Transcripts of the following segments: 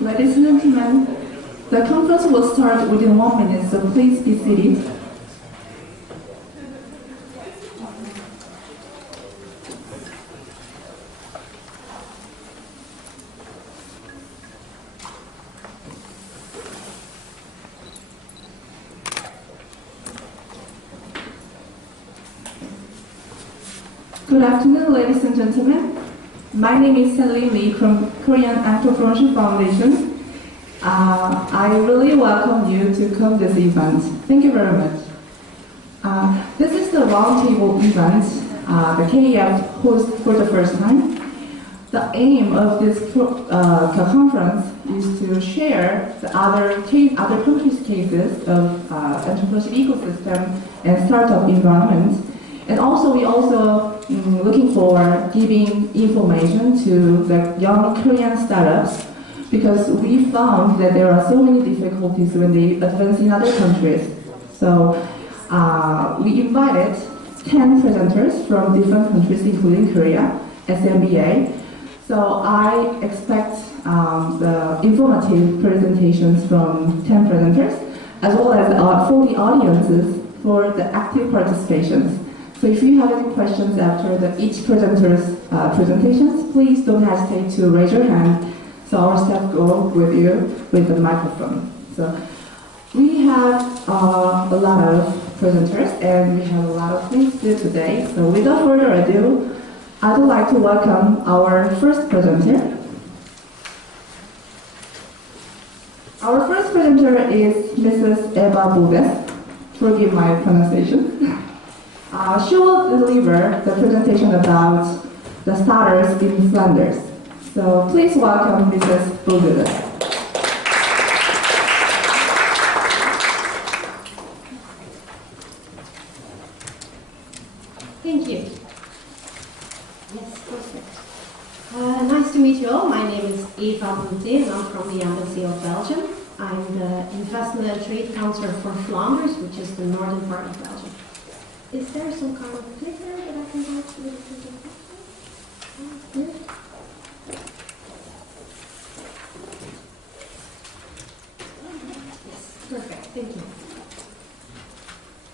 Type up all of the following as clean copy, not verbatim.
Ladies and gentlemen, the conference will start within 1 minute, so please be seated. Good afternoon, ladies and gentlemen. My name is Selin Lee from Korean Entrepreneurship Foundation. I really welcome you to come this event. Thank you very much. This is the roundtable event the KEF hosts for the first time. The aim of this conference is to share the other countries' cases of entrepreneurship ecosystem and startup environment. And also, we also looking for giving information to the young Korean startups, because we found that there are so many difficulties when they advance in other countries. So we invited 10 presenters from different countries, including Korea, SMBA. So I expect the informative presentations from 10 presenters, as well as for the audiences for the active participations. So if you have any questions after each presenter's presentations, please don't hesitate to raise your hand, so our staff go with you with the microphone. So we have a lot of presenters and we have a lot of things to do today. So without further ado, I'd like to welcome our first presenter. Our first presenter is Mrs. Eva Boves. Forgive my pronunciation. She will deliver the presentation about the starters in Flanders. So please welcome Mrs. Boves. Thank you. Yes, perfect. Nice to meet you all. My name is Eva Boves and I'm from the Embassy of Belgium. I'm the Investment and Trade Counselor for Flanders, which is the northern part of Belgium. Is there some kind of clicker that I can help you with? Here? Yes, perfect. Thank you.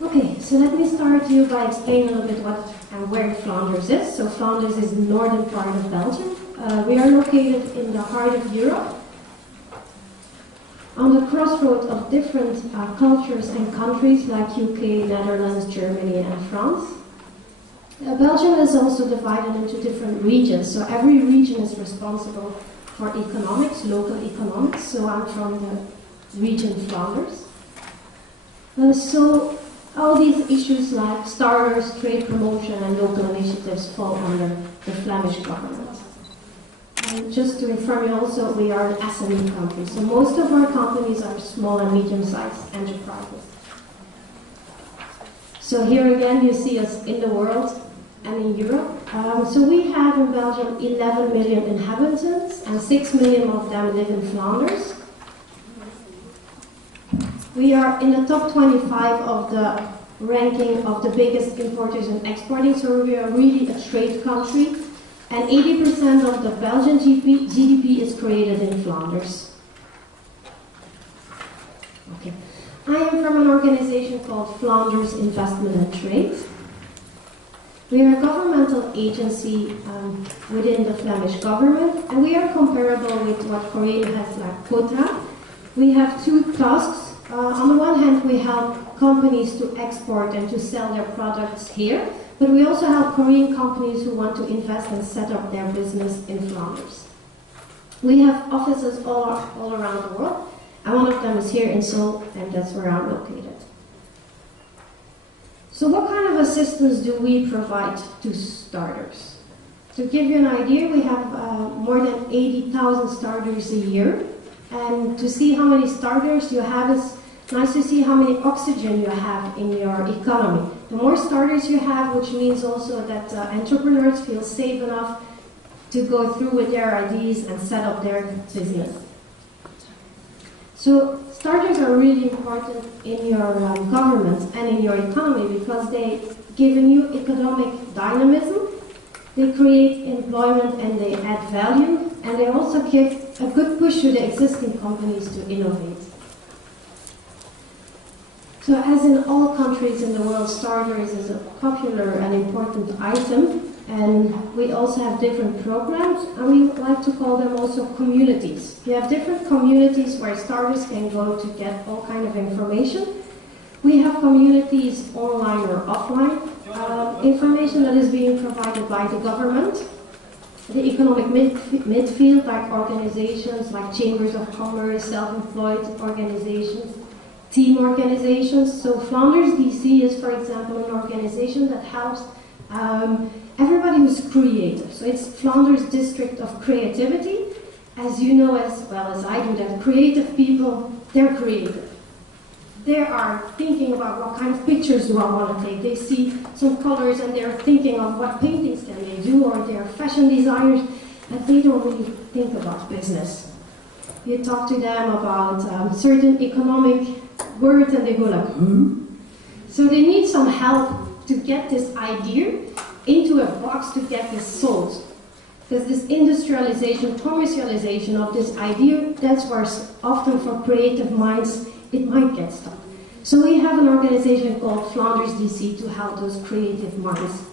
Okay, so let me start you by explaining a little bit what and where Flanders is. So Flanders is the northern part of Belgium. We are located in the heart of Europe, on the crossroads of different cultures and countries like UK, Netherlands, Germany, and France. Belgium is also divided into different regions, so every region is responsible for economics, local economics. So I'm from the region Flanders. So all these issues like starters, trade promotion, and local initiatives fall under the Flemish government. And just to inform you also, we are an SME country, so most of our companies are small and medium-sized enterprises. So here again, you see us in the world and in Europe. So we have in Belgium 11 million inhabitants, and 6 million of them live in Flanders. We are in the top 25 of the ranking of the biggest importers and exporting, so we are really a trade country. And 80% of the Belgian GDP is created in Flanders. Okay. I am from an organization called Flanders Investment and Trade. We are a governmental agency within the Flemish government, and we are comparable with what Korea has like quota. We have two tasks. On the one hand, we help companies to export and to sell their products here, But we also help Korean companies who want to invest and set up their business in Flanders. We have offices all around the world, and one of them is here in Seoul, and that's where I'm located. So what kind of assistance do we provide to starters? To give you an idea, we have more than 80,000 starters a year, and to see how many starters you have is nice to see how many oxygen you have in your economy. The more starters you have, which means also that entrepreneurs feel safe enough to go through with their ideas and set up their business. So starters are really important in your government and in your economy because they give a new economic dynamism, they create employment and they add value, and they also give a good push to the existing companies to innovate. So as in all countries in the world, starters is a popular and important item, and we also have different programs, and we like to call them also communities. You have different communities where starters can go to get all kind of information. We have communities online or offline, information that is being provided by the government, the economic midfield, like organizations like chambers of commerce, self-employed organizations, team organizations. So Flanders DC is, for example, an organization that helps everybody who's creative. So it's Flanders District of Creativity. As you know as well as I do, that creative people, they're creative. They are thinking about what kind of pictures do I want to take. They see some colors and they're thinking of what paintings can they do, or they're fashion designers, but they don't really think about business. You talk to them about certain economic words and they go like, So they need some help to get this idea into a box to get this sold. Because this industrialization, commercialization of this idea, that's where often for creative minds, it might get stuck. So we have an organization called Flanders DC to help those creative minds.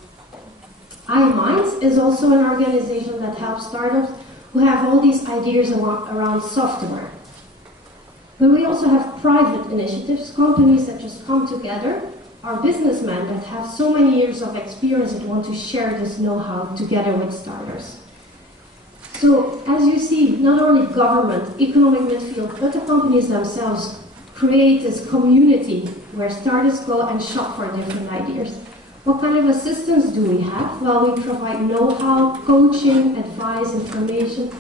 iMinds is also an organization that helps startups who have all these ideas around software. But we also have private initiatives, companies that just come together, are businessmen that have so many years of experience that want to share this know-how together with starters. So as you see, not only government, economic midfield, but the companies themselves create this community where starters go and shop for different ideas. What kind of assistance do we have? Well, we provide know-how, coaching, advice, information,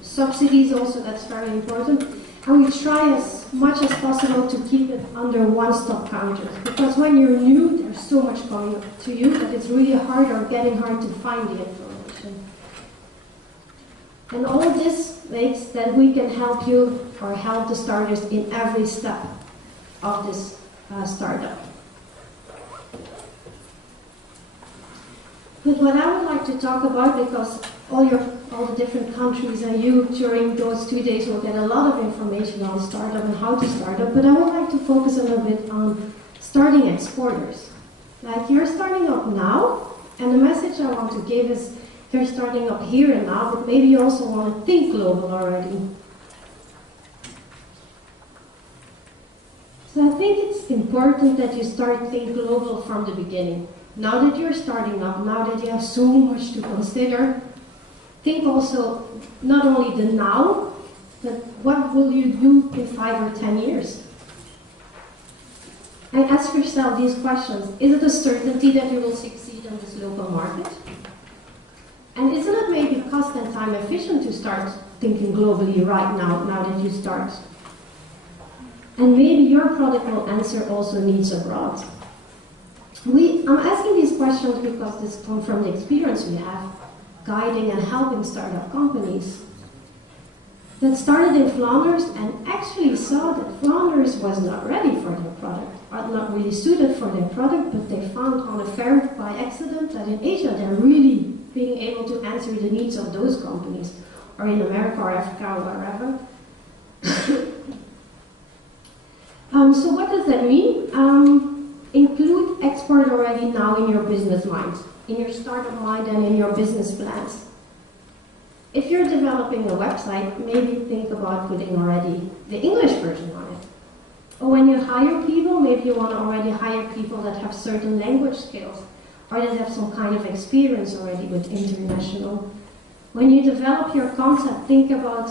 subsidies also, that's very important. And we try as much as possible to keep it under one-stop counters. Because when you're new, there's so much coming to you that it's really hard or getting hard to find the information. And all this makes that we can help you or help the starters in every step of this startup. But what I would like to talk about, because all the different countries and you during those 2 days will get a lot of information on startup and how to start up, but I would like to focus a little bit on starting exporters. Like you're starting up now, and the message I want to give is you're starting up here and now, but maybe you also want to think global already. So I think it's important that you start think global from the beginning. Now that you're starting up, now that you have so much to consider, think also not only the now, but what will you do in 5 or 10 years? And ask yourself these questions. Is it a certainty that you will succeed in this local market? And isn't it maybe cost and time efficient to start thinking globally right now, now that you start? And maybe your product will answer also needs abroad. I'm asking these questions because this comes from the experience we have guiding and helping startup companies that started in Flanders and actually saw that Flanders was not ready for their product, or not really suited for their product, but they found on a fair by accident that in Asia they're really being able to answer the needs of those companies, or in America or Africa or wherever. So what does that mean? Include export already now in your business mind, in your startup mind and in your business plans. If you're developing a website, maybe think about putting already the English version on it. Or when you hire people, maybe you want to already hire people that have certain language skills. or that have some kind of experience already with international. When you develop your concept, think about,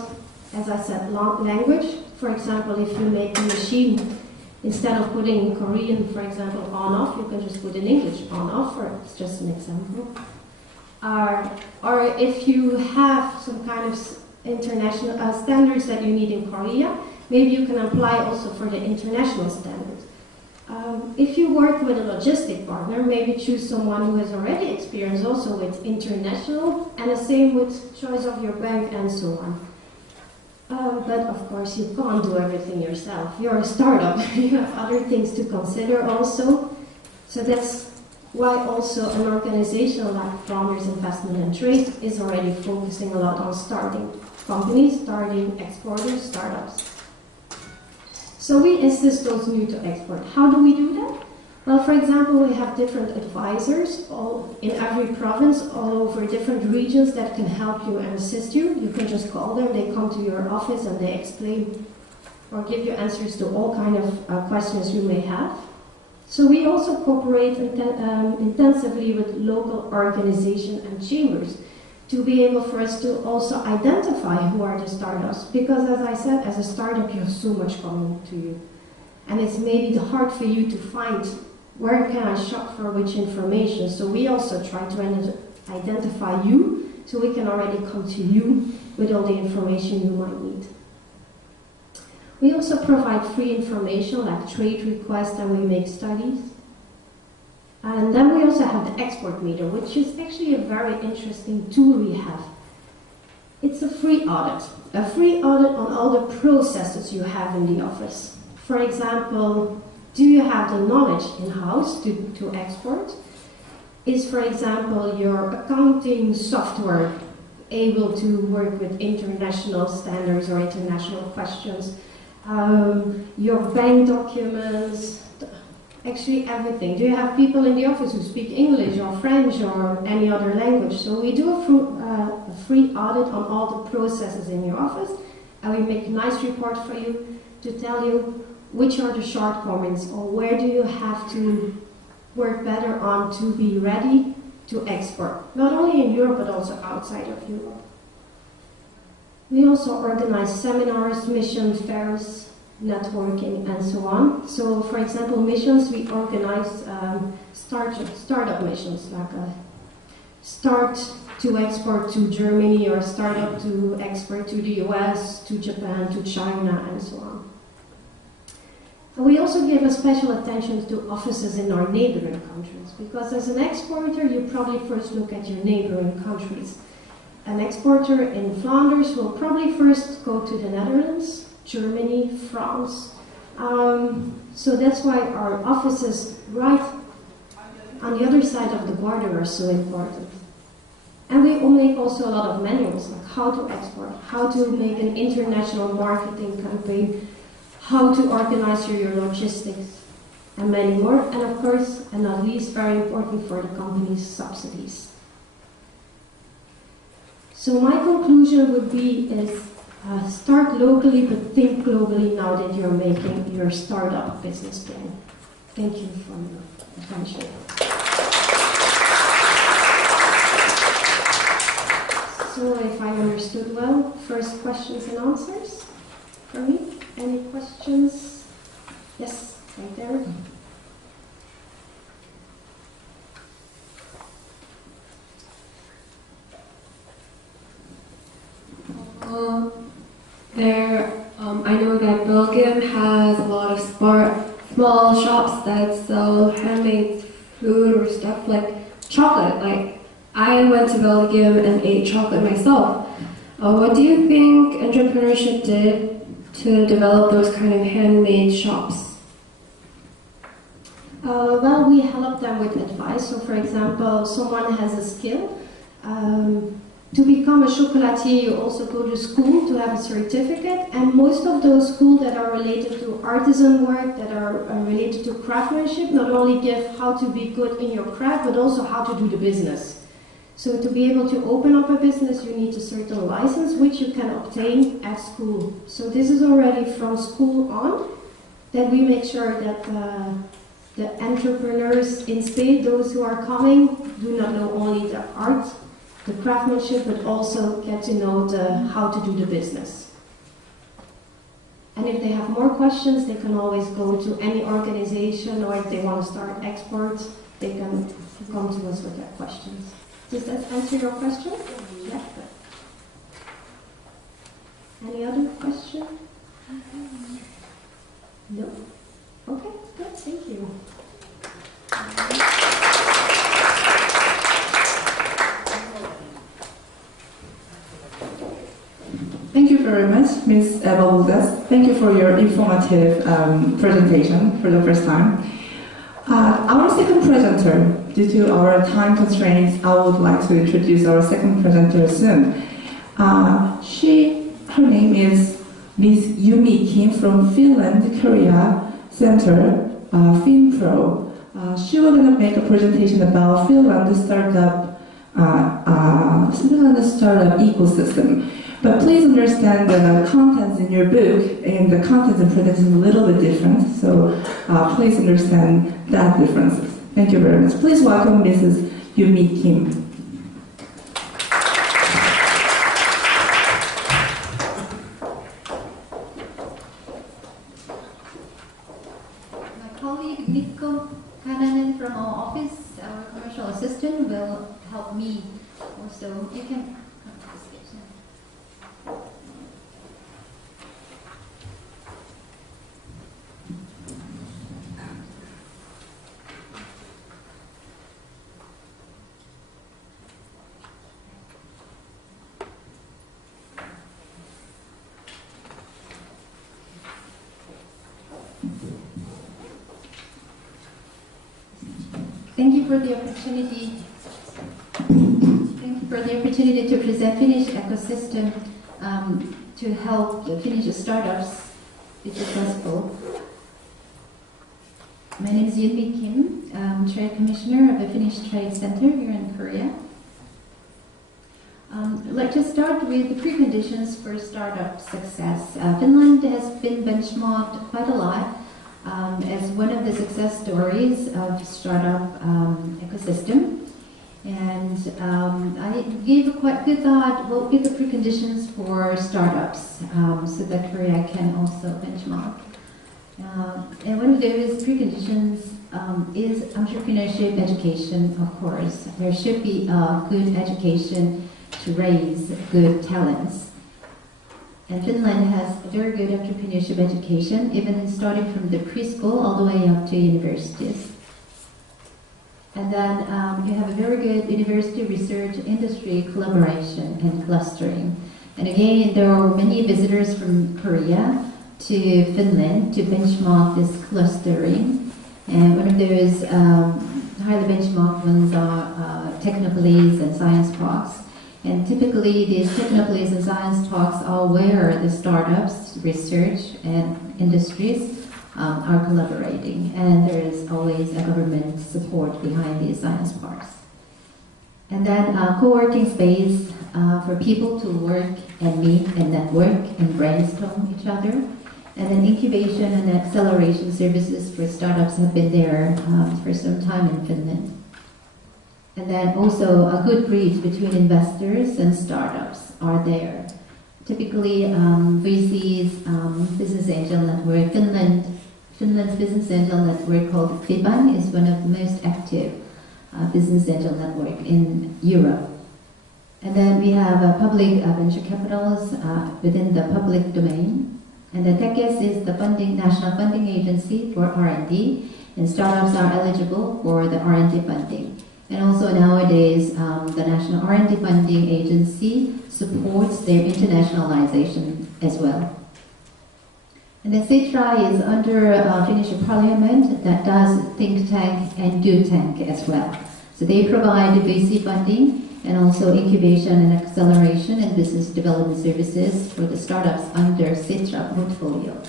as I said, language. For example, if you make a machine, instead of putting in Korean, for example, on-off, you can just put in English on-off, or it's just an example. Or if you have some kind of international standards that you need in Korea, maybe you can apply also for the international standards. If you work with a logistic partner, maybe choose someone who has already experience also with international, and the same with choice of your bank and so on. But of course, you can't do everything yourself. You're a startup. You have other things to consider also. So that's why also an organization like Founders Investment and Trade is already focusing a lot on starting companies, starting exporters, startups. So we assist those new to export. How do we do that? Well, for example, we have different advisors all in every province, all over different regions that can help you and assist you. You can just call them, they come to your office and they explain or give you answers to all kind of questions you may have. So we also cooperate intensively with local organizations and chambers to be able for us to also identify who are the startups. Because as I said, as a startup, you have so much coming to you. And it's maybe hard for you to find where can I shop for which information. So we also try to identify you, so we can already come to you with all the information you might need. We also provide free information like trade requests, and we make studies. And then we also have the export meter, which is actually a very interesting tool we have. It's a free audit on all the processes you have in the office. For example, do you have the knowledge in-house to export? Is, for example, your accounting software able to work with international standards or international questions? Your bank documents, actually everything. Do you have people in the office who speak English or French or any other language? So we do a free audit on all the processes in your office, and we make a nice report for you to tell you which are the shortcomings or where do you have to work better on to be ready to export, not only in Europe but also outside of Europe. We also organize seminars, mission fairs, networking, and so on. So, for example, missions, we organize startup missions, like a start to export to Germany or startup to export to the US, to Japan, to China, and so on. And we also give a special attention to offices in our neighboring countries, because as an exporter, you probably first look at your neighboring countries. An exporter in Flanders will probably first go to the Netherlands, Germany, France. So that's why our offices right on the other side of the border are so important. And we make also a lot of manuals, like how to export, how to make an international marketing campaign, how to organize your logistics, and many more. And of course, and not least, very important for the company's subsidies. So my conclusion would be is start locally but think globally now that you're making your startup business plan. Thank you for your attention. So if I understood well, first questions and answers for me. Any questions? Yes, right there. I know that Belgium has a lot of small shops that sell handmade food or stuff like chocolate. Like I went to Belgium and ate chocolate myself. What do you think entrepreneurship did to develop those kind of handmade shops? Well, we help them with advice. So, for example, someone has a skill. To become a chocolatier, you also go to school to have a certificate, and most of those schools that are related to artisan work, that are related to craftsmanship, not only give how to be good in your craft, but also how to do the business. So to be able to open up a business, you need a certain license, which you can obtain at school. So this is already from school on, that we make sure that The entrepreneurs in Spain, those who are coming, do not know only the art, the craftsmanship, but also get to know how to do the business. And if they have more questions, they can always go to any organization, or if they want to start exports, they can come to us with their questions. Does that answer your question? Yeah. Any other question? No? Okay, good, thank you. Thank you very much, Ms. Eva Bulgas. Thank you for your informative presentation for the first time. Our second presenter, due to our time constraints, I would like to introduce our second presenter soon. Her name is Ms. Yumi Kim from Finland Korea Center, FinPro. She was going to make a presentation about Finland startup ecosystem. But please understand the contents in your book and the contents in presentation is a little bit different. So please understand that differences. Thank you very much. Please welcome Mrs. Yumi Kim. From our office, our commercial assistant will help me also. You can come to the stage now. Thank you for the opportunity. Thank you for the opportunity to present Finnish ecosystem to help the Finnish startups be successful. My name is Yumi Kim. I'm Trade Commissioner of the Finnish Trade Center here in Korea. I'd like to start with the preconditions for startup success. Finland has been benchmarked quite a lot as one of the success stories of startup ecosystem. And I gave a quite good thought, what would be the preconditions for startups so that Korea can also benchmark. And one of those preconditions is entrepreneurship education, of course. There should be a good education to raise good talents. And Finland has a very good entrepreneurship education, even starting from the preschool all the way up to universities. And then you have a very good university research industry collaboration and clustering. And again, there are many visitors from Korea to Finland to benchmark this clustering. And one of those highly benchmarked ones are Technopolis and science parks. And typically, these Technopolis and science talks are where the startups, research, and industries are collaborating. And there is always a government support behind these science parks. And then co-working space for people to work and meet and network and brainstorm each other. And then incubation and acceleration services for startups have been there for some time in Finland. And then also a good bridge between investors and startups are there. Typically, VCs, Business Angel Network, Finland's Business Angel Network called FIBAN is one of the most active business angel network in Europe. And then we have public venture capitals within the public domain. And the TECES is the national funding agency for R&D, and startups are eligible for the R&D funding. And also nowadays, the National R&D Funding Agency supports their internationalization as well. And then CITRA is under Finnish Parliament that does think tank and do tank as well. So they provide VC funding and also incubation and acceleration and business development services for the startups under CITRA portfolio.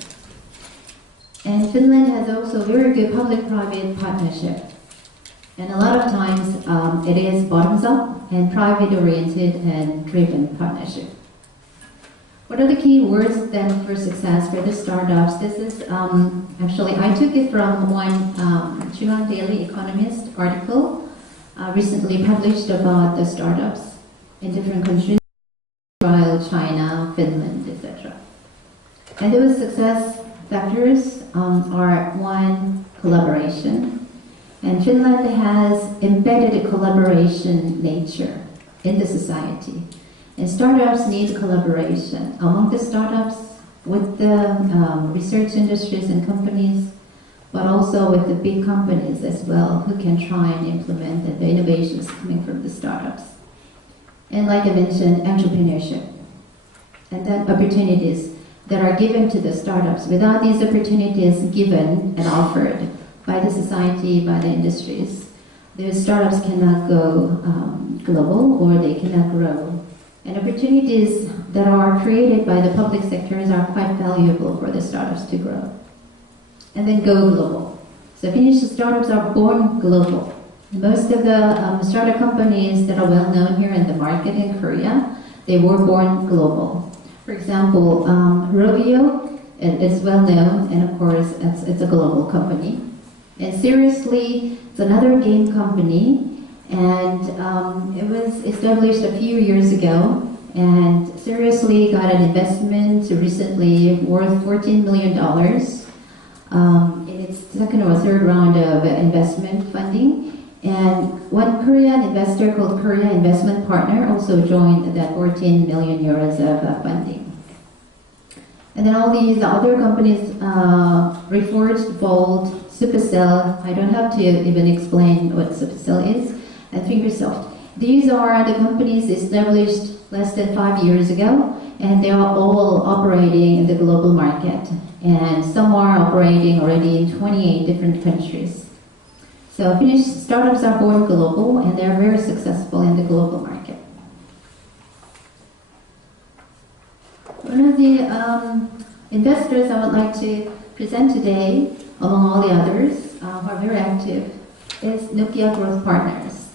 And Finland has also very good public-private partnership. And a lot of times it is bottoms-up and private-oriented and driven partnership. What are the key words then for success for the startups? This is actually, I took it from one Juhan Daily Economist article recently published about the startups in different countries, Israel, China, Finland, etc. And those success factors are one, collaboration. And Finland has embedded a collaboration nature in the society. And startups need collaboration among the startups, with the research industries and companies, but also with the big companies as well, who can try and implement the innovations coming from the startups. And like I mentioned, entrepreneurship. And then opportunities that are given to the startups. Without these opportunities given and offered by the society, by the industries, the startups cannot go global, or they cannot grow. And opportunities that are created by the public sectors are quite valuable for the startups to grow. And then go global. So Finnish startups are born global. Most of the startup companies that are well known here in the market in Korea, they were born global. For example, Rovio is well known, and of course it's a global company. And Seriously, it's another game company, and it was established a few years ago, and Seriously got an investment recently worth $14 million in its second or third round of investment funding. And one Korean investor called Korea Investment Partner also joined that 14 million euros of funding. And then all these other companies, Reforged, Bold, Supercell, I don't have to even explain what Supercell is, and Fingersoft. These are the companies established less than 5 years ago, and they are all operating in the global market. And some are operating already in 28 different countries. So Finnish startups are born global, and they're very successful in the global market. One of the investors I would like to present today, among all the others who are very active, is Nokia Growth Partners.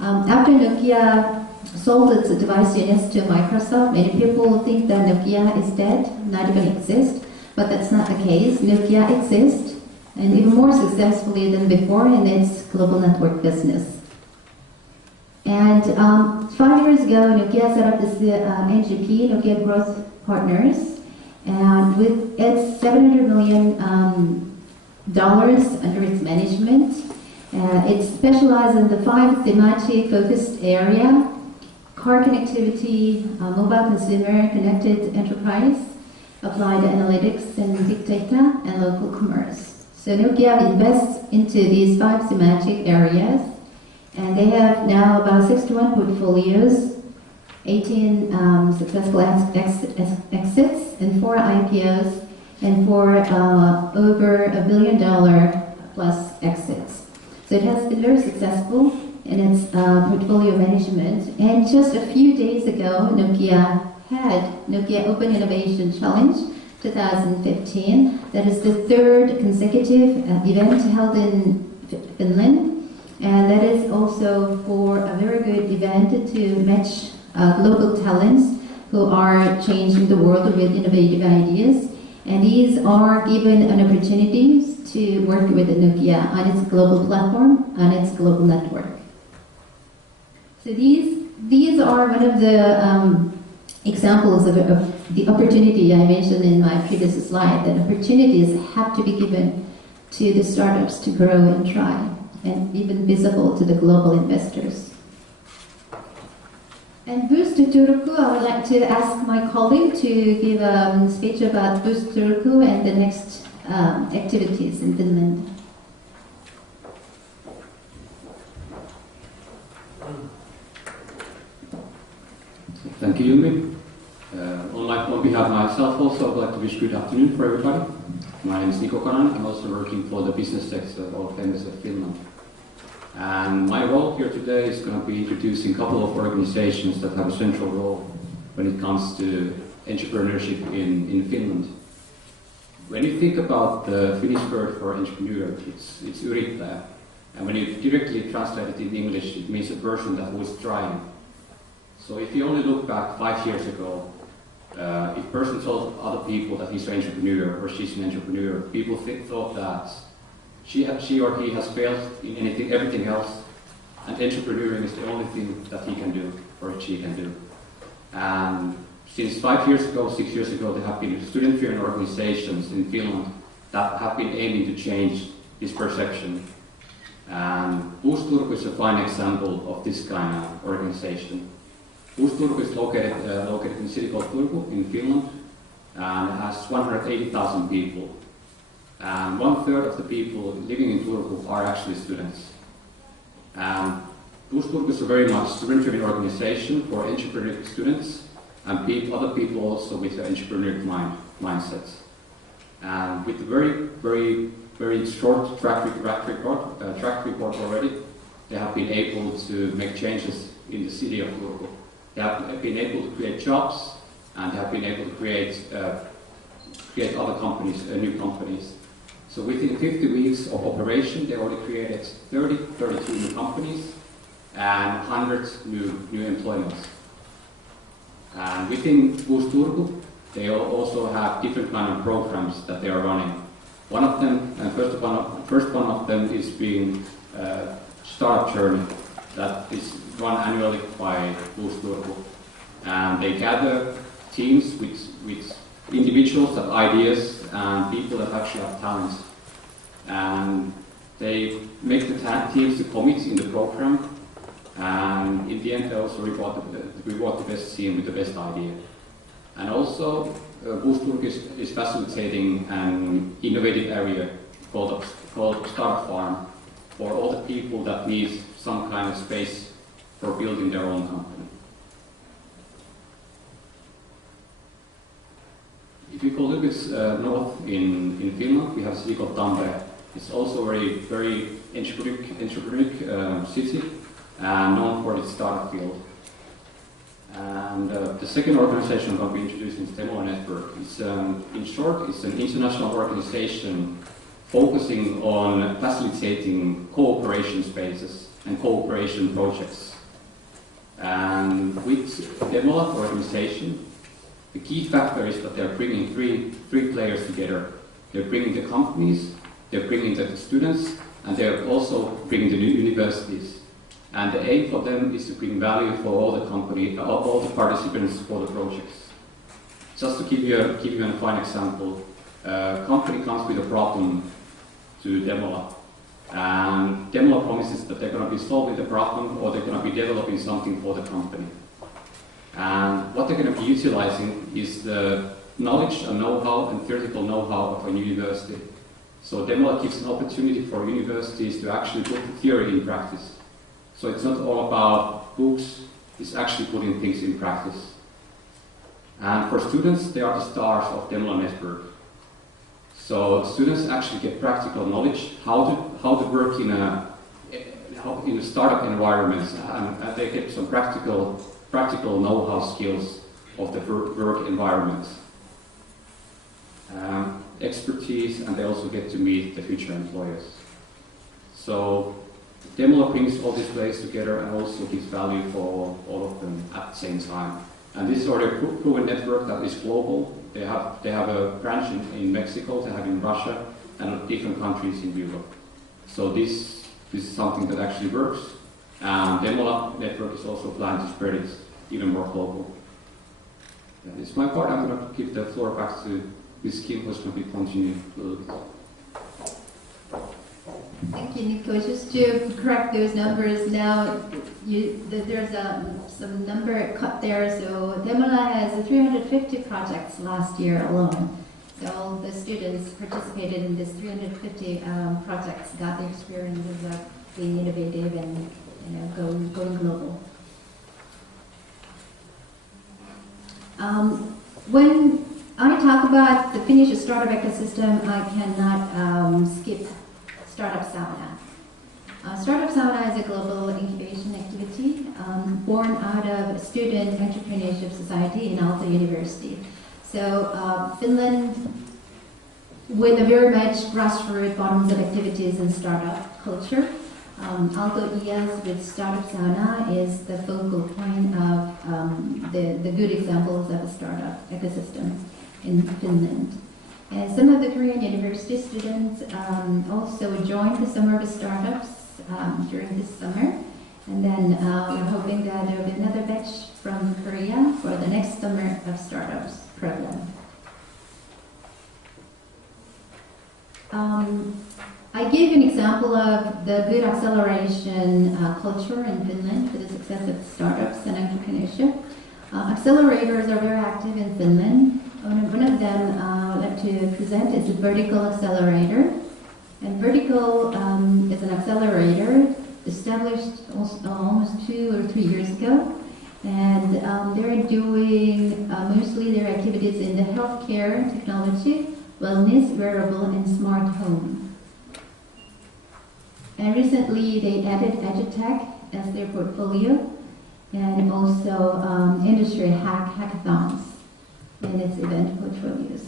After Nokia sold its device units to Microsoft, many people think that Nokia is dead, not even exist, but that's not the case. Nokia exists, and even more successfully than before in its global network business. And 5 years ago, Nokia set up this NGP, Nokia Growth Partners, and with its $700 million under its management, it specializes in the 5 thematic focused area: car connectivity, mobile consumer, connected enterprise, applied analytics and big data, and local commerce. So Nokia invests into these 5 thematic areas, and they have now about 61 portfolios, 18 successful exits, and 4 IPOs, and 4 over $1 billion plus exits. So it has been very successful in its portfolio management. And just a few days ago, Nokia had Nokia Open Innovation Challenge 2015. That is the 3rd consecutive event held in Finland. And that is also for a very good event to match global talents who are changing the world with innovative ideas. And these are given an opportunity to work with Nokia on its global platform, on its global network. So these are one of the examples of the opportunity I mentioned in my previous slide, that opportunities have to be given to the startups to grow and try, and even visible to the global investors. And Boost Turku, I would like to ask my colleague to give a speech about Boost Turku and the next activities in Finland. Thank you, Yumi. On behalf of myself also, I would like to wish good afternoon for everybody. My name is Niko Kanan. I'm also working for the business sector of Famous of Finland. And my role here today is going to be introducing a couple of organizations that have a central role when it comes to entrepreneurship in Finland. When you think about the Finnish word for entrepreneur, it's yrittäjä. And when you directly translate it in English, it means a person that who is trying. So if you only look back 5 years ago, if a person told other people that he's an entrepreneur or she's an entrepreneur, people thought that she or he has failed in everything else, and entrepreneuring is the only thing that he can do or she can do. And since 6 years ago, there have been student-driven organizations in Finland that have been aiming to change this perception. And Boost Turku is a fine example of this kind of organization. Boost Turku is located in a city called Turku in Finland, and it has 180,000 people. And 1/3 of the people living in Turku are actually students. Boost Turku is a very much student-driven organization for entrepreneurial students and other people also with an entrepreneurial mindset. And with a very short track record already, they have been able to make changes in the city of Turku. They have been able to create jobs, and they have been able to create other companies, new companies. So within 50 weeks of operation, they already created 32 new companies and 100 new employments. And within Boost Turku, they also have different kind of programs that they are running. One of them, and first one of them is being Startup Journey, that is run annually by Boost Turku. And they gather teams with individuals that have ideas and people that actually have talent. And they make the teams to commit in the program, and in the end they also reward the best team with the best idea. And also Boost Turku is facilitating an innovative area called Startup Farm for all the people that need some kind of space for building their own company. If you go a little bit north in Finland, we have a city called Tampere. It's also a very entrepreneurial city, known for its startup field. And the second organization I'm going to be introducing is Demola Network. In short, it's an international organization focusing on facilitating cooperation spaces and cooperation projects. And with Demola organization, the key factor is that they're bringing three players together. They're bringing the companies, they're bringing the students, and they're also bringing the universities. And the aim for them is to bring value for all the participants for the projects. Just to give you a fine example, a company comes with a problem to Demola. And Demola promises that they're going to be solving the problem or they're going to be developing something for the company. And what they're going to be utilizing is the knowledge and know-how and theoretical know-how of a university. So Demola gives an opportunity for universities to actually put the theory in practice. So it's not all about books, it's actually putting things in practice. And for students, they are the stars of Demola Network. So students actually get practical knowledge, how to work in a startup environment, and they get some practical know-how skills of the work environment. Expertise, and they also get to meet the future employers. So Demola brings all these players together and also gives value for all of them at the same time. And this is already a proven network that is global. They have a branch in Mexico, they have in Russia, and different countries in Europe. So this is something that actually works. And Demola network is also planned to spread it even more global. That is my part. I'm going to give the floor back to Ms. Kim, who's going to be continuing a little bit. Thank you, Nico. Just to correct those numbers now, there's some number cut there. So Demola has 350 projects last year alone. So all the students participated in this 350 projects, got the experiences of being innovative and going global. When I talk about the Finnish startup ecosystem, I cannot skip Startup Sauna. Startup Sauna is a global incubation activity born out of Student Entrepreneurship Society in Aalto University. So Finland, with a very much grassroots bottoms-up activities and startup culture, Although ES with Startup Sauna is the focal point of the good examples of a startup ecosystem in Finland. And some of the Korean university students also joined the Summer of Startups during this summer. And then we're hoping that there will be another batch from Korea for the next Summer of Startups program. I gave an example of the good acceleration culture in Finland for the success of startups and entrepreneurship. Accelerators are very active in Finland. One of them I'd like to present is a vertical accelerator. And vertical is an accelerator established almost 2 or 3 years ago. And they're doing mostly their activities in the healthcare, technology, wellness, wearable, and smart home. And recently they added EduTech as their portfolio and also industry hackathons in its event portfolios.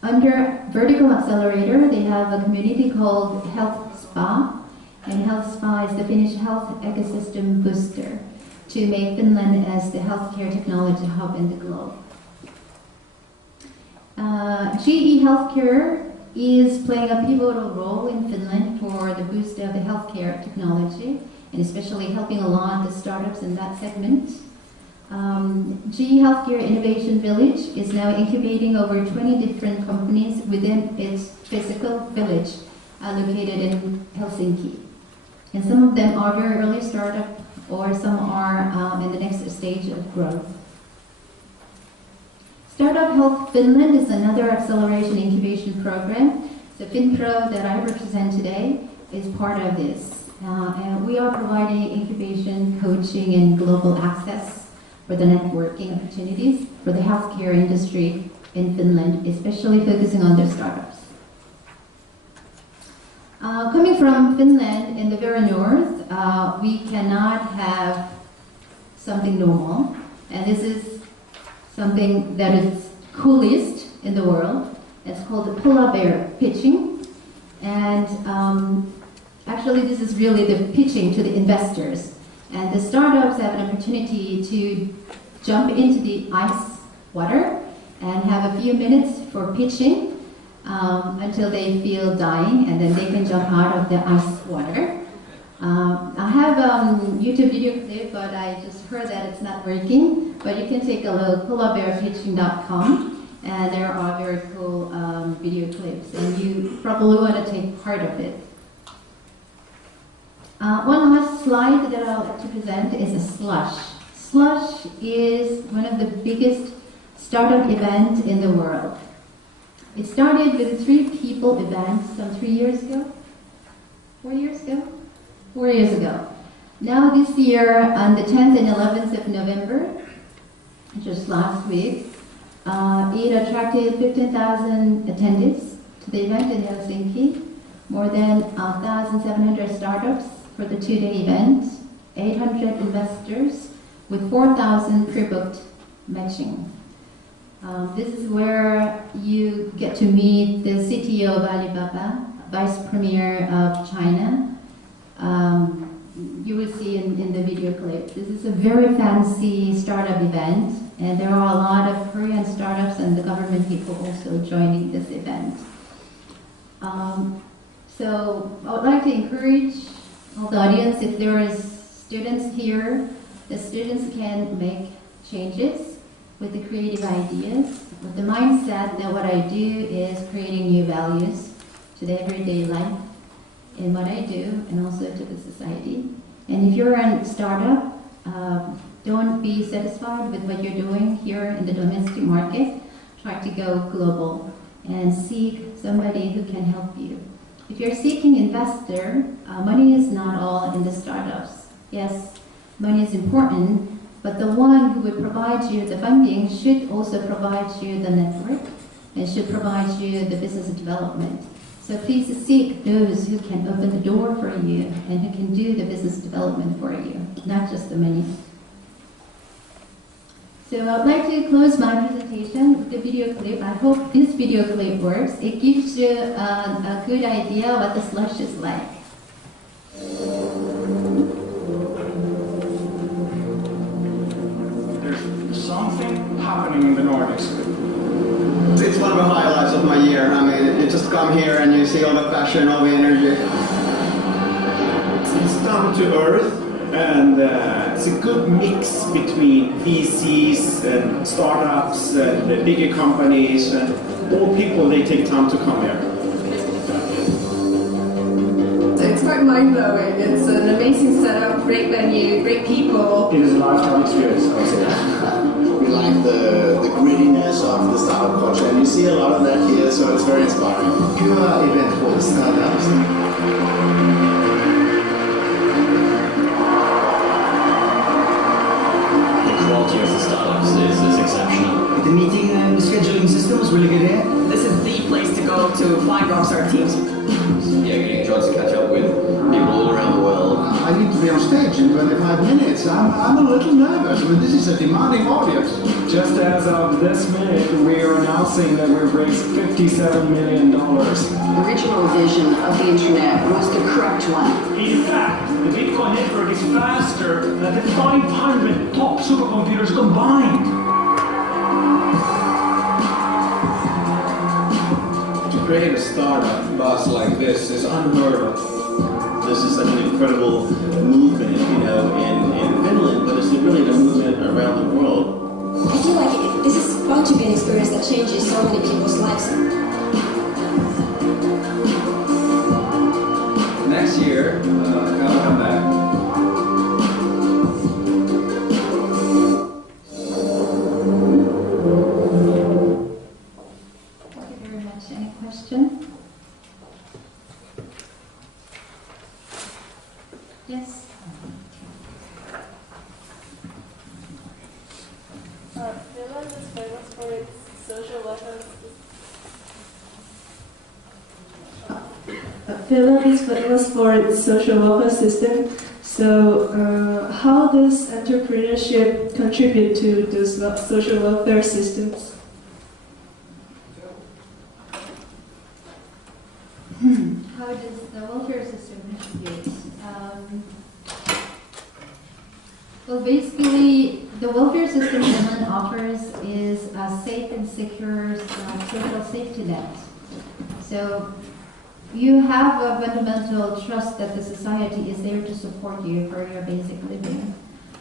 Under Vertical Accelerator, they have a community called Health Spa, and Health Spa is the Finnish health ecosystem booster to make Finland as the healthcare technology hub in the globe. GE Healthcare is playing a pivotal role in Finland for the boost of the healthcare technology, and especially helping a lot the startups in that segment. GE Healthcare Innovation Village is now incubating over 20 different companies within its physical village located in Helsinki. And some of them are very early startup, or some are in the next stage of growth. Startup Health Finland is another acceleration incubation program. The FinPro that I represent today is part of this. And we are providing incubation, coaching, and global access for the networking opportunities for the healthcare industry in Finland, especially focusing on their startups. Coming from Finland in the very north, we cannot have something normal, and this is something that is coolest in the world. It's called the polar bear pitching, and actually this is really the pitching to the investors. And the startups have an opportunity to jump into the ice water and have a few minutes for pitching until they feel dying, and then they can jump out of the ice water. I have a YouTube video clip, but I just heard that it's not working. But you can take a look, polarbearpitching.com, and there are very cool video clips, and you probably want to take part of it. One last slide that I would like to present is a slush. Slush is one of the biggest startup events in the world. It started with a 3-people event some 3 years ago? 4 years ago? 4 years ago. Now this year, on the 10th and 11th of November, just last week, it attracted 15,000 attendees to the event in Helsinki, more than 1,700 startups for the 2-day event, 800 investors with 4,000 pre-booked matching. This is where you get to meet the CTO of Alibaba, Vice Premier of China. You will see in the video clip. This is a very fancy startup event, and there are a lot of Korean startups and the government people also joining this event. So I would like to encourage all the audience, if there is students here, the students can make changes with the creative ideas, with the mindset that what I do is creating new values to the everyday life in what I do and also to the society. And if you're a startup, don't be satisfied with what you're doing here in the domestic market. Try to go global and seek somebody who can help you. If you're seeking investor, money is not all in the startups. Yes, money is important, but the one who would provide you the funding should also provide you the network and should provide you the business development. So please seek those who can open the door for you and who can do the business development for you, not just the money. So I'd like to close my presentation with the video clip. I hope this video clip works. It gives you a good idea what the slush is like. something happening in the Nordics. It's one of the highlights of my year. I mean, you just come here and you see all the passion, all the energy. It's down to earth, and it's a good mix between VCs and startups and the bigger companies, and all people, they take time to come here. It's quite mind-blowing. It's an amazing setup, great venue, great people. It is a lifetime experience, I would say. We like the grittiness of the startup culture, and you see a lot of that here, so it's very inspiring. Pure event for startups. Quality of the startups is exceptional. The meeting and the scheduling system was really good here. This is the place to go to find rockstar teams. Yeah, getting a chance to catch up with people all around the world. I need to be on stage in 25 minutes. I'm a little nervous. I mean, this is a demanding audience. Just as of this minute, we are announcing that we've raised $57 million. The original vision of the internet was the correct one. In fact, the Bitcoin network is faster than the 500 top supercomputers combined. To create a startup buzz like this is unheard of. This is such an incredible movement, you know, in Finland, but it's really a movement around the world. I feel like this is bound to be an experience that changes so many people's lives. Next year, I'll come back. Thank you very much. Any questions? Yes. Finland is famous for its social welfare system. Finland is famous for its social welfare system. So, how does entrepreneurship contribute to those social welfare systems? How does the welfare system contribute? Well, basically, the welfare system Finland offers is a safe and secure social safety net. So you have a fundamental trust that the society is there to support you for your basic living.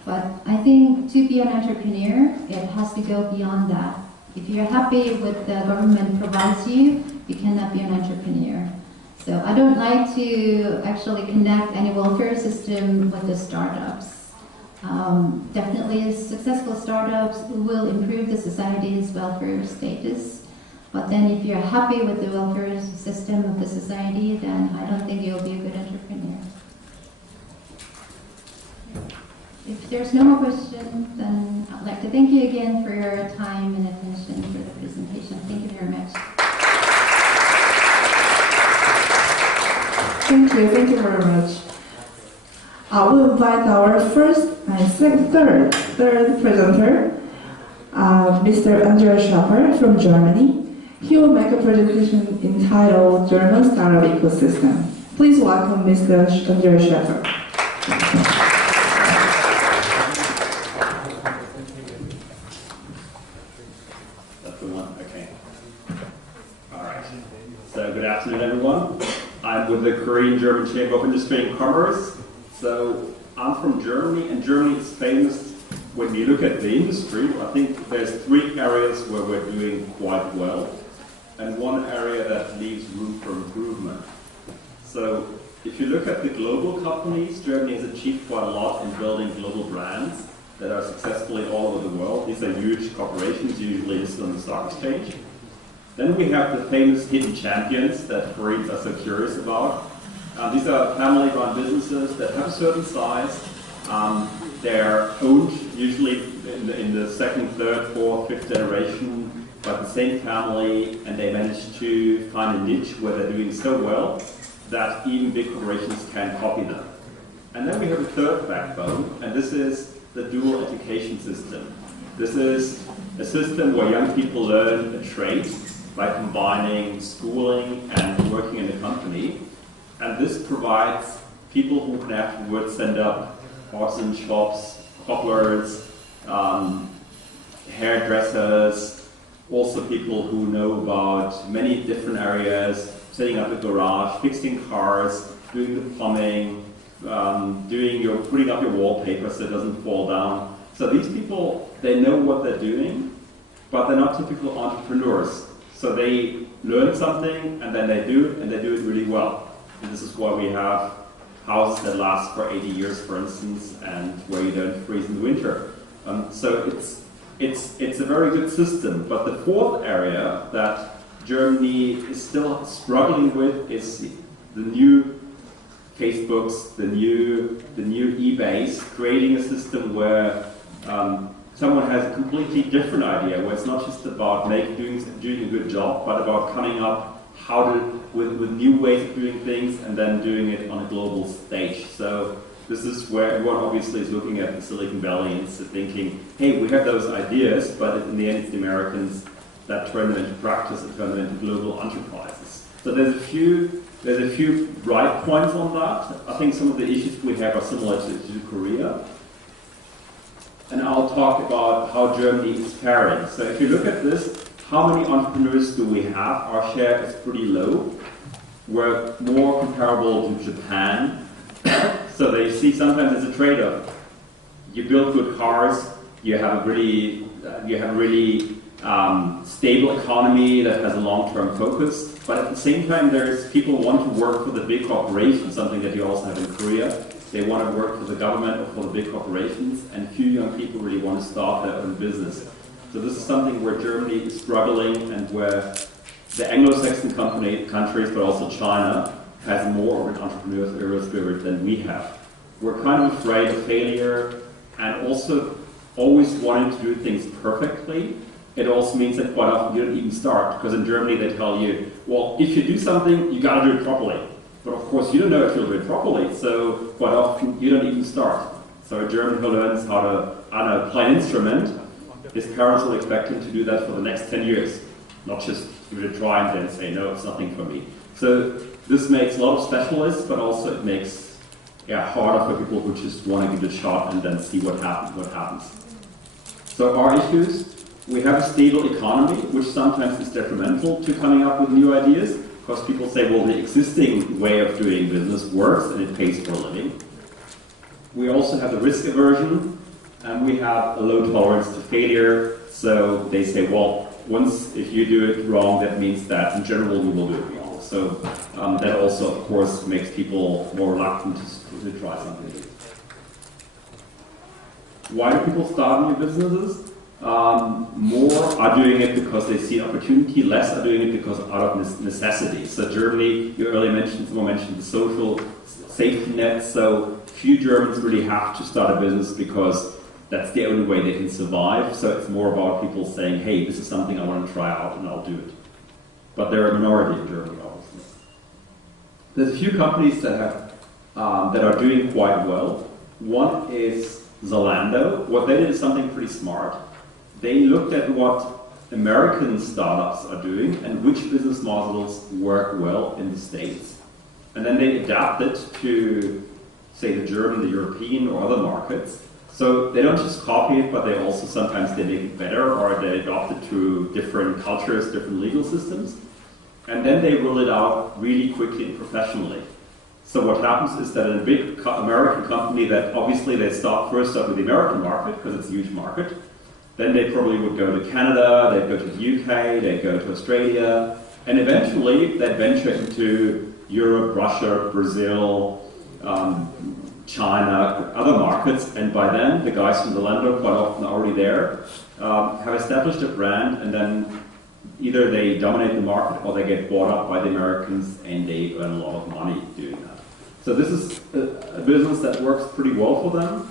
But I think to be an entrepreneur, it has to go beyond that. If you're happy with the government provides you, you cannot be an entrepreneur. So I don't like to actually connect any welfare system with the startups. Definitely successful startups will improve the society's welfare status. But then if you're happy with the welfare system of the society, then I don't think you'll be a good entrepreneur. If there's no more questions, then I'd like to thank you again for your time and attention for the presentation. Thank you very much. Thank you very much. I will invite our first and third presenter, Mr. Andreas Schaffer from Germany. He will make a presentation entitled German Startup Ecosystem. Please welcome Mr. Andreas Schaffer. That's the one, okay. All right. So good afternoon, everyone. I'm with the Korean-German Chamber of Industry and Commerce. So I'm from Germany, and Germany is famous when you look at the industry. I think there's 3 areas where we're doing quite well, and 1 area that leaves room for improvement. So if you look at the global companies, Germany has achieved quite a lot in building global brands that are successfully all over the world. These are huge corporations, usually listed on the stock exchange. Then we have the famous hidden champions that Koreans are so curious about. These are family-run businesses that have a certain size. They're owned usually in the 2nd, 3rd, 4th, 5th generation by the same family, and they manage to find a niche where they're doing so well that even big corporations can copy them. And then we have a 3rd backbone, and this is the dual education system. This is a system where young people learn a trade by combining schooling and working in a company. And this provides people who can afterwards send up artisan shops, cobblers, hairdressers, also people who know about many different areas, setting up a garage, fixing cars, doing the plumbing, putting up your wallpaper so it doesn't fall down. So these people, they know what they're doing, but they're not typical entrepreneurs. So they learn something and then they do it, and they do it really well. And this is why we have houses that last for 80 years, for instance, and where you don't freeze in the winter. So it's a very good system. But the fourth area that Germany is still struggling with is the new Facebooks, the new eBays, creating a system where someone has a completely different idea, where it's not just about doing a good job, but about coming up with new ways of doing things and then doing it on a global stage. So this is where everyone obviously is looking at the Silicon Valley and thinking, hey, we have those ideas, but in the end it's the Americans that turn them into practice and turn them into global enterprises. So there's a few bright points on that. I think some of the issues we have are similar to Korea. And I'll talk about how Germany is faring. So if you look at this, how many entrepreneurs do we have? Our share is pretty low. We're more comparable to Japan. So they see sometimes it's a trade-off. You build good cars, you have a really stable economy that has a long-term focus, but at the same time there's people want to work for the big corporations, something that you also have in Korea. They want to work for the government or for the big corporations, and few young people really want to start their own business. So this is something where Germany is struggling, and where the Anglo-Saxon countries, but also China, has more of an entrepreneurial spirit than we have. We're kind of afraid of failure, and also always wanting to do things perfectly. It also means that quite often you don't even start, because in Germany they tell you, well, if you do something, you got to do it properly. But of course you don't know if you'll do it properly, so quite often you don't even start. So a German who learns how to play an instrument, his parents will expect him to do that for the next 10 years, not just give it a try and then say, no, it's nothing for me. So this makes a lot of specialists, but also it makes harder for people who just want to give it a shot and then see what happens. So our issues, we have a stable economy, which sometimes is detrimental to coming up with new ideas, because people say, well, the existing way of doing business works and it pays for a living. We also have the risk aversion, and we have a low tolerance to failure. So they say, well, if you do it wrong, that means that in general we will do it wrong. So that also, of course, makes people more reluctant to try something. Why do people start new businesses? More are doing it because they see opportunity, less are doing it because out of necessity. So Germany, someone mentioned the social safety net, so few Germans really have to start a business because that's the only way they can survive. So it's more about people saying, hey, this is something I want to try out and I'll do it. But they're a minority in Germany, obviously. There's a few companies that are doing quite well. One is Zalando. What they did is something pretty smart. They looked at what American startups are doing and which business models work well in the States. And then they adapted to, say, the German, the European, or other markets. So they don't just copy it, but they also sometimes they make it better, or they adopt it to different cultures, different legal systems. And then they roll it out really quickly and professionally. So what happens is that in a big American company that obviously they start first up with the American market, because it's a huge market. Then they probably would go to Canada, they'd go to the UK, they'd go to Australia, and eventually they'd venture into Europe, Russia, Brazil, China, other markets, and by then the guys from Zalando, quite often already there, have established a brand, and then either they dominate the market or they get bought up by the Americans and they earn a lot of money doing that. So this is a business that works pretty well for them.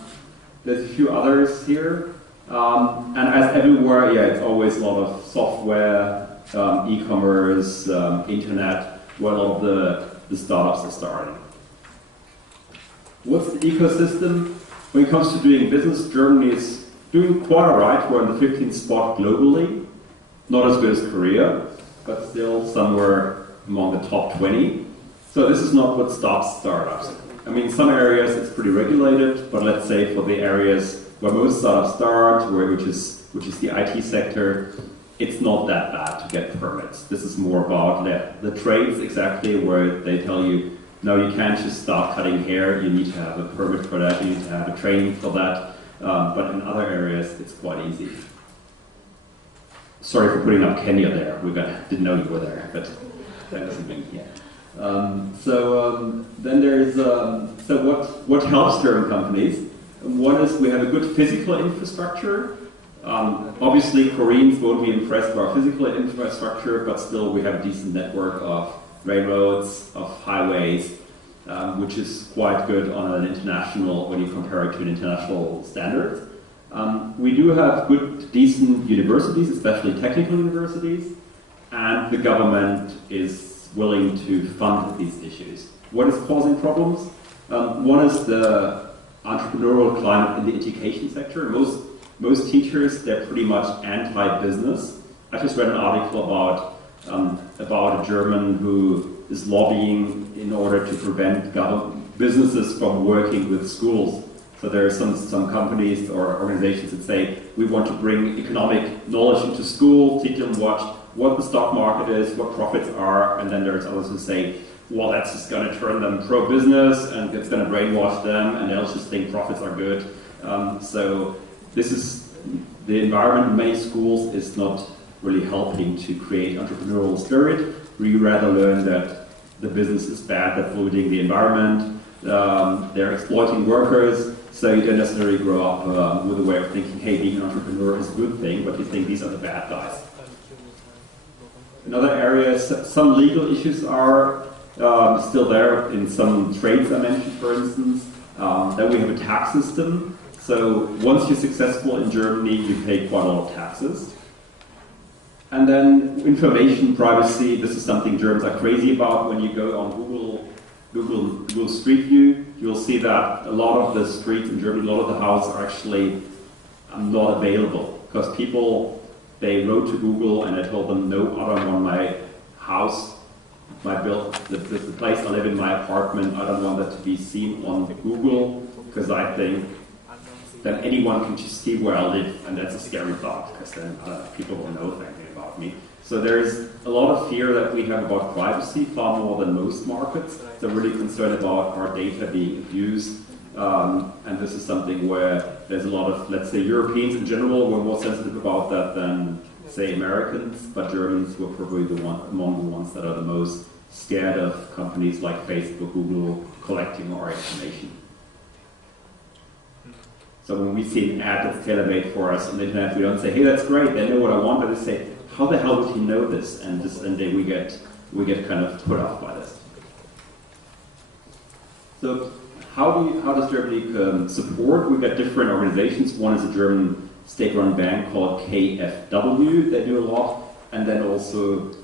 There's a few others here. And as everywhere, it's always a lot of software, e-commerce, internet, where a lot of the startups are starting. What's the ecosystem? When it comes to doing business, Germany is doing quite all right. We're in the 15th spot globally. Not as good as Korea, but still somewhere among the top 20. So this is not what stops startups. I mean, some areas it's pretty regulated, but let's say for the areas where most startups start, which is which is the IT sector, it's not that bad to get permits. This is more about the trades exactly, where they tell you, no, you can't just start cutting hair, you need to have a permit for that, you need to have a training for that, but in other areas it's quite easy. Sorry for putting up Kenya there, didn't know you were there, but that doesn't mean, yeah. Then there's, what helps German companies? One is we have a good physical infrastructure. Obviously, Koreans won't be impressed by our physical infrastructure, but still we have a decent network of railroads, of highways, which is quite good on an international, when you compare it to an international standard. We do have good, decent universities, especially technical universities, and the government is willing to fund these issues. What is causing problems? One is the entrepreneurial climate in the education sector. Most teachers, they're pretty much anti-business. I just read an article about a German who is lobbying in order to prevent businesses from working with schools. So there are some companies or organizations that say, we want to bring economic knowledge into school, teach them what the stock market is, what profits are, and then there's others who say, well, that's just going to turn them pro-business and it's going to brainwash them and they'll just think profits are good. So this is, the environment in many schools is not really helping to create entrepreneurial spirit. We rather learn that the business is bad, they're polluting the environment, they're exploiting workers, so you don't necessarily grow up with a way of thinking, hey, being an entrepreneur is a good thing, but you think these are the bad guys. In other areas, some legal issues are still there in some trades I mentioned, for instance. Then we have a tax system. So once you're successful in Germany, you pay quite a lot of taxes. And then information privacy, this is something Germans are crazy about. When you go on Google Street View, you'll see that a lot of the streets in Germany, a lot of the houses are actually not available because people, they wrote to Google and I told them, no, I don't want my house, the place I live in, my apartment, I don't want that to be seen on Google because I think then anyone can just see where I live, and that's a scary thought because then people will know anything about me. So there's a lot of fear that we have about privacy, far more than most markets. They're really concerned about our data being abused, and this is something where there's a lot of, let's say, Europeans in general were more sensitive about that than, say, Americans, but Germans were probably among the ones that are the most scared of companies like Facebook, Google collecting our information. So when we see an ad that's tailor-made for us on the internet, we don't say, hey, that's great, they know what I want, but they say, how the hell would he know this? And then we get kind of put off by this. So how does Germany support? We've got different organizations. One is a German state-run bank called KfW. They do a lot. And then also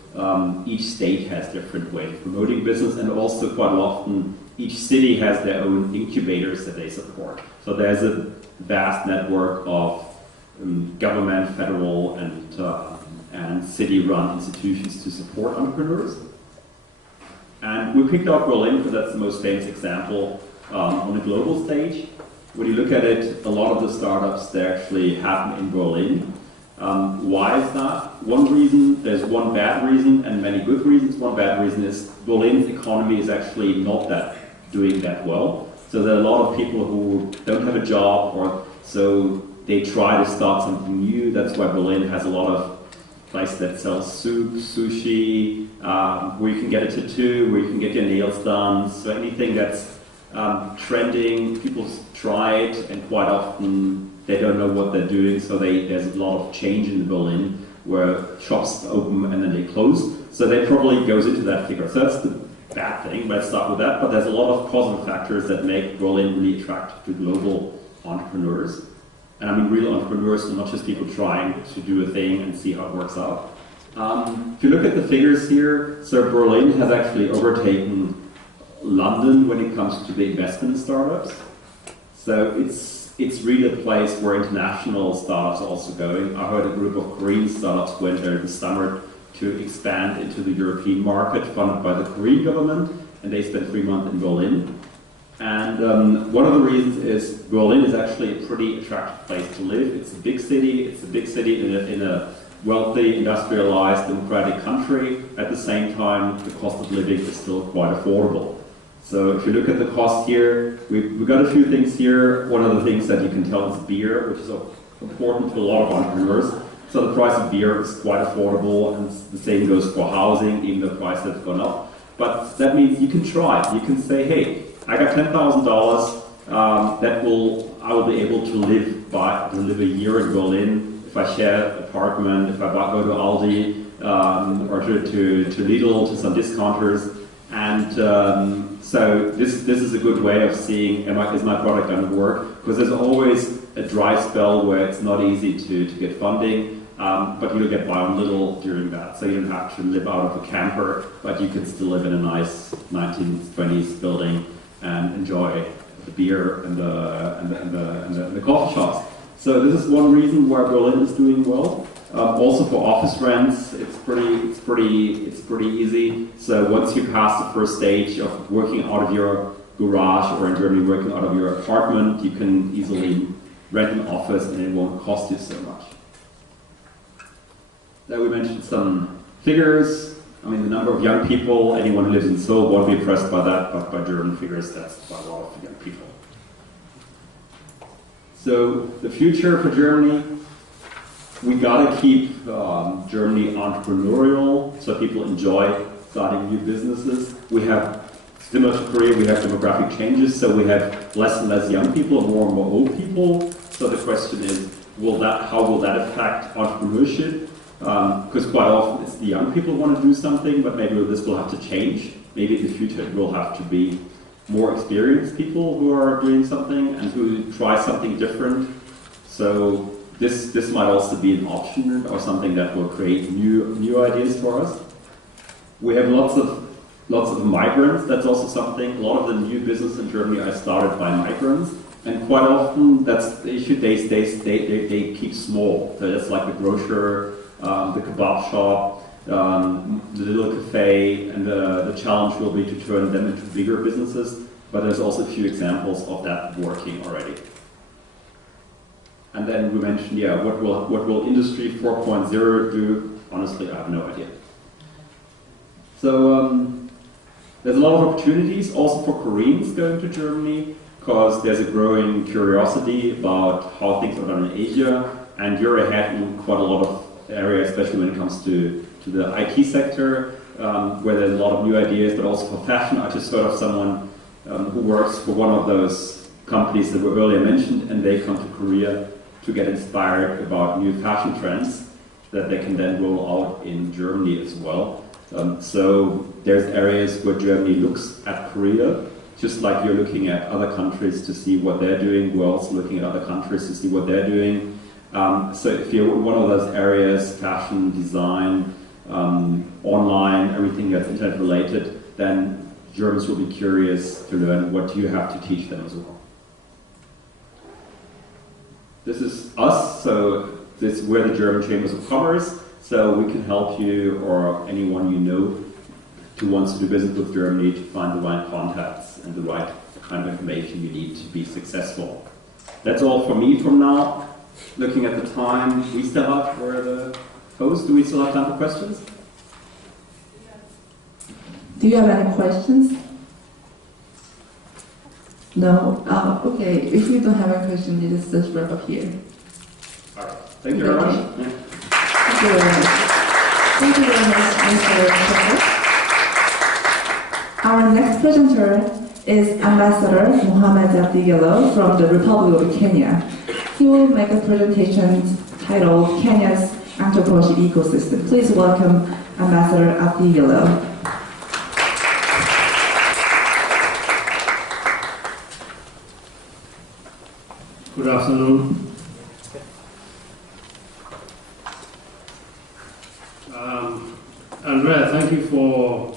each state has different ways of promoting business, and also quite often each city has their own incubators that they support. So there's a vast network of government, federal, and city-run institutions to support entrepreneurs. And we picked out Berlin because that's the most famous example on a global stage. When you look at it, a lot of the startups, they actually happen in Berlin. Why is that? One reason, there's one bad reason and many good reasons. One bad reason is Berlin's economy is actually not doing that well. So there are a lot of people who don't have a job, or so they try to start something new. That's why Berlin has a lot of places that sell soup, sushi, where you can get a tattoo, where you can get your nails done. So anything that's trending, people try it, and quite often they don't know what they're doing. So there's a lot of change in Berlin where shops open and then they close. So that probably goes into that figure. So that's the bad thing. Let's start with that. But there's a lot of positive factors that make Berlin really attractive to global entrepreneurs. And I mean real entrepreneurs, so not just people trying to do a thing and see how it works out. If you look at the figures here, so Berlin has actually overtaken London when it comes to the investment startups. So it's really a place where international startups are also going. I heard a group of Korean startups went there this summer to expand into the European market, funded by the Korean government, and they spent 3 months in Berlin. And one of the reasons is Berlin is actually a pretty attractive place to live. It's a big city. It's a big city in a wealthy, industrialized, democratic country. At the same time, the cost of living is still quite affordable. So if you look at the cost here, we've got a few things here. One of the things that you can tell is beer, which is important to a lot of entrepreneurs. So the price of beer is quite affordable, and the same goes for housing, even though prices have gone up. But that means you can try. You can say, hey, I got $10,000. I will be able to live a year in Berlin if I share an apartment, if I go to Aldi or to Lidl, to some discounters. And so this is a good way of seeing, is my product going to work? Because there's always a dry spell where it's not easy to get funding, but you'll get by a little during that. So you don't have to live out of a camper, but you can still live in a nice 1920s building and enjoy the beer and the coffee shops. So this is one reason why Berlin is doing well. Also for office rents, it's pretty easy. So once you pass the first stage of working out of your garage, or in Germany working out of your apartment, you can easily rent an office and it won't cost you so much. Then we mentioned some figures. I mean, the number of young people, anyone who lives in Seoul won't be impressed by that, but by German figures, that's quite a lot of young people. So the future for Germany, we gotta keep Germany entrepreneurial, so people enjoy starting new businesses. We have, similar to Korea, we have demographic changes, so we have less and less young people and more old people. So the question is, how will that affect entrepreneurship? Because quite often it's the young people who want to do something, but maybe this will have to change. Maybe in the future it will have to be more experienced people who are doing something and who try something different. So this might also be an option or something that will create new ideas for us. We have lots of migrants. That's also something. A lot of the new business in Germany are started by migrants, and quite often that's the issue. They keep small. So that's like the grocer, the kebab shop, the little cafe, and the challenge will be to turn them into bigger businesses. But there's also a few examples of that working already. And then we mentioned, what will Industry 4.0 do? Honestly, I have no idea. So there's a lot of opportunities also for Koreans going to Germany, because there's a growing curiosity about how things are done in Asia, and you're ahead in quite a lot of areas, especially when it comes to the IT sector, where there's a lot of new ideas, but also for fashion. I just heard of someone who works for one of those companies that were earlier mentioned, and they come to Korea to get inspired about new fashion trends that they can then roll out in Germany as well. So there's areas where Germany looks at Korea, just like you're looking at other countries to see what they're doing. We're also looking at other countries to see what they're doing. So if you're in one of those areas, fashion, design, online, everything that's internet related, then Germans will be curious to learn what you have to teach them as well. This is us, so we're the German Chambers of Commerce, so we can help you or anyone you know who wants to do business with Germany to find the right contacts and the right kind of information you need to be successful. That's all for me from now. Looking at the time, we still have for the host. Do we still have time for questions? Do you have any questions? No? Okay, if you don't have a question, you just wrap up here. All right. Thank you very much. Thank you very much. Thank you very much, Mr. Shepherd. Our next presenter is Ambassador Mohamed Abdigelo from the Republic of Kenya. He will make a presentation titled Kenya's Entrepreneurship Ecosystem. Please welcome Ambassador Abdigelo. Good afternoon. Andrea, thank you for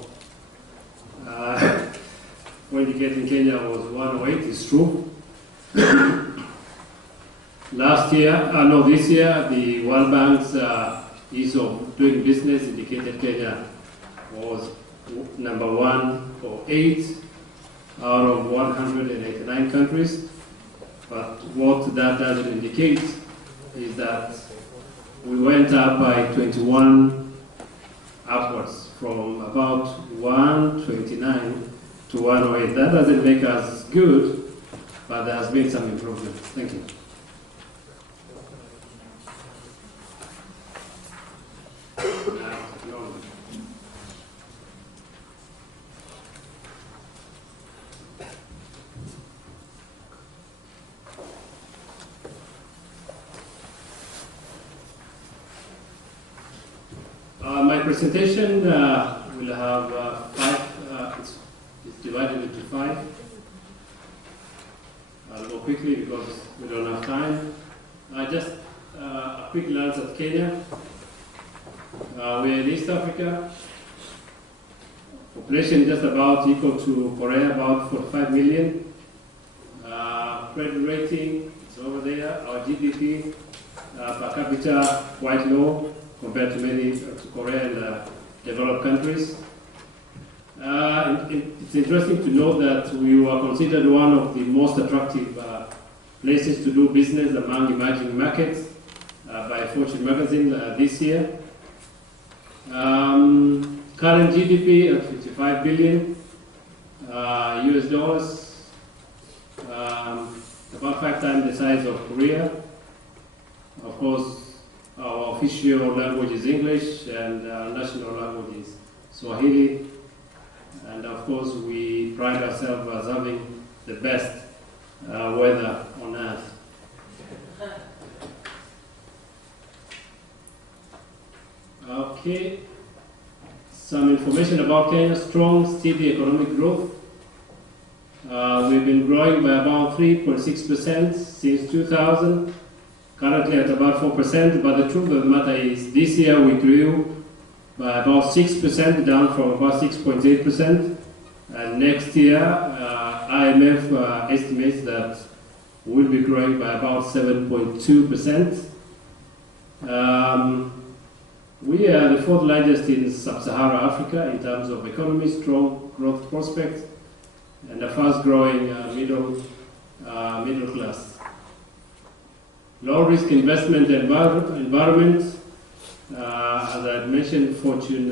indicating Kenya was 108. It's true. This year, the World Bank's ease of doing business indicated Kenya was number 108 out of 189 countries. But what that doesn't indicate is that we went up by 21 upwards, from about 129 to 108. That doesn't make us good, but there has been some improvement. Thank you. My presentation will have it's divided into 5. I'll go quickly because we don't have time. Just a quick glance at Kenya. We're in East Africa. Population just about equal to Korea, about 45 million. Credit rating is over there. Our GDP per capita quite low compared to many to Korea and developed countries. It's interesting to note that we were considered one of the most attractive places to do business among emerging markets by Fortune magazine this year. Current GDP at 55 billion US dollars, about 5 times the size of Korea. Of course, our official language is English and our national language is Swahili. And of course, we pride ourselves as having the best weather on earth. Okay, some information about Kenya. Strong, steady economic growth. We've been growing by about 3.6% since 2000. Currently at about 4%, but the truth of the matter is this year we grew by about 6%, down from about 6.8%. And next year, IMF estimates that we'll be growing by about 7.2%. We are the 4th largest in sub-Saharan Africa in terms of economy, strong growth prospects, and a fast-growing middle class. Low-risk investment environment. As I had mentioned, Fortune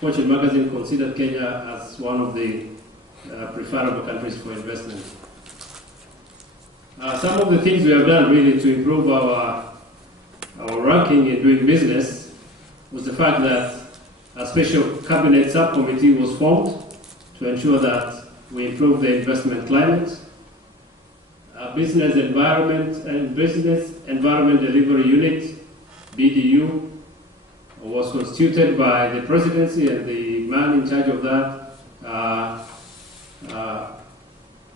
magazine considered Kenya as one of the preferable countries for investment. Some of the things we have done really to improve our ranking in doing business was the fact that a special cabinet subcommittee was formed to ensure that we improve the investment climate. Business Environment Delivery Unit, BDU, was constituted by the presidency, and the man in charge of that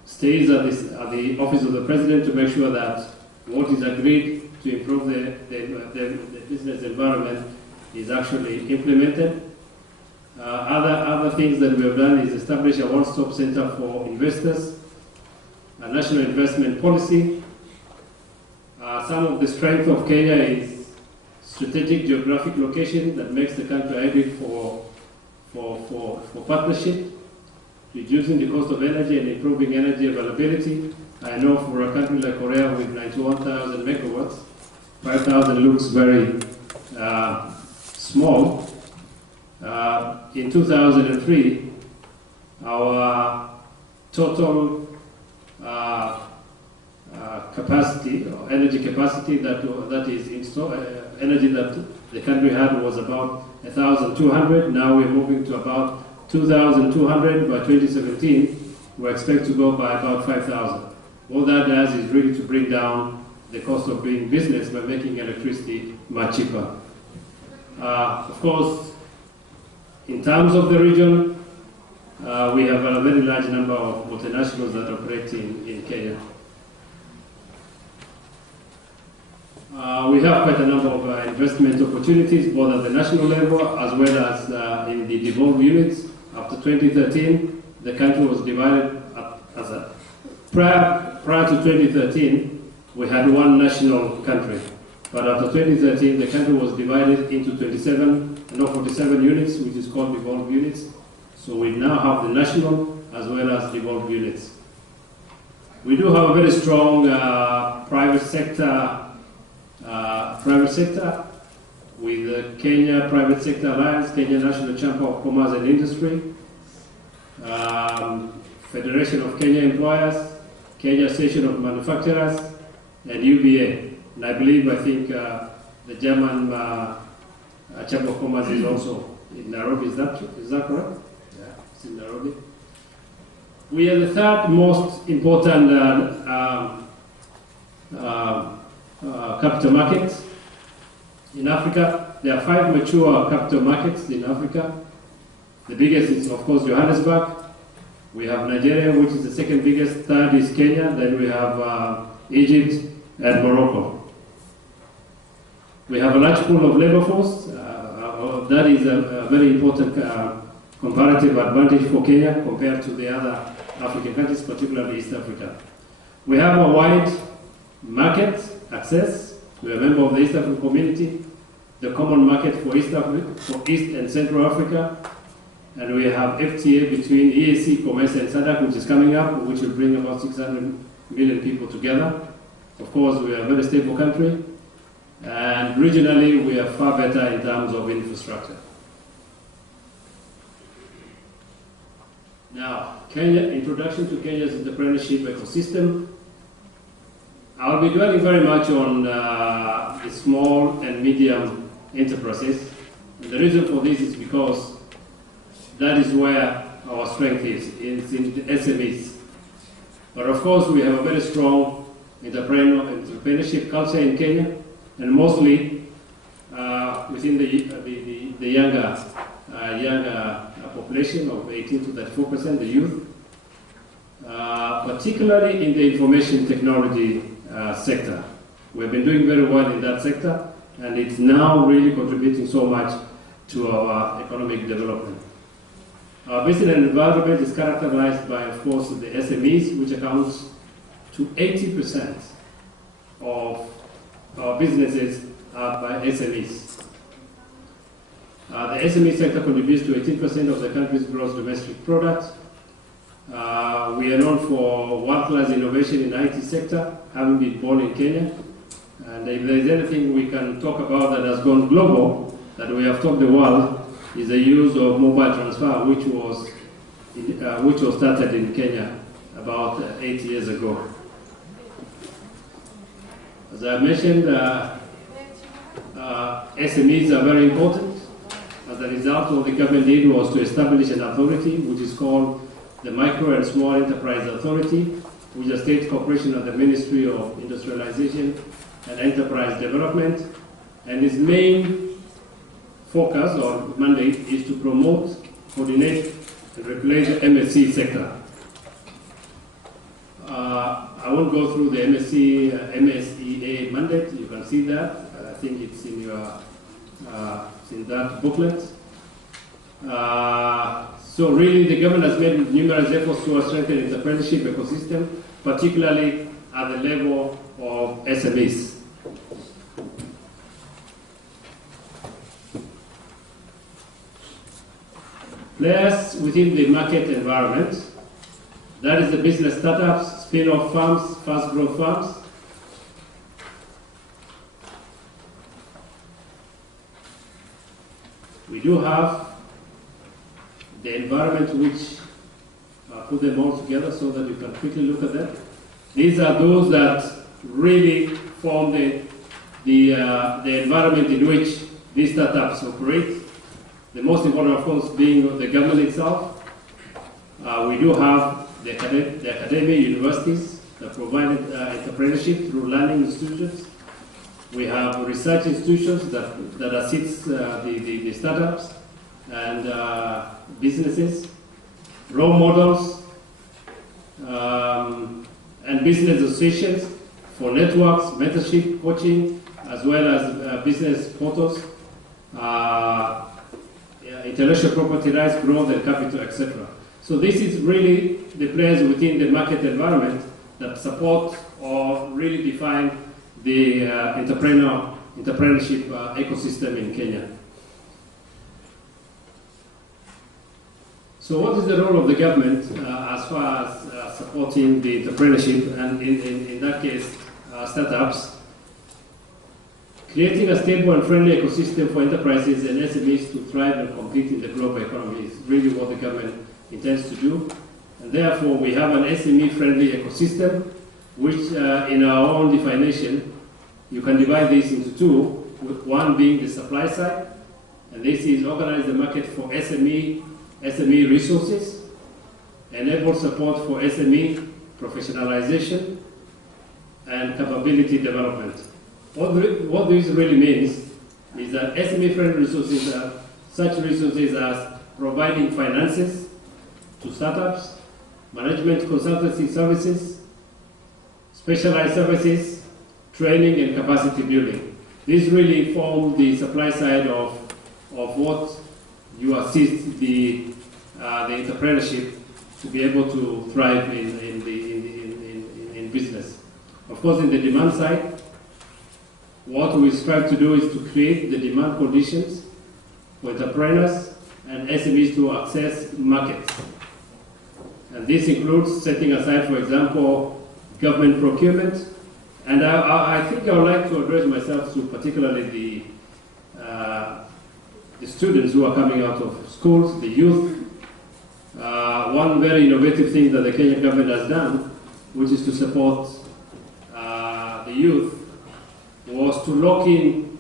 stays at the office of the president to make sure that what is agreed to improve the business environment is actually implemented. Other things that we have done is establish a one-stop center for investors, a national investment policy. Some of the strength of Kenya is strategic geographic location that makes the country ideal for partnership, reducing the cost of energy and improving energy availability. I know for a country like Korea with 91,000 megawatts, 5,000 looks very small. In 2003, our total capacity, or energy capacity that is installed, energy that the country had was about 1,200. Now we're moving to about 2,200. By 2017, we expect to go by about 5,000. All that does is really to bring down the cost of doing business by making electricity much cheaper. Of course, in terms of the region, we have a very large number of multinationals that operate in Kenya. We have quite a number of investment opportunities, both at the national level as well as in the devolved units. After 2013, the country was divided prior to 2013, we had one national country. But after 2013, the country was divided into 47 units, which is called devolved units. So we now have the national as well as devolved units. We do have a very strong private sector with the Kenya Private Sector Alliance, Kenya National Chamber of Commerce and Industry, Federation of Kenya Employers, Kenya Association of Manufacturers, and UBA. And I think the German Chamber of Commerce is also in Nairobi. Is that correct? Yeah, it's in Nairobi. We are the third most important capital market in Africa. There are 5 mature capital markets in Africa. The biggest is, of course, Johannesburg. We have Nigeria, which is the second biggest. Third is Kenya. Then we have Egypt and Morocco. We have a large pool of labor force. That is a very important comparative advantage for Kenya compared to the other African countries, particularly East Africa. We have a wide market access. We are a member of the East African Community, the common market for East and Central Africa, and we have FTA between EAC, COMESA, and SADC, which is coming up, which will bring about 600 million people together. Of course, we are a very stable country, and regionally, we are far better in terms of infrastructure. Now, introduction to Kenya's entrepreneurship ecosystem. I'll be dwelling very much on the small and medium enterprises. And the reason for this is because that is where our strength is in the SMEs. But of course, we have a very strong entrepreneurship culture in Kenya, and mostly within the younger population of 18 to 34%, the youth, particularly in the information technology sector. We've been doing very well in that sector, and it's now really contributing so much to our economic development. Our business environment is characterized by, of course, the SMEs, which accounts to 80% of our businesses are by SMEs. The SME sector contributes to 18% of the country's gross domestic product. We are known for world-class innovation in the IT sector, having been born in Kenya. And if there is anything we can talk about that has gone global, that we have taught the world, is the use of mobile transfer, which was started in Kenya about 8 years ago. As I mentioned, SMEs are very important. As a result, what the government did was to establish an authority, which is called the Micro and Small Enterprise Authority, which is a state corporation of the Ministry of Industrialization and Enterprise Development, and its main focus or mandate is to promote, coordinate, and regulate the MSC sector. I won't go through the MSEA mandate. You can see that. I think it's in that booklet. So really, the government has made numerous efforts to strengthen its apprenticeship ecosystem, particularly at the level of SMEs. Players within the market environment, that is the business startups, spin-off firms, fast growth firms. We do have the environment which put them all together so that you can quickly look at them. These are those that really form the environment in which these startups operate. The most important, of course, being the government itself. We do have the academia universities that provide entrepreneurship through learning institutions. We have research institutions that assist the startups and businesses, role models, and business associations for networks, mentorship, coaching, as well as business portals, intellectual property rights, growth and capital, etc. So this is really the players within the market environment that support or really define the entrepreneurship ecosystem in Kenya. So what is the role of the government as far as supporting the entrepreneurship and in that case startups? Creating a stable and friendly ecosystem for enterprises and SMEs to thrive and compete in the global economy is really what the government intends to do. And therefore we have an SME-friendly ecosystem, which in our own definition, you can divide this into two, with one being the supply side, and this is organize the market for SME resources, enable support for SME professionalization, and capability development. What this really means is that SME-friendly resources are such resources as providing finances to startups, management consultancy services, specialized services, training and capacity building. These really form the supply side of what you assist the entrepreneurship to be able to thrive in business. Of course, in the demand side, what we strive to do is to create the demand conditions for entrepreneurs and SMEs to access markets. And this includes setting aside, for example, government procurement. And I think I would like to address myself to particularly the students who are coming out of schools, the youth. One very innovative thing that the Kenyan government has done, which is to support the youth, was to lock in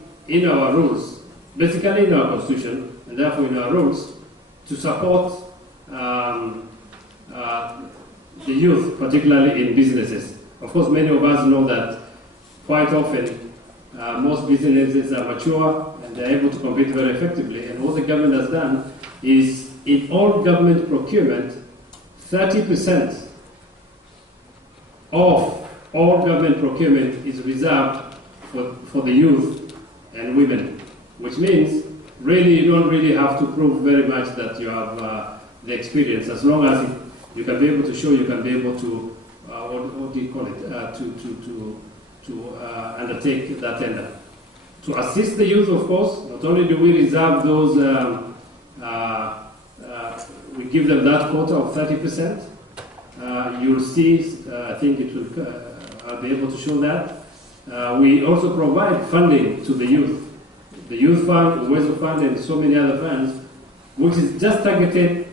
our rules, basically in our constitution, and therefore in our rules, to support the youth, particularly in businesses. Of course, many of us know that quite often most businesses are mature and they're able to compete very effectively. And what the government has done is, in all government procurement, 30% of all government procurement is reserved for the youth and women, which means really you don't really have to prove very much that you have the experience, as long as you can be able to show you can be able to what do you call it to undertake that tender. To assist the youth, of course, not only do we reserve those, we give them that quota of 30%. You'll see, I think it will, I'll be able to show that. We also provide funding to the youth fund, the Wezo fund, and so many other funds, which is just targeted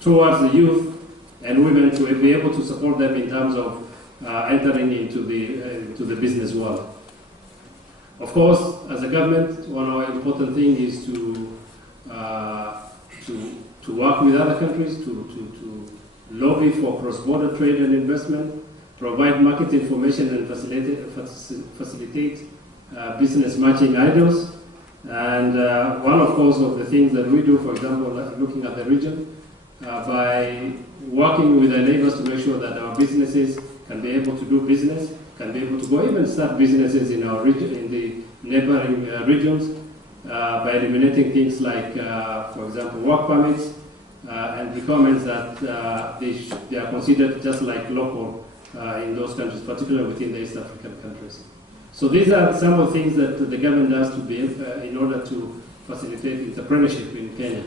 towards the youth and women to be able to support them in terms of entering into the business world. Of course, as a government, one of our important things is to work with other countries, to lobby for cross-border trade and investment, provide market information and facilitate business matching ideals. And one, of course, of the things that we do, for example, looking at the region, by working with our neighbors to make sure that our businesses can be able to do business, can be able to go even start businesses in our region, in the neighboring regions, by eliminating things like, for example, work permits and requirements that they are considered just like local in those countries, particularly within the East African countries. So these are some of the things that the government does to be in order to facilitate entrepreneurship in Kenya.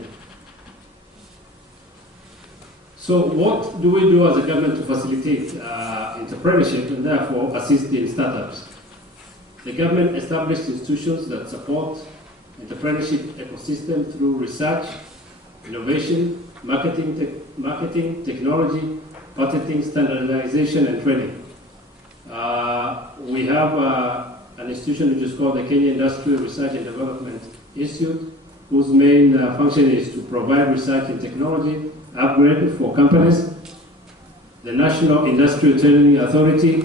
So what do we do as a government to facilitate entrepreneurship and therefore assist in startups? The government established institutions that support entrepreneurship ecosystem through research, innovation, marketing, technology, patenting, standardization, and training. We have an institution which is called the Kenya Industrial Research and Development Institute, whose main function is to provide research and technology upgrade for companies. The National Industrial Training Authority,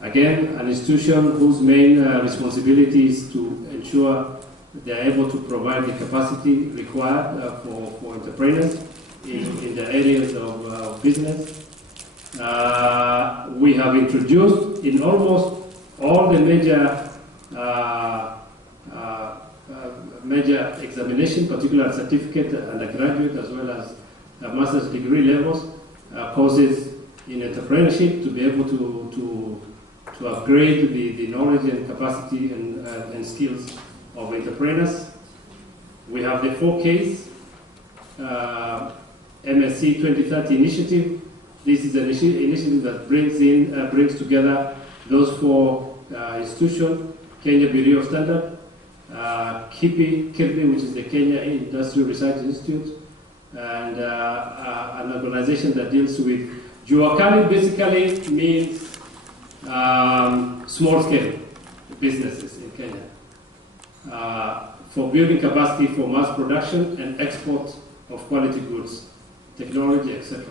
again, an institution whose main responsibility is to ensure they are able to provide the capacity required for entrepreneurs in the areas of business. We have introduced in almost all the major examination, particularly certificate, undergraduate, as well as master's degree levels, courses in entrepreneurship to be able to upgrade the knowledge and capacity and skills of entrepreneurs. We have the 4Ks, MSC 2030 initiative. This is an initiative that brings together those four institutions: Kenya Bureau of Standard, KIPI, which is the Kenya Industrial Research Institute, and an organization that deals with Juakali. Basically means small-scale businesses in Kenya for building capacity for mass production and export of quality goods, technology, etc.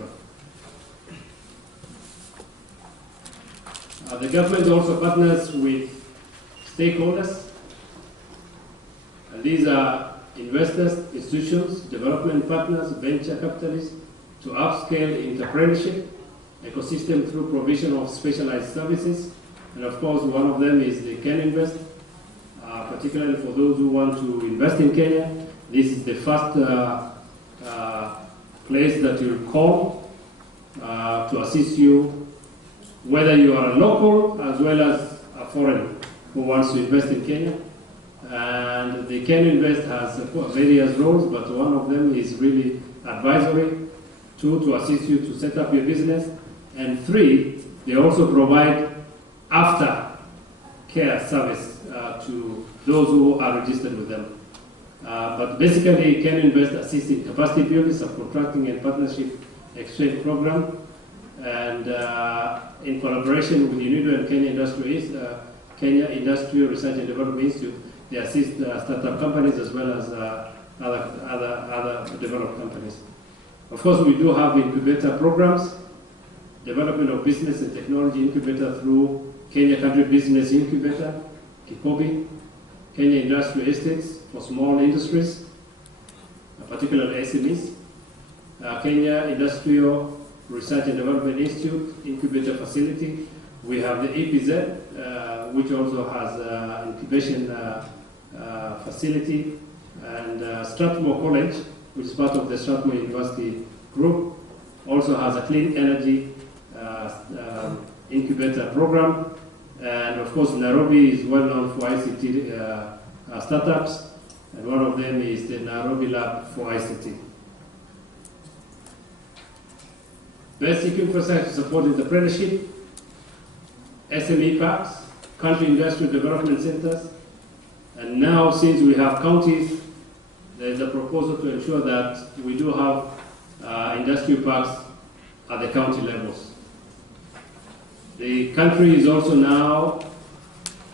The government also partners with stakeholders, and these are investors, institutions, development partners, venture capitalists, to upscale entrepreneurship ecosystem through provision of specialized services. And of course, one of them is the Kenya Invest, particularly for those who want to invest in Kenya. This is the first place that you'll call to assist you, whether you are a local as well as a foreign who wants to invest in Kenya. And the Kenya Invest has various roles, but one of them is really advisory. 2, to assist you to set up your business. And 3, they also provide after care service to those who are registered with them. But basically, Kenya Invest assists in capacity building, subcontracting, and partnership exchange program. And in collaboration with UNIDO and Kenya Industrial Research and Development Institute, they assist startup companies as well as other developed companies. Of course, we do have incubator programs, development of business and technology incubator through Kenya Country Business Incubator, Kikobi, Kenya Industrial Estates for small industries, particularly SMEs, Kenya Industrial Research and Development Institute Incubator Facility. We have the EPZ, which also has an incubation facility, and Strathmore College, which is part of the Strathmore University group, also has a clean energy incubator program. And of course, Nairobi is well known for ICT startups, and one of them is the Nairobi Lab for ICT. Basic infrastructure support entrepreneurship, SME parks, country industrial development centers, and now since we have counties, there is a proposal to ensure that we do have industrial parks at the county levels. The country is also now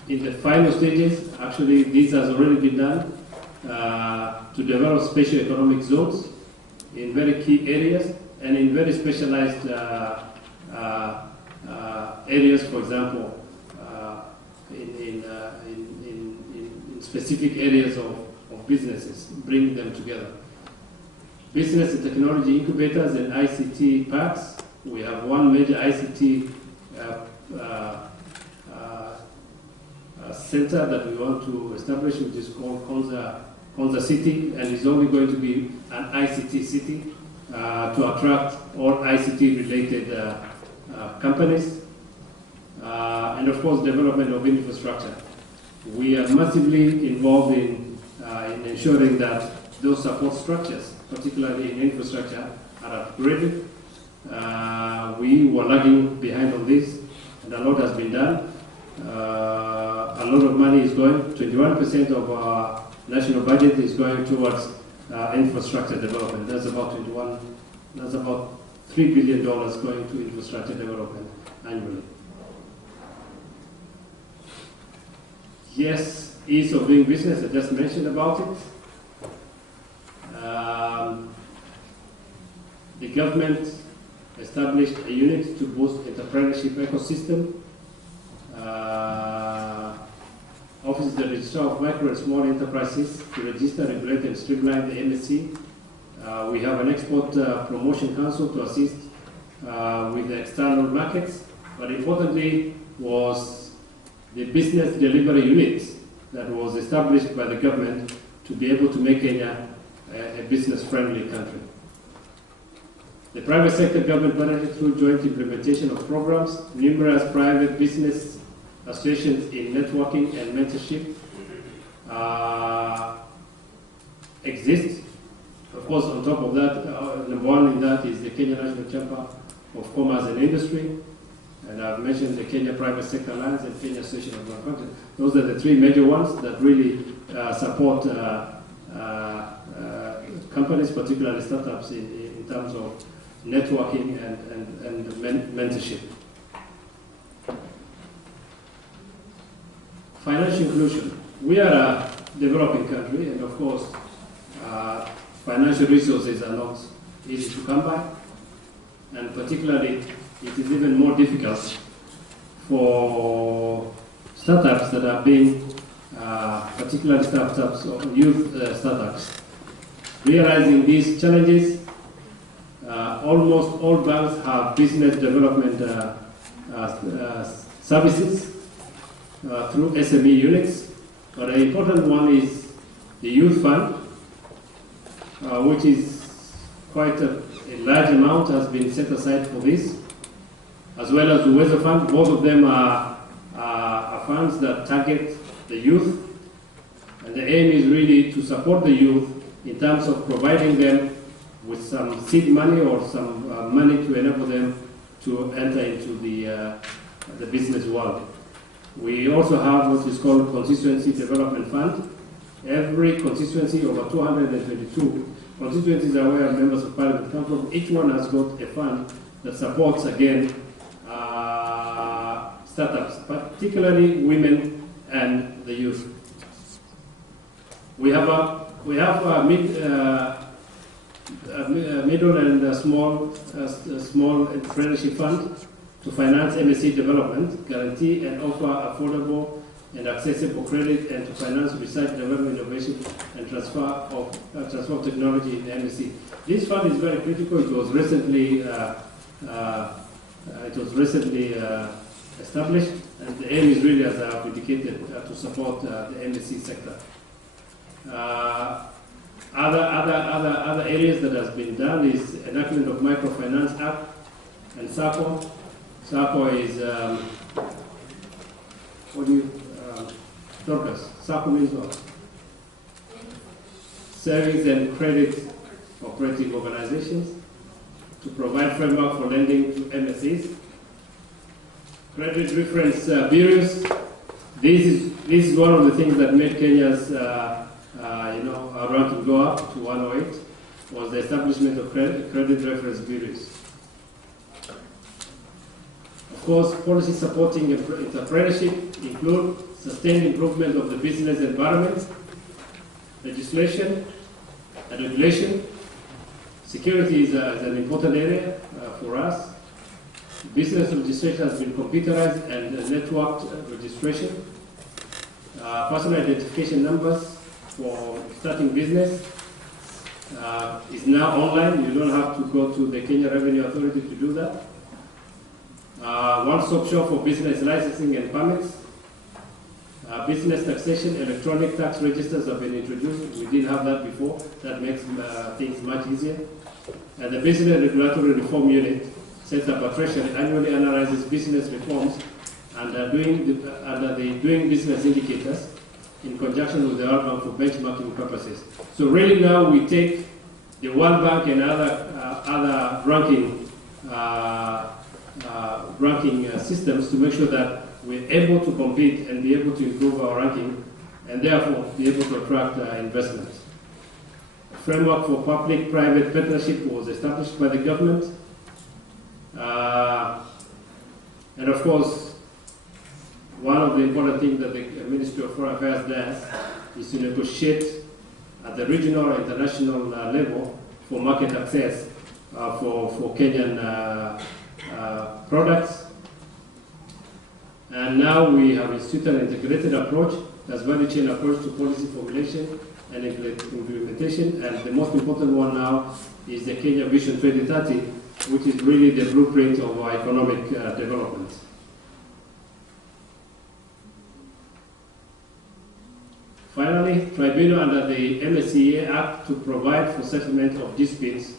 in the final stages. Actually, this has already been done to develop special economic zones in very key areas and in very specialized areas, for example, in specific areas of businesses, bring them together. Business and technology incubators and ICT parks. We have one major ICT center that we want to establish, which is called Konza City, and is only going to be an ICT city to attract all ICT-related companies. And of course, development of infrastructure. We are massively involved in ensuring that those support structures, particularly in infrastructure, are upgraded. We were lagging behind on this, and a lot has been done. A lot of money is going, 21% of our national budget is going towards infrastructure development. That's about $3 billion going to infrastructure development annually. Yes, ease of doing business, I just mentioned about it. The government established a unit to boost entrepreneurship ecosystem. Office of the Registrar of Micro and Small Enterprises to register, regulate, and streamline the MSC. We have an export promotion council to assist with the external markets, but importantly was the business delivery unit that was established by the government to be able to make Kenya a business-friendly country. The private sector government partnership through joint implementation of programs, numerous private business associations in networking and mentorship exist. Of course, on top of that, number one in that is the Kenya National Chamber of Commerce and Industry, and I've mentioned the Kenya Private Sector Alliance and Kenya Association of Manufacturers. Those are the three major ones that really support companies, particularly startups, in terms of networking and mentorship. Financial inclusion. We are a developing country, and of course, financial resources are not easy to come by, and particularly it is even more difficult for startups that are being, particularly startups or youth startups. Realizing these challenges, almost all banks have business development services through SME units, but an important one is the Youth Fund, which is quite a large amount has been set aside for this, as well as the Weather Fund. Both of them are funds that target the youth, and the aim is really to support the youth in terms of providing them with some seed money or some money to enable them to enter into the business world. We also have what is called Constituency Development Fund. Every constituency, over 222 constituencies are where members of parliament come from. Each one has got a fund that supports, again, startups, particularly women and the youth. We have a middle and small entrepreneurship fund to finance MSC development, guarantee and offer affordable and accessible credit, and to finance research, development, innovation, and transfer of technology in the MSC. This fund is very critical. It was recently established, and the aim is really, as I have indicated, to support the MSC sector. Other areas that has been done is enactment of Microfinance Act and SACCO. SACCO is Dorcas. SACCO means what? Savings and Credit Cooperative Organizations, to provide framework for lending to MSCs. Credit Reference Bureaus. This is one of the things that made Kenya's ranking go up to 108, was the establishment of credit reference bureaus. Of course, policies supporting entrepreneurship include sustained improvement of the business environment, legislation and regulation. Security is an important area for us. Business registration has been computerized and networked registration. Personal identification numbers for starting business is now online. You don't have to go to the Kenya Revenue Authority to do that. One-stop shop for business licensing and permits. Business taxation, electronic tax registers have been introduced. We didn't have that before. That makes things much easier. And the Business Regulatory Reform Unit sets up a treasury, annually analyzes business reforms and doing business indicators in conjunction with the World Bank for benchmarking purposes. So really now we take the World Bank and other ranking systems to make sure that we're able to compete and be able to improve our ranking, and therefore be able to attract investment. A framework for public-private partnership was established by the government. And of course, one of the important things that the Ministry of Foreign Affairs does is to negotiate at the regional or international level for market access for Kenyan products. And now we have instituted an integrated approach, that's value chain approach to policy formulation and implementation. And the most important one now is the Kenya Vision 2030, which is really the blueprint of our economic development. Finally, tribunal under the MSCA Act to provide for settlement of disputes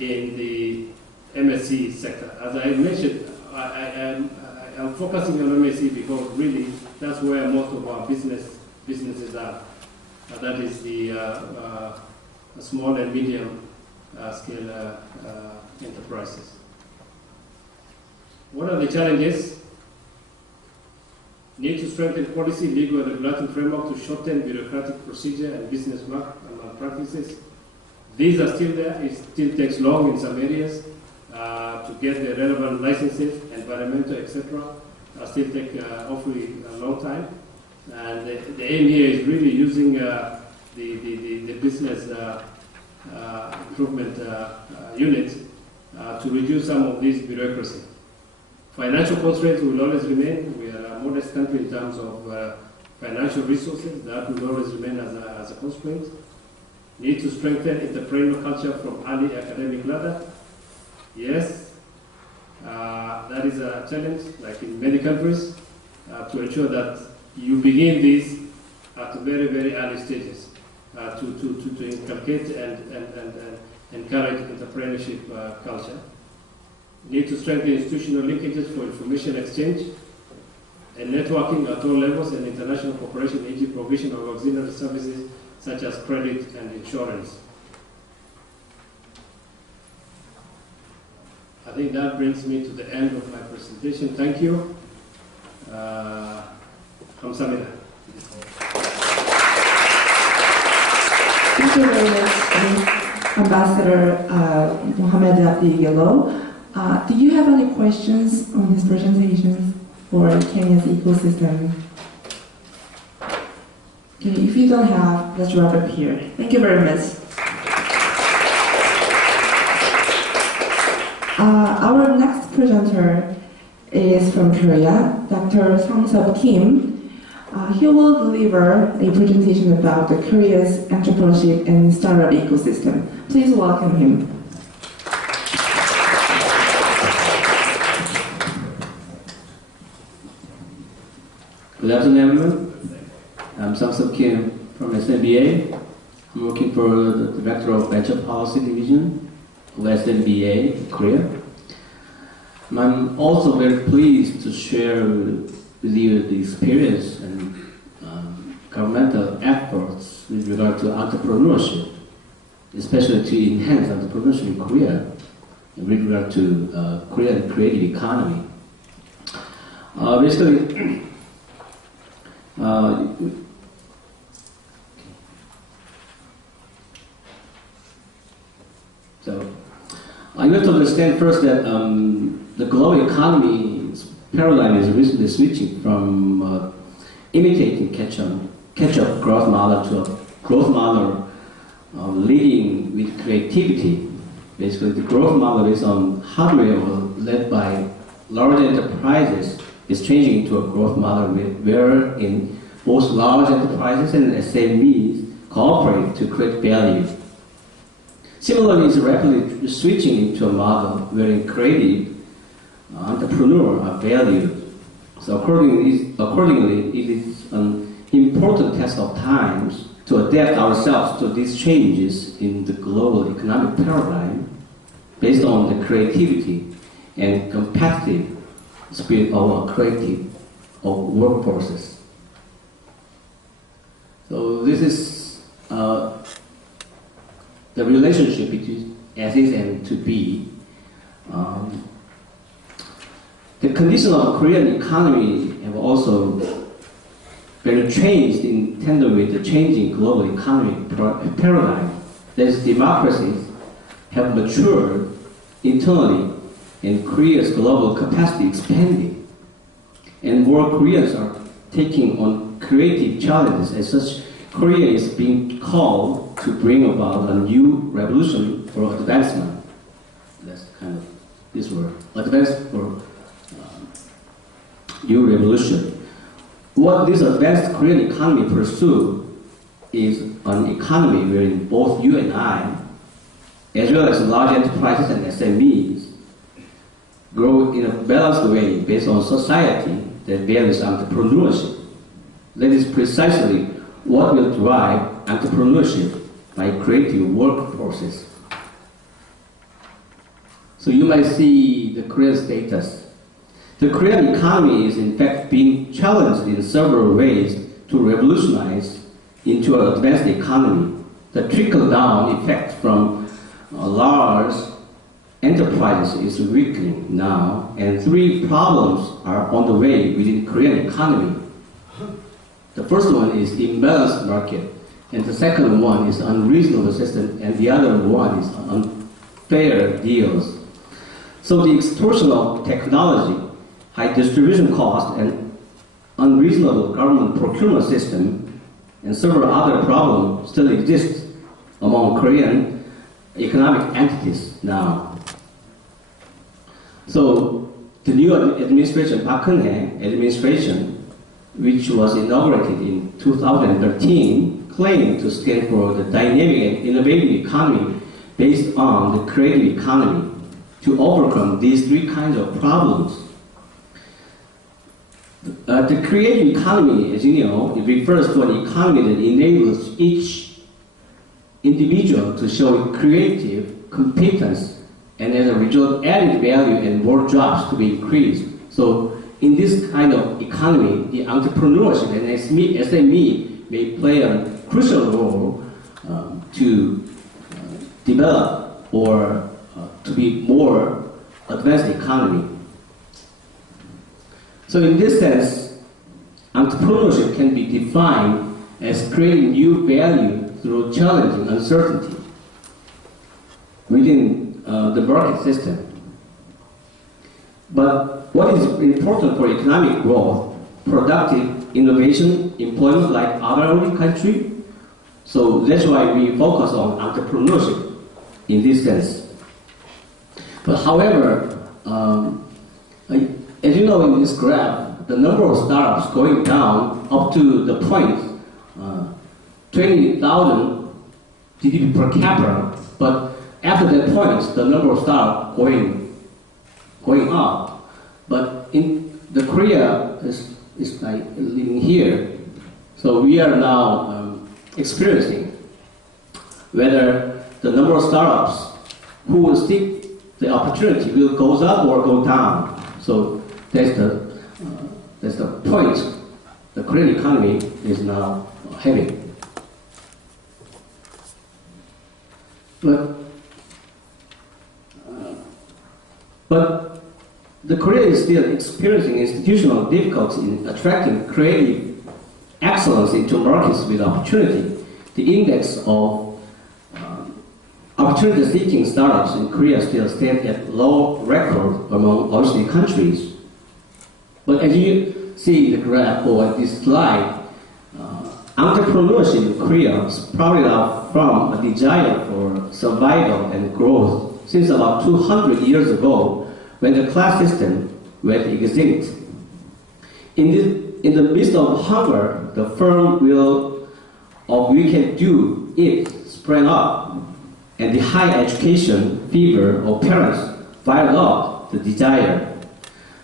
in the MSC sector. As I mentioned, I'm focusing on MSC because really that's where most of our businesses are. That is the small and medium scale enterprises. What are the challenges? Need to strengthen policy, legal, and regulatory framework to shorten bureaucratic procedure and business malpractices. These are still there. It still takes long in some areas to get the relevant licenses, environmental, etc. Still take awfully a long time. And the aim here is really using the business improvement unit to reduce some of this bureaucracy. Financial constraints will always remain. We are a modest country in terms of financial resources. That will always remain as a constraint. Need to strengthen entrepreneurial culture from early academic ladder. Yes, that is a challenge, like in many countries, to ensure that you begin this at very, very early stages to inculcate and encourage entrepreneurship culture. Need to strengthen institutional linkages for information exchange and networking at all levels and international cooperation, e.g. provision of auxiliary services such as credit and insurance. I think that brings me to the end of my presentation. Thank you. Kamsahamnida. Thank you very much, Ambassador Mohamed Abdi Gallo. Do you have any questions on his presentation for Kenya's ecosystem? Okay, if you don't have, let's wrap up here. Thank you very much. Our next presenter is from Korea, Dr. Sang-Sub Kim. He will deliver a presentation about the Korea's entrepreneurship and startup ecosystem. Please welcome him. Good afternoon, everyone. I'm Sang-Sub Kim from SMBA. I'm working for the Director of Venture Policy Division of SMBA, Korea. And I'm also very pleased to share with you the experience and governmental efforts with regard to entrepreneurship, especially to enhance entrepreneurship in Korea and with regard to Korean creative economy. Basically, so I have to understand first that the global economy's paradigm is recently switching from imitating catch-up growth model to a growth model leading with creativity. Basically, the growth model is on hardware or led by large enterprises is changing into a growth model wherein both large enterprises and SMEs cooperate to create value. Similarly, it's rapidly switching into a model wherein creative entrepreneurs are valued. So accordingly, it is an important test of times to adapt ourselves to these changes in the global economic paradigm based on the creativity and competitive spirit of our creative workforces. So this is the relationship between as is and to be. The condition of the Korean economy have also been changed in tandem with the changing global economic paradigm. These democracies have matured internally and Korea's global capacity expanding. And more Koreans are taking on creative challenges. As such, Korea is being called to bring about a new revolution for advancement. That's kind of this word, advance for new revolution. What this advanced Korean economy pursues is an economy wherein both you and I, as well as large enterprises and SMEs, grow in a balanced way based on society that values entrepreneurship. That is precisely what will drive entrepreneurship by creative workforces. So you might see the Korean status. The Korean economy is in fact being challenged in several ways to revolutionize into an advanced economy. The trickle-down effect from large enterprises is weakening now, and three problems are on the way within Korean economy. The first one is imbalanced market, and the second one is unreasonable system, and the other one is unfair deals. So the extortion of technology, high distribution cost, and unreasonable government procurement system, and several other problems still exist among Korean economic entities now. So the new administration, Park Geun-hye administration, which was inaugurated in 2013, claimed to stand for the dynamic and innovative economy based on the creative economy to overcome these three kinds of problems. The creative economy, as you know, it refers to an economy that enables each individual to show creative competence, and as a result, added value and more jobs to be increased. So in this kind of economy, the entrepreneurship and SME may play a crucial role to develop or to be more advanced economy. So in this sense, entrepreneurship can be defined as creating new value through challenging uncertainty within the market system. But what is important for economic growth, productive innovation, employment like other countries. So that's why we focus on entrepreneurship in this sense. But however, as you know in this graph, the number of startups going down up to the point 20,000 GDP per capita, but after that point, the number of startups going up. But in the Korea is like living here, so we are now experiencing whether the number of startups who will seek the opportunity will go up or go down. So that's the point the Korean economy is now having. But the Korea is still experiencing institutional difficulty in attracting creative excellence into markets with opportunity. The index of opportunity-seeking startups in Korea still stands at low record among OECD countries. But as you see in the graph or this slide, entrepreneurship in Korea sprouted out from a desire for survival and growth since about 200 years ago, when the class system went extinct. In the midst of hunger, the firm will of we can do it sprang up, and the high education fever of parents fired up the desire.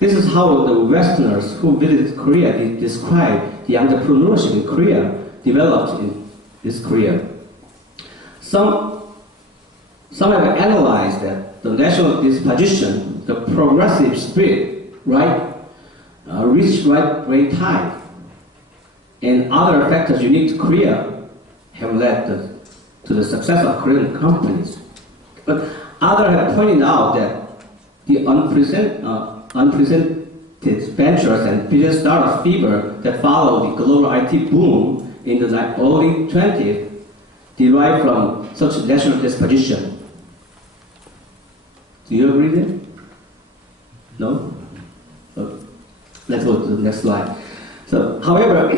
This is how the Westerners who visited Korea describe the entrepreneurship in Korea developed in this Korea. Some have analyzed that the national disposition, the progressive spirit, reached right brain type, and other factors unique to Korea have led to the success of Korean companies. But others have pointed out that the unprecedented ventures and business startup fever that followed the global IT boom in the early 20th derived from such national disposition. Do you agree there? No? So, let's go to the next slide. So, however,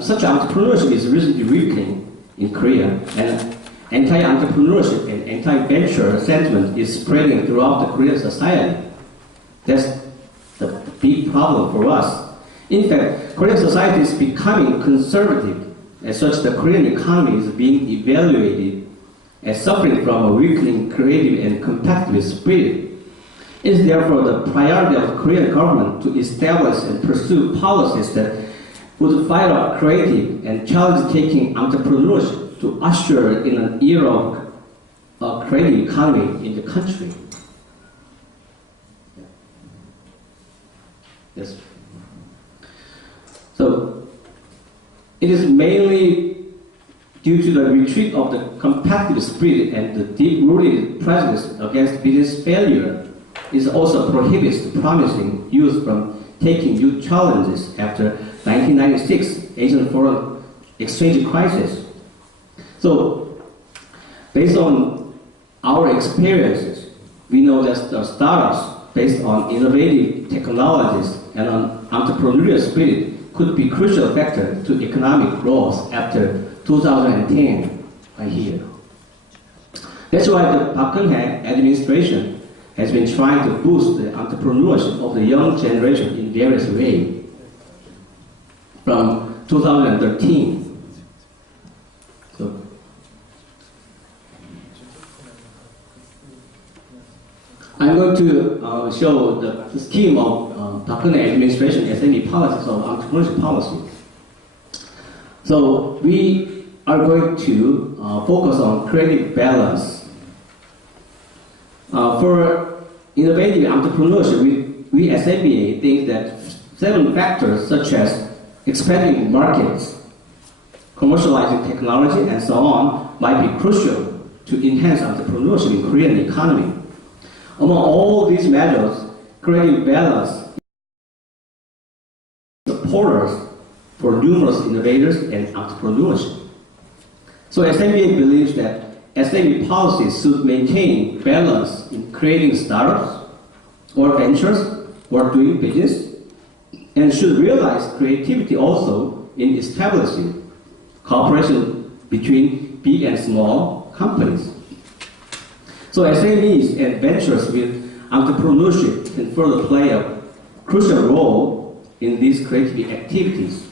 such entrepreneurship is recently weakening in Korea, and anti-entrepreneurship and anti-venture sentiment is spreading throughout the Korean society. That's the big problem for us. In fact, Korean society is becoming conservative. As such, the Korean economy is being evaluated as suffering from a weakening creative and competitive spirit. It is therefore the priority of the Korean government to establish and pursue policies that would fire up creative and challenge-taking entrepreneurship to usher in an era of a creative economy in the country. Yes. So, It is mainly due to the retreat of the competitive spirit and the deep-rooted prejudice against business failure. It also prohibits the promising youth from taking new challenges after 1996 Asian foreign exchange crisis. So, based on our experiences, we know that the startups based on innovative technologies and on entrepreneurial spirit could be crucial factor to economic growth after 2010, I hear. That's why the Park Geun-hye administration has been trying to boost the entrepreneurship of the young generation in various ways from 2013. So, I'm going to show the scheme of Park Geun-hye administration SME policies of entrepreneurship policy. So we are going to focus on creative balance. For innovative entrepreneurship, we as SMBA think that 7 factors such as expanding markets, commercializing technology, and so on might be crucial to enhance entrepreneurship in Korean economy. Among all these measures, creating balance supporters for numerous innovators and entrepreneurship. So SMBA believes that SME policies should maintain balance in creating startups or ventures or doing business, and should realize creativity also in establishing cooperation between big and small companies. So SMEs and ventures with entrepreneurship can further play a crucial role in these creative activities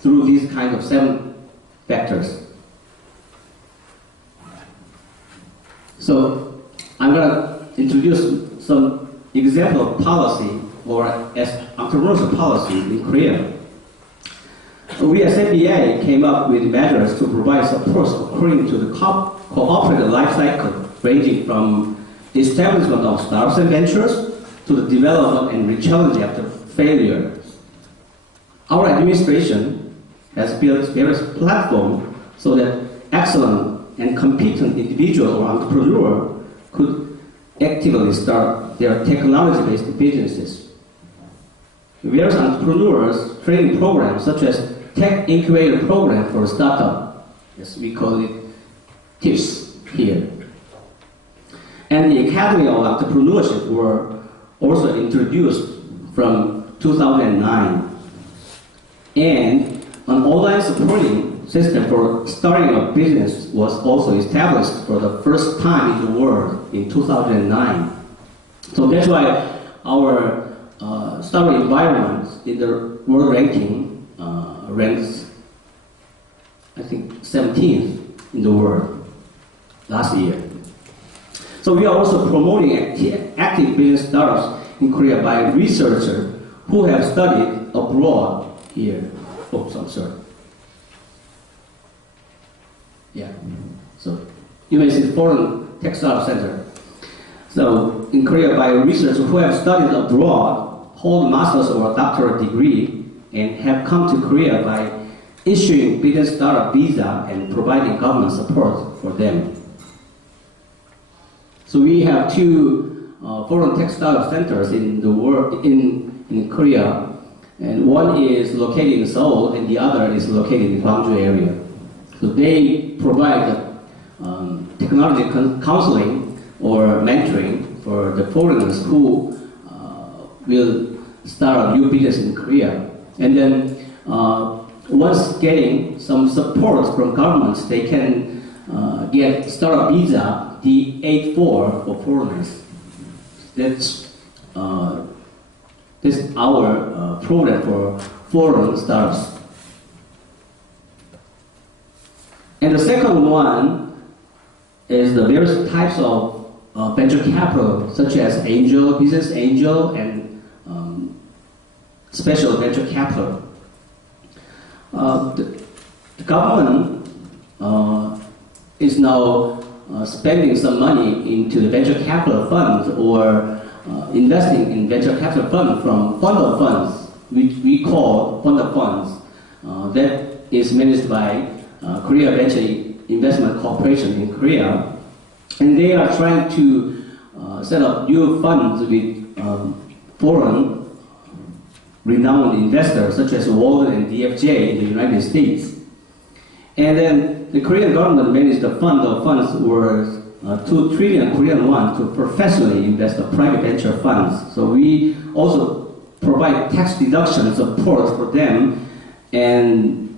through these kind of 7 factors. So I'm going to introduce some example of policy or as entrepreneurship policy in Korea. We as SMBA came up with measures to provide support according to the cooperative life cycle, ranging from the establishment of startups and ventures to the development and re-challenge after failure. Our administration has built various platforms so that excellent and competent individual or entrepreneur could actively start their technology-based businesses. Various entrepreneurs training programs such as Tech Incubator Program for Startup, as we call it TIPS here. And the Academy of Entrepreneurship were also introduced from 2009. And an online supporting system for starting a business was also established for the first time in the world in 2009. So that's why our startup environment in the world ranking ranks, I think, 17th in the world last year. So we are also promoting active business startups in Korea by researchers who have studied abroad here. Oops, I'm sorry. Yeah. So you may see the Foreign Tech Startup Center. So in Korea, by researchers who have studied abroad, hold master's or doctorate degree, and have come to Korea by issuing business startup visa and providing government support for them. So we have 2 foreign tech startup centers in the world, in Korea, and one is located in Seoul and the other is located in Gwangju area. So they provide technology counseling or mentoring for the foreigners who will start a new business in Korea. And then once getting some support from governments, they can get startup visa, the 8-4 for foreigners. That's our program for foreign startups. And the second one is the various types of venture capital, such as angel, business angel, and special venture capital. The government is now spending some money into the venture capital funds or investing in venture capital fund from fund of funds, which we call fund of funds, that is managed by Korea Venture Investment Corporation in Korea, and they are trying to set up new funds with foreign renowned investors such as Walden and DFJ in the United States. And then the Korean government managed the fund of funds worth 2 trillion Korean won to professionally invest in private venture funds. So we also provide tax deduction support for them, and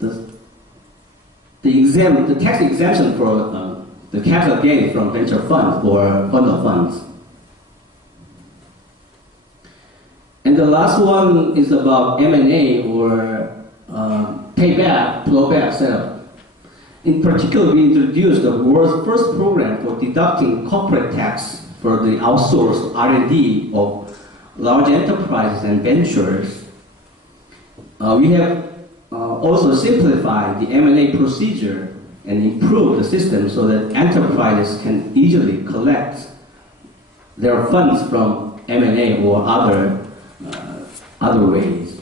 the tax exemption for the capital gain from venture funds or fund of funds. And the last one is about M&A or payback, blowback setup. In particular, we introduced the world's first program for deducting corporate tax for the outsourced R&D of large enterprises and ventures. We have also simplified the M&A procedure and improved the system so that enterprises can easily collect their funds from M&A or other ways.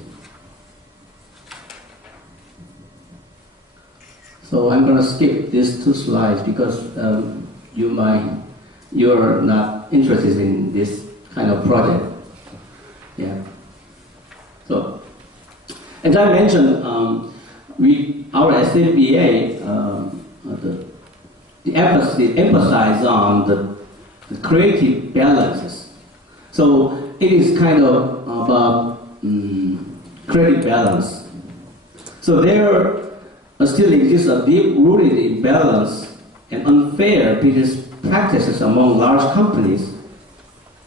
So I'm going to skip these 2 slides because you're not interested in this kind of project. Yeah. So, as I mentioned, our SMBA, the emphasis emphasize on the creative balances. So it is kind of about creative balance. So there still exists a deep-rooted imbalance and unfair business practices among large companies,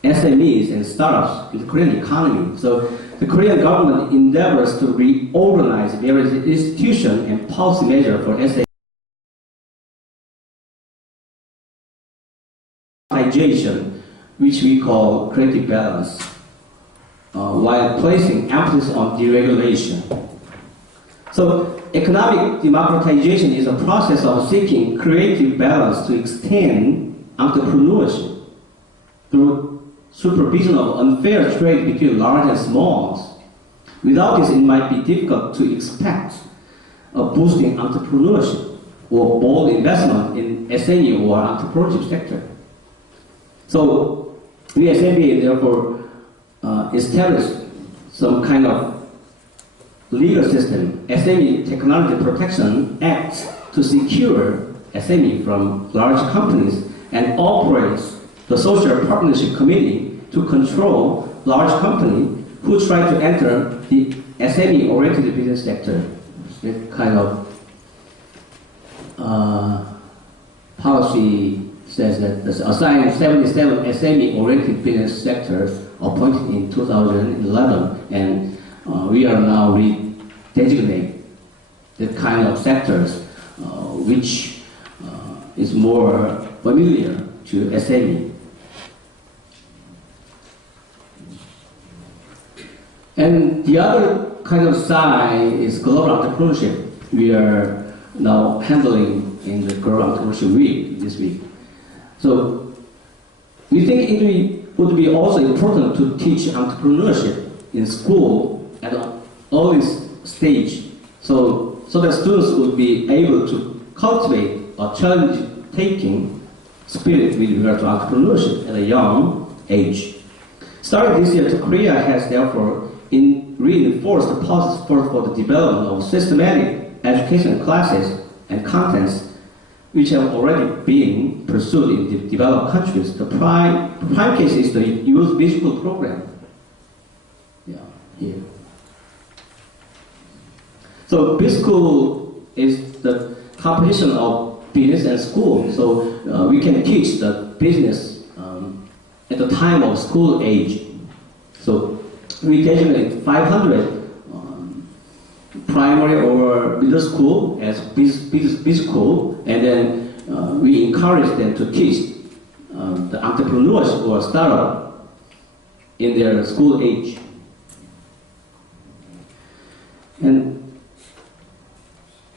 SMEs, and startups in the Korean economy. So the Korean government endeavors to reorganize various institutions and policy measures for SME, which we call creative balance, while placing emphasis on deregulation. So economic democratization is a process of seeking creative balance to extend entrepreneurship through supervision of unfair trade between large and small. Without this, it might be difficult to expect a boosting entrepreneurship or bold investment in SME or entrepreneurship sector. So we SMBA therefore established some kind of legal system, SME Technology Protection Act, to secure SME from large companies, and operates the Social Partnership Committee to control large companies who try to enter the SME-oriented business sector. That kind of policy says that the assigned 77 SME-oriented business sectors appointed in 2011, and we are now redesignate the kind of sectors which is more familiar to SME. And the other kind of side is global entrepreneurship. We are now handling in the Global Entrepreneurship Week this week. So we think it would be also important to teach entrepreneurship in school at an early stage, so that students would be able to cultivate a challenge-taking spirit with regard to entrepreneurship at a young age. Starting this year, Korea has therefore reinforced the policy support for the development of systematic education classes and contents which have already been pursued in the developed countries. The prime case is the Youth Business School program. Yeah, here. So business school is the competition of business and school. So we can teach the business at the time of school age. So we designate 500 primary or middle school as business school, and then we encourage them to teach the entrepreneurs or startup in their school age.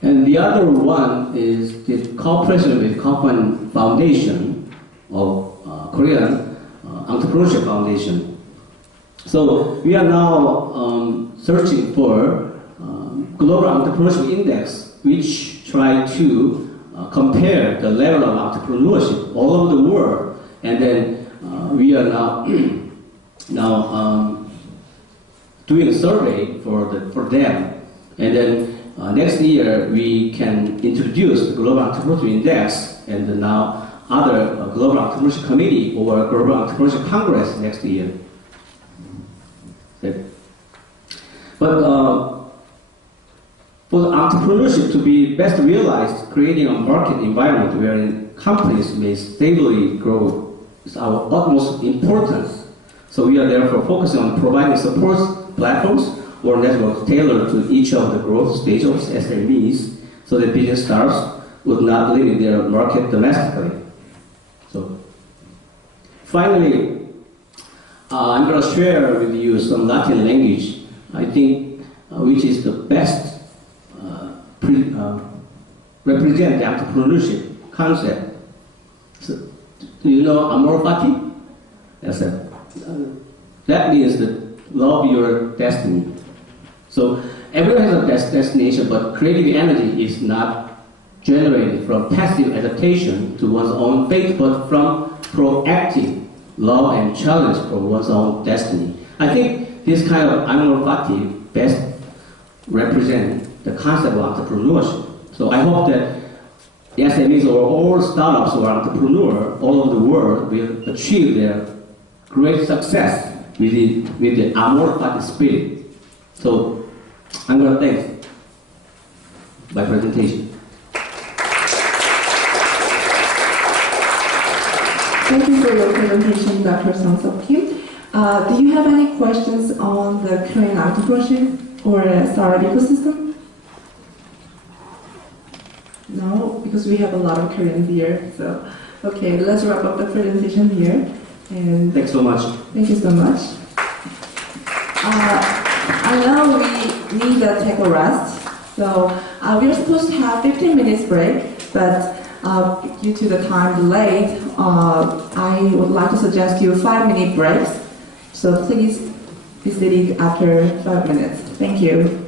And the other one is the cooperation with Kaufman Foundation of Korean Entrepreneurship Foundation. So we are now searching for Global Entrepreneurship Index, which try to compare the level of entrepreneurship all over the world. And then we are now doing a survey for them. And then next year we can introduce the Global Entrepreneurship Index and now other Global Entrepreneurship Committee or Global Entrepreneurship Congress next year. Okay. But for the entrepreneurship to be best realized, creating a market environment where companies may stably grow is our utmost importance. So we are therefore focusing on providing support platforms or networks tailored to each of the growth stages of SMEs so that business startups would not limit their market domestically. So finally, I'm going to share with you some Latin language, I think, which is the best represent the entrepreneurship concept. So, do you know amor fati? Yes, that means that love your destiny. So everyone has a destination, but creative energy is not generated from passive adaptation to one's own fate, but from proactive love and challenge for one's own destiny. I think this kind of amor fati best represents the concept of entrepreneurship. So I hope that the SMEs or all startups or entrepreneurs all over the world will achieve their great success with the amor fati spirit. So I'm going to thank my presentation. Thank you for your presentation, Dr. Song-Seok Kim. Do you have any questions on the Korean entrepreneurship or startup ecosystem? No, because we have a lot of Koreans here. So, okay, let's wrap up the presentation here. And thanks so much. Thank you so much. I know we need to take a rest. So we're supposed to have 15 minutes break, but due to the time delay, I would like to suggest you 5-minute breaks. So please be seated after 5 minutes. Thank you.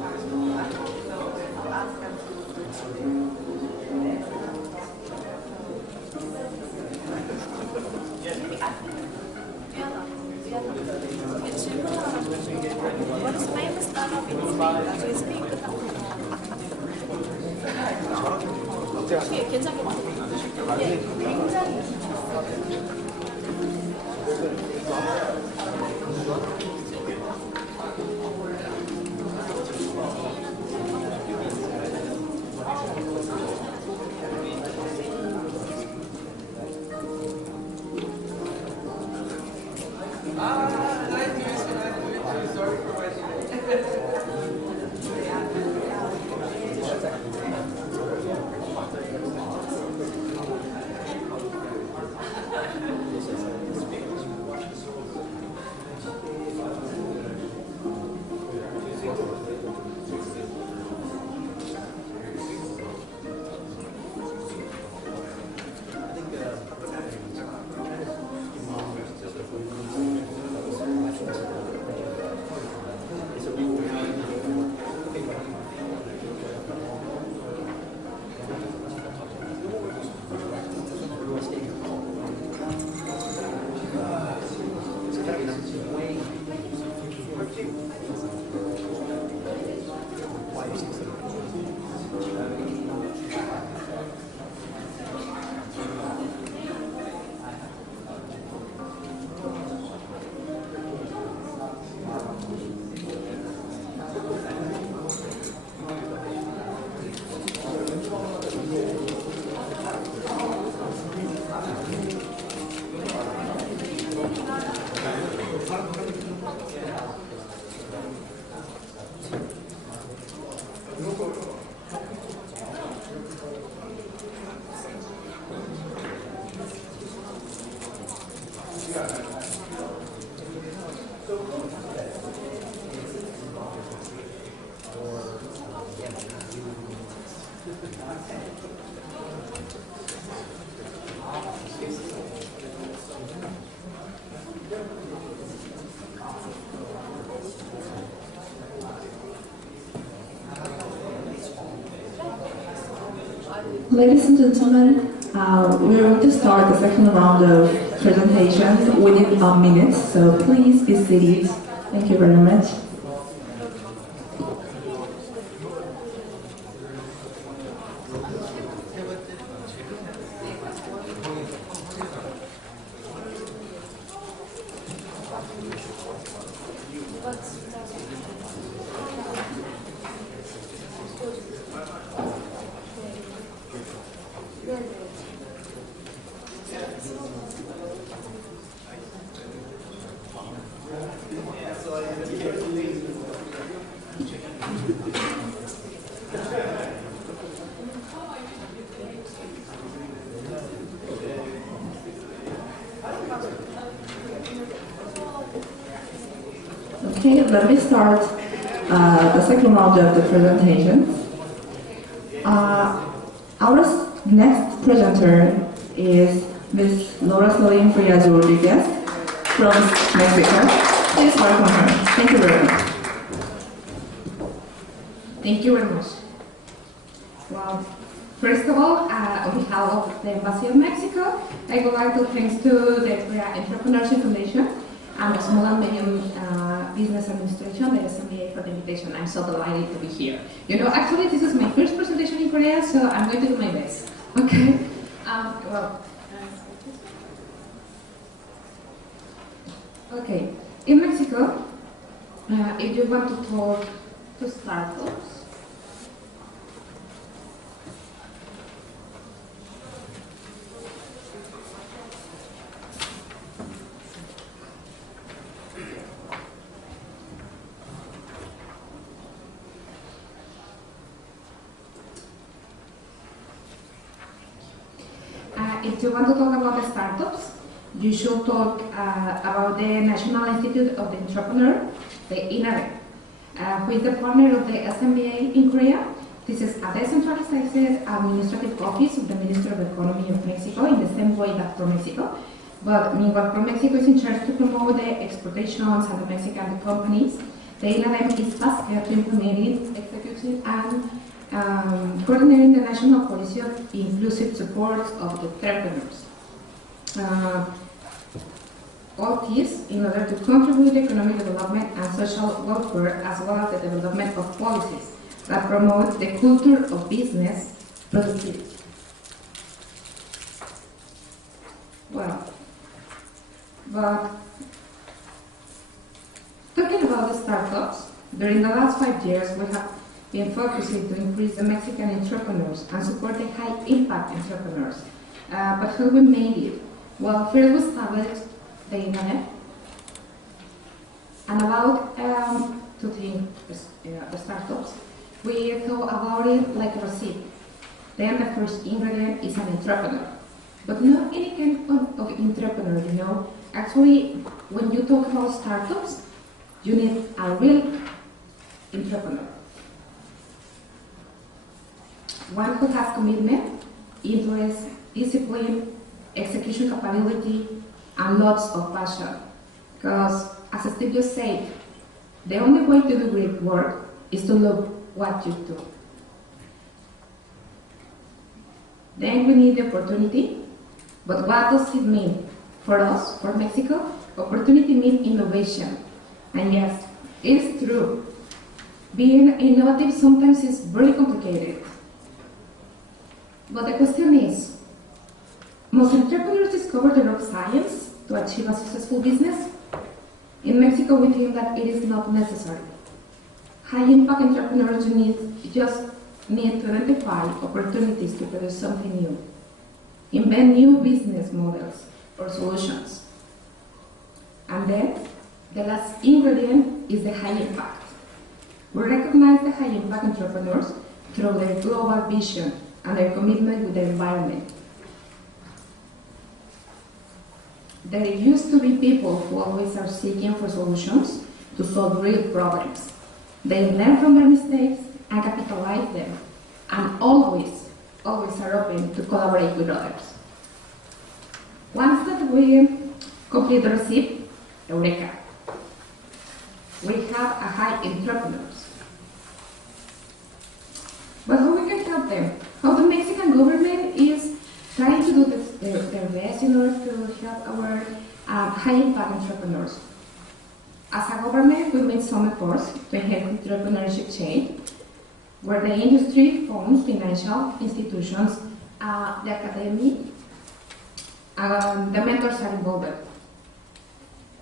What is famous startup in Spain that you speak? 괜찮게 굉장히 Ladies and gentlemen, we're going to start the second round of presentations within a minute, so please be seated. Thank you very much. Okay, let me start the second round of the presentations. Our next presenter is Ms. Laura Salim Frias Rodriguez from Mexico. Please welcome her. Thank you very much. Thank you very much. Well, first of all, on behalf of the Embassy of Mexico, I would like to thank to the Entrepreneurship Foundation and the Small and Medium Business Administration, the SMBA, for the invitation. I'm so delighted to be here. You know, actually, this is my first presentation in Korea, so I'm going to do my best. Okay? Okay. In Mexico, if you want to talk to startups, if you want to talk about the startups, you should talk about the National Institute of the Entrepreneur, the INADE, who is the partner of the SMBA in Korea. This is a decentralized administrative office of the Minister of Economy of Mexico in the same way that ProMexico. But meanwhile, ProMexico is in charge to promote the exportations and the Mexican companies The aim of them is tasked to implementing, executing, and coordinating the national policy of inclusive support of the entrepreneurs. All this in order to contribute to economic development and social welfare, as well as the development of policies that promote the culture of business productivity. Well, but talking about the startups, during the last 5 years we have been focusing to increase the Mexican entrepreneurs and support the high impact entrepreneurs. But how we made it? Well, first we established the internet and about to the startups. We thought about it like a recipe. Then the first ingredient is an entrepreneur. But not any kind of entrepreneur, you know. Actually, when you talk about startups, you need a real entrepreneur. One who has commitment, interest, discipline, execution capability, and lots of passion. Because, as Steve just said, the only way to do great work is to love what you do. Then we need the opportunity. But what does it mean for us, for Mexico? Opportunity means innovation. And yes, it is true. Being innovative sometimes is very complicated. But the question is, must entrepreneurs discover the rock science to achieve a successful business? In Mexico, we think that it is not necessary. High-impact entrepreneurs just need to identify opportunities to produce something new, invent new business models or solutions. And then, the last ingredient is the high impact. We recognize the high impact entrepreneurs through their global vision and their commitment with the environment. There used to be people who always are seeking for solutions to solve real problems. They learn from their mistakes and capitalize them, and always are open to collaborate with others. Once that we complete the recipe, Eureka! We have a high entrepreneurs. But how we can help them? How the Mexican government is trying to do their best in order to help our high-impact entrepreneurs. As a government, we made some efforts to help entrepreneurship chain, where the industry funds financial institutions, the academy, the mentors are involved.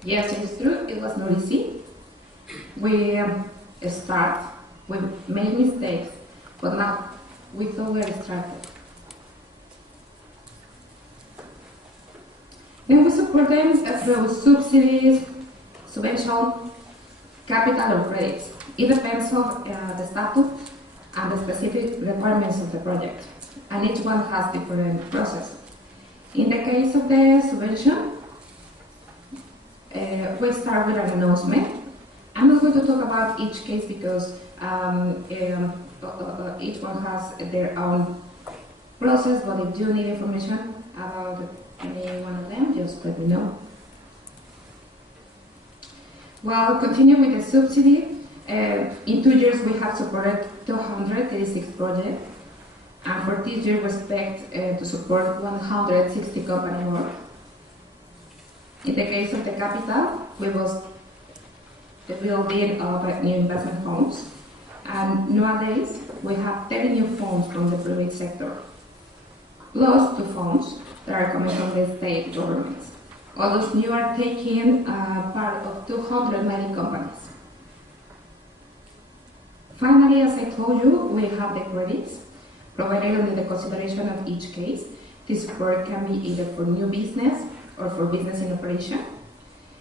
Yes, it is true, it was not easy. We made mistakes, but now we thought we were started. Then we support them through subsidies, subvention, capital or credits. It depends on the statute and the specific requirements of the project, and each one has different process. In the case of the subvention, we start with an announcement. I'm not going to talk about each case because each one has their own process, but if you need information about any one of them, just let me know. Well, continue with the subsidy. In 2 years, we have supported 236 projects, and for this year, we expect to support 160 company more. In the case of the capital, we was the building of new investment funds, and nowadays we have 30 new funds from the private sector, plus 2 funds that are coming from the state governments. All those new are taking part of 290 companies. Finally, as I told you, we have the credits provided under the consideration of each case. This support can be either for new business or for business in operation.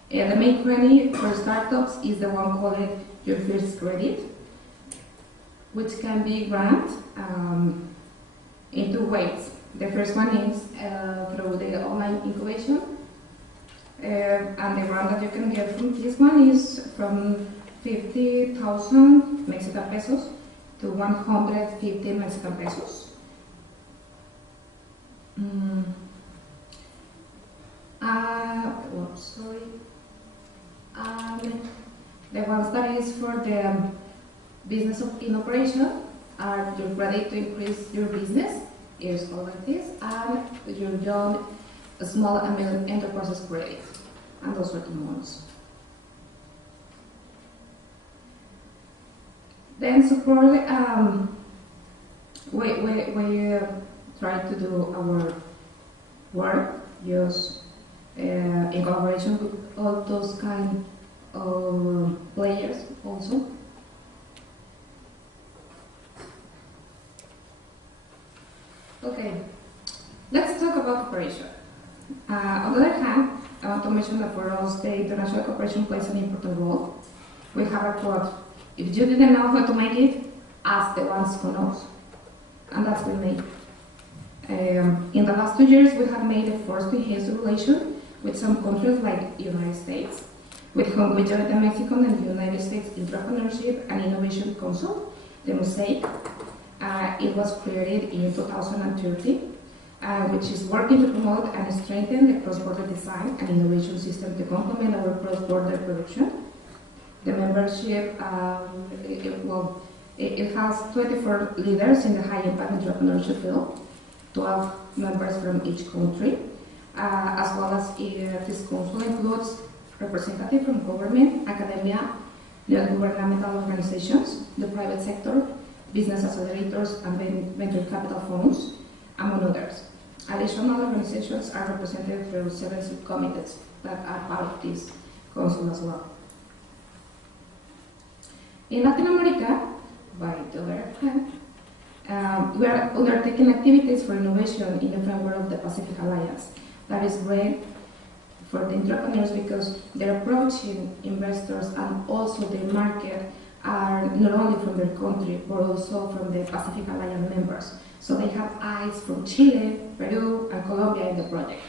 The main credit for startups is the one called Your First Credit, which can be granted in 2 ways. The first one is through the online incubation, and the grant that you can get from this one is from 50,000 Mexican pesos to 150 Mexican pesos. The ones that is for the business in operation are your credit to increase your business, is all like this, and your young, small and medium enterprises credit, and those are the ones. Then support, we try to do our work, use in collaboration with all those kind of players also. Okay, let's talk about cooperation. On the other hand, I want to mention that for us, the international cooperation plays an important role. We have a quote: if you didn't know how to make it, ask the ones who knows. And that's been made. In the last 2 years, we have made efforts to enhance the relation with some countries like the United States, with whom we joined the Mexican and the United States Entrepreneurship and Innovation Council, the MOSAIC. It was created in 2013, which is working to promote and strengthen the cross-border design and innovation system to complement our cross-border production. The membership, it has 24 leaders in the high-impact entrepreneurship field, 12 members from each country, as well as this council includes representatives from government, academia, non-governmental organizations, the private sector, business accelerators, and venture capital funds, among others. Additional organizations are represented through 7 subcommittees that are part of this council as well. In Latin America, by the other hand, we are undertaking activities for innovation in the framework of the Pacific Alliance. That is great for the entrepreneurs because they're approaching investors and also the market are not only from their country but also from the Pacific Alliance members. So they have eyes from Chile, Peru, and Colombia in the project.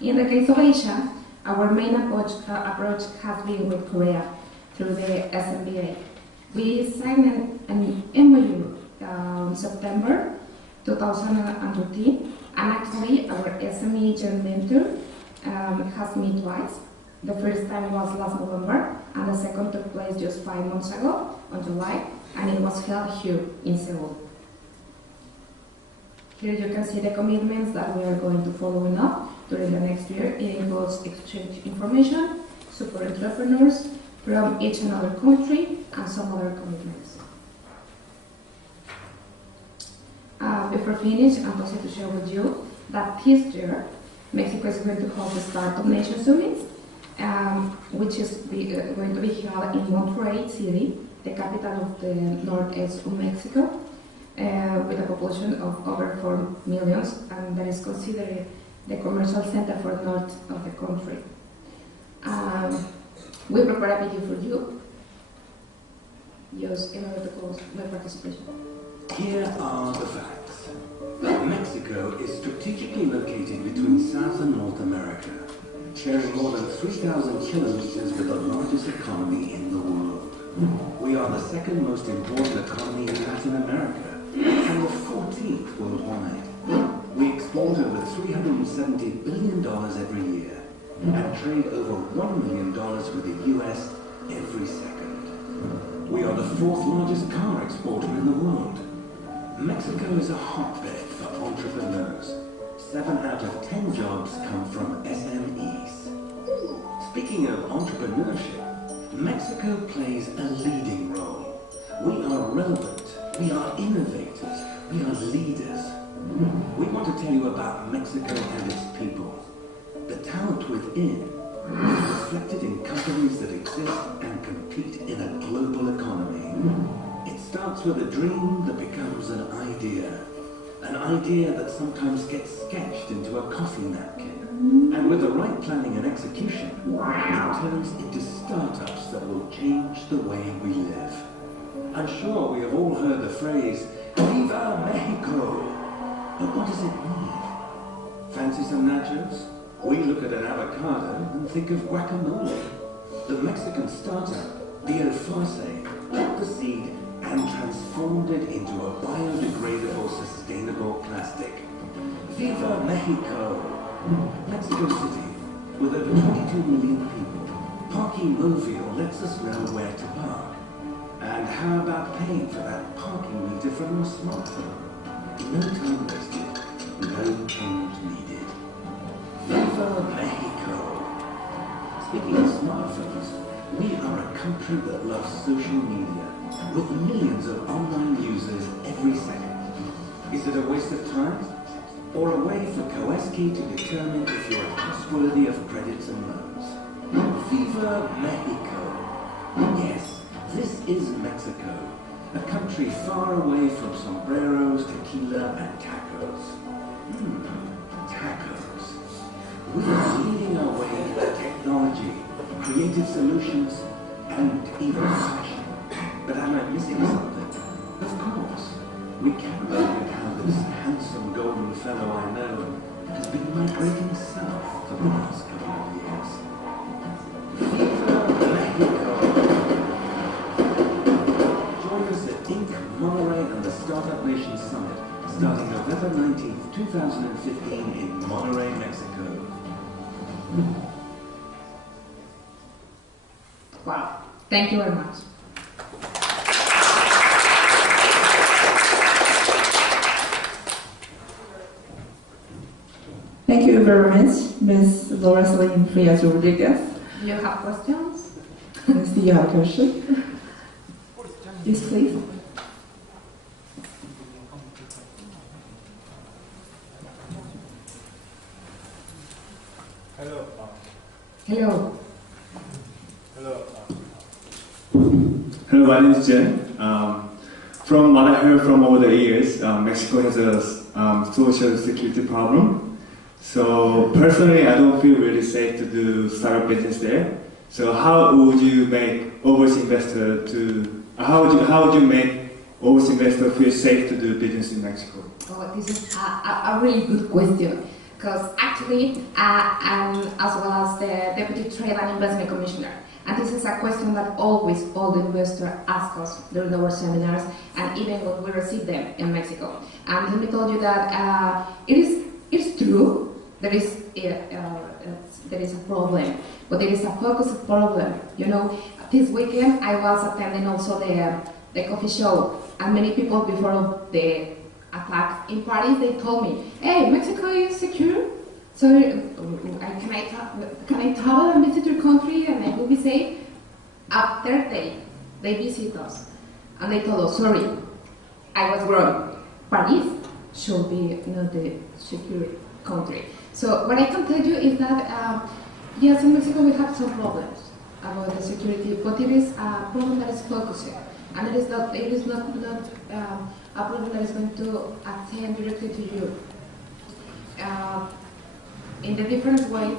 In the case of Asia, our main approach has been with Korea through the SMBA. We signed an MOU in September 2013, and actually our SME joint venture has met twice. The first time was last November, and the second took place just 5 months ago, on July, and it was held here in Seoul. Here you can see the commitments that we are going to follow up during the next year. It includes exchange information, support entrepreneurs from each another country, and some other commitments. Before finish, I'm going to share with you that this year, Mexico is going to host the Startup Nation Summit, which is going to be held in Monterrey City, the capital of the northeast of Mexico, with a population of over 4 million, and that is considered the commercial center for the north of the country. We prepare a video for you, just in order to close my participation. Here are the facts. Mexico is strategically located between South and North America, sharing more than 3,000 kilometers with the largest economy in the world. We are the second most important economy in Latin America, and the 14th worldwide. We export over $370 billion every year, and trade over $1 million with the US every second. We are the 4th largest car exporter in the world. Mexico is a hotbed for entrepreneurs. 7 out of 10 jobs come from SMEs. Speaking of entrepreneurship, Mexico plays a leading role. We are relevant, we are innovators, we are leaders. We want to tell you about Mexico and its people. The talent within is reflected in companies that exist and compete in a global economy. It starts with a dream that becomes an idea that sometimes gets sketched into a coffee napkin. And with the right planning and execution, it turns into startups that will change the way we live. I'm sure we have all heard the phrase, Viva Mexico! But what does it mean? Fancy some nachos? We look at an avocado and think of guacamole. The Mexican startup, the Alfarce, took the seed and transformed it into a biodegradable, sustainable plastic. Viva Mexico! Mexico City, with over 22 million people, parking T-Mobile lets us know where to park. And how about paying for that parking meter from your smartphone? No time wasted, no change needed. Viva Mexico! Speaking of smartphones, we are a country that loves social media, with millions of online users every second. Is it a waste of time? Or a way for Koeski to determine if you're trustworthy of credits and loans? Viva Mexico! Yes, this is Mexico, a country far away from sombreros, tequila, and tacos. Tacos. We are leading our way into technology, creative solutions, and even fashion. But am I missing something? Of course. We can't forget how this handsome golden fellow I know has been migrating south for the last couple of years. Viva Mexico! Join us at Inc. Monterey and the Startup Nation Summit, starting November 19th, 2015 in Monterey, Mexico. Wow, thank you very much. Thank you very much, Ms. Laura Celine Frias Rodriguez. Do you have questions? Ms. Do you have a question? Yes, please. Hello. Hello. Hello. Hello, my name is Jen. From what I heard from over the years, Mexico has a social security problem. So personally, I don't feel really safe to start a business there. So how would you make overseas investor how would you make overseas investor feel safe to do business in Mexico? Oh, this is a really good question. Because actually, I'm as well as the Deputy Trade and Investment Commissioner. And this is a question that always all the investors ask us during our seminars and even when we receive them in Mexico. And let me tell you that it's true. There is a problem, but there is a focused problem. You know, this weekend I was attending also the coffee show, and many people before the attack in Paris, they told me, "Hey, Mexico is secure, so can I travel and visit your country and I will be safe?" After they visit us, and they told us, "Sorry, I was wrong. Paris should be not the secure country." So what I can tell you is that yes, in Mexico we have some problems about the security, but it is a problem that is focusing, and it is not a problem that is going to attend directly to you. In the different way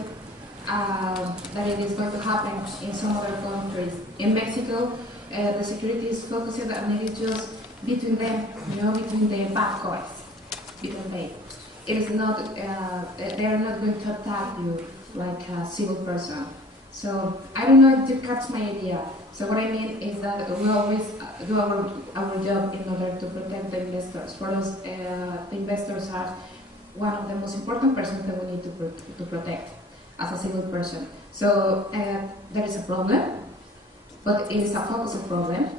that it is going to happen in some other countries. In Mexico, the security is focused and it is just between them, between the bad guys, between them. It is not, they are not going to attack you like a civil person. So I don't know if you catch my idea. So what I mean is that we always do our job in order to protect the investors. For us, the investors are one of the most important persons that we need to protect as a civil person. So there is a problem, but it is a focused problem,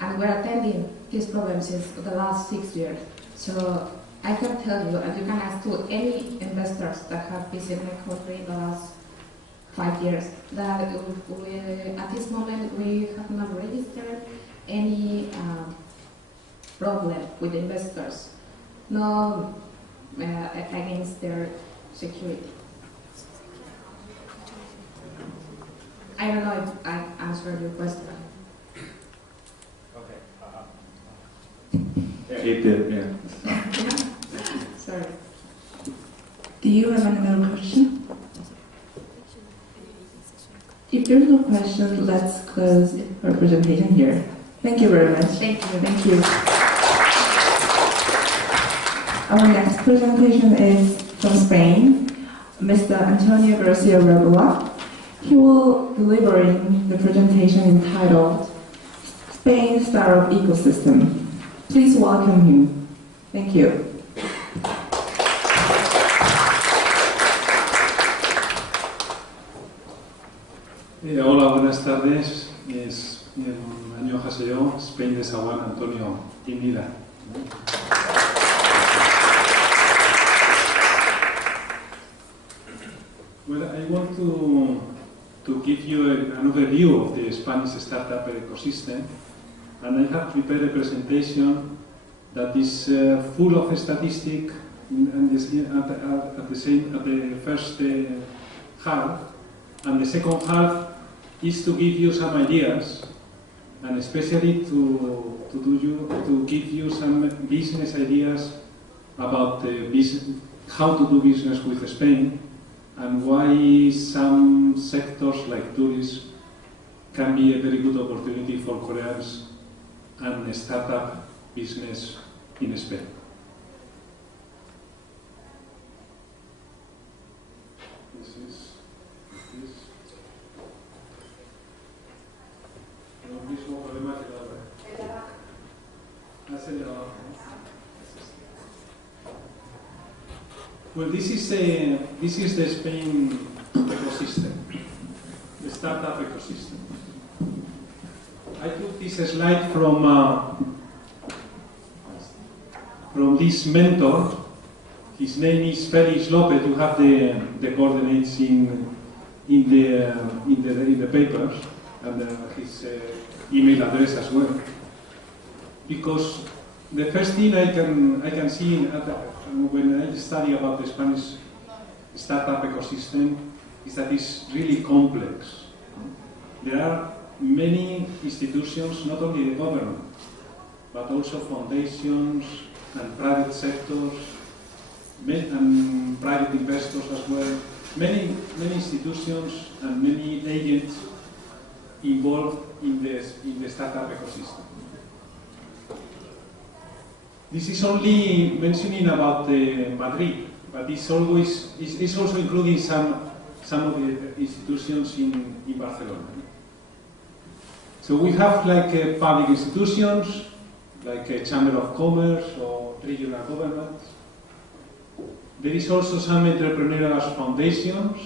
and we're attending these problems since the last 6 years. So I can tell you, and you can ask to any investors that have visited my country in the last 5 years, that at this moment we have not registered any problem with investors, no against their security. I don't know if I answered your question. Okay. It did, yeah. Sorry. Do you have another question? If there's no question, let's close our presentation here. Thank you very much. Thank you. Thank you. Our next presentation is from Spain, Mr. Antonio Garcia Rebola. He will deliver the presentation entitled Spain Startup Ecosystem. Please welcome him. Thank you. Hola, buenas tardes. 안녕하세요. 스페인 대사관 안토니오입니다. Well, I want to give you an overview of the Spanish startup ecosystem, and I have prepared a presentation that is full of statistics and at the first half, and the second half is to give you some ideas, and especially to give you some business ideas about how to do business with Spain, and why some sectors like tourism can be a very good opportunity for Koreans and startup business in Spain. Well, this is the Spain ecosystem, the startup ecosystem. I took this slide from this mentor. His name is Felix Lopez. You have the coordinates in the papers, and his email address as well. Because the first thing I can see when I study about the Spanish startup ecosystem is that it's really complex. There are many institutions, not only the government, but also foundations and private sectors, and private investors as well. Many institutions and many agents involved in the startup ecosystem. This is only mentioning about Madrid, but it's also including some of the institutions in Barcelona. So we have like public institutions, like a Chamber of Commerce or regional governments. There is also some entrepreneurial foundations.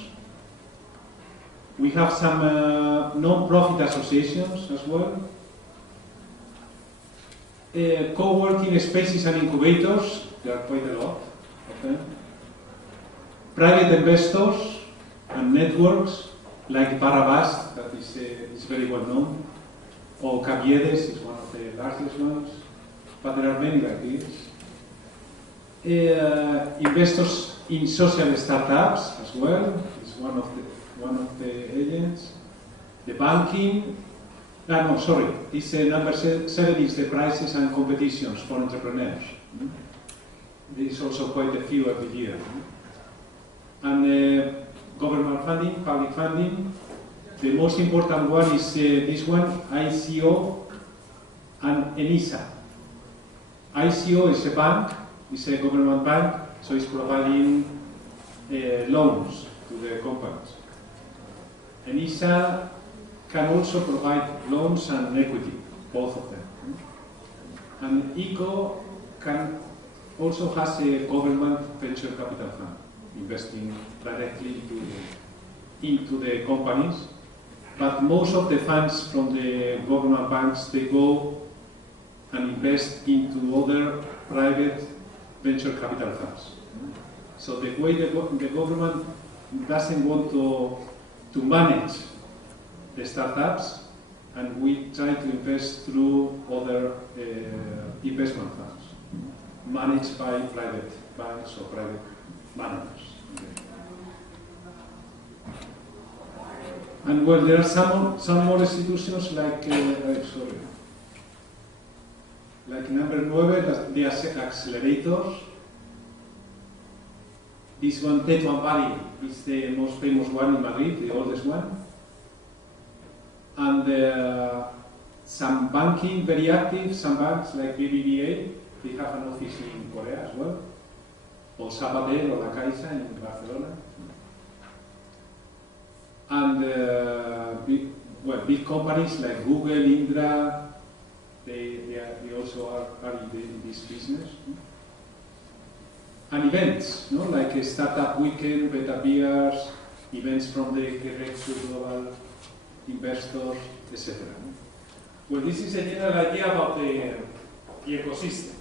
We have some non-profit associations as well. Co-working spaces and incubators, there are quite a lot of them. Private investors and networks like Barrabás, that is very well known, or Caviedes is one of the largest ones, but there are many like this. Investors in social startups as well is one of the agents. The banking. This number 7 is the prizes and competitions for entrepreneurs. There is also quite a few every year. And government funding, public funding. The most important one is this one, ICO and ENISA. ICO is a bank, it's a government bank, so it's providing loans to the companies. ENISA can also provide loans and equity, both of them. And ICO also has a government venture capital fund, investing directly into the companies. But most of the funds from the government banks, they go and invest into other private venture capital funds. So the way the government doesn't want to manage the startups, and we try to invest through other investment funds managed by private banks or private managers. And well, there are some more institutions like like number 9, the accelerators. This one, Tetuan Valley, is the most famous one in Madrid, the oldest one. And some banking, very active, some banks like BBVA, they have an office in Korea as well, or Sabadell or La Caixa in Barcelona. And big companies like Google, Indra, they also are in this business. And events, like a startup weekend, beta beers, events from the Direct to Global investors, etc. Well, this is a general idea about the ecosystem.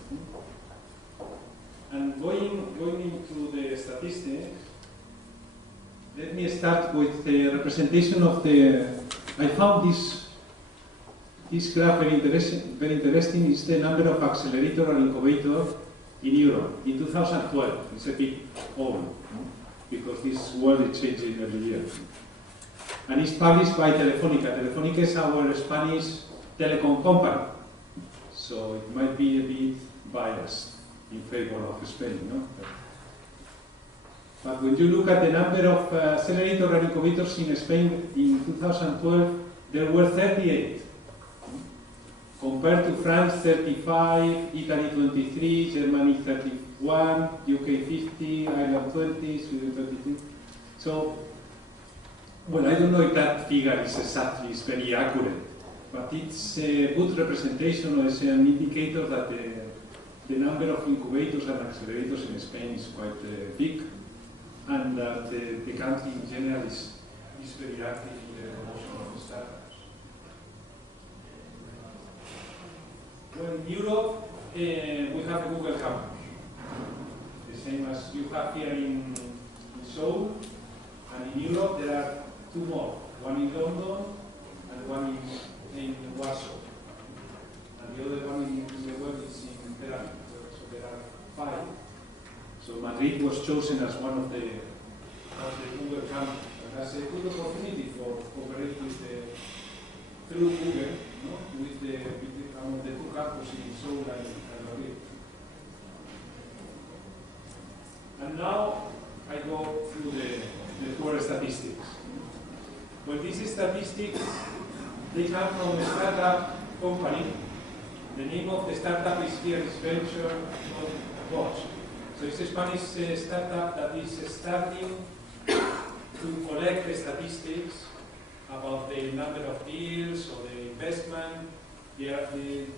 And going into the statistics, let me start with the representation of the. I found this graph very interesting. Is the number of accelerator and incubator in Europe in 2012. It's a big old, because this world is changing every year. And it's published by Telefónica. Telefónica is our Spanish telecom company, so it might be a bit biased in favor of Spain, no? But when you look at the number of accelerator and incubators in Spain in 2012, there were 38. Compared to France, 35, Italy 23, Germany 31, UK 50, Ireland 20, Sweden 22. So, well, I don't know if that figure is exactly, is very accurate, but it's a good representation, or it's an indicator that the number of incubators and accelerators in Spain is quite big, and that the country in general is very active in the promotion of startups. Well, in Europe, we have a Google campus, the same as you have here in Seoul, and in Europe there are two more, one in London and one in Warsaw, and the other one in the world is in Tel Aviv, so there are 5. So Madrid was chosen as one of the Google campus, and that's a good opportunity for cooperate with through Google, no? With the two campuses in Seoul and Madrid. And now I go through the poor statistics. Well, these statistics, they come from a startup company. The name of the startup is here is Venture Watch. So it's a Spanish startup that is starting to collect the statistics about the number of deals or the investment. They have been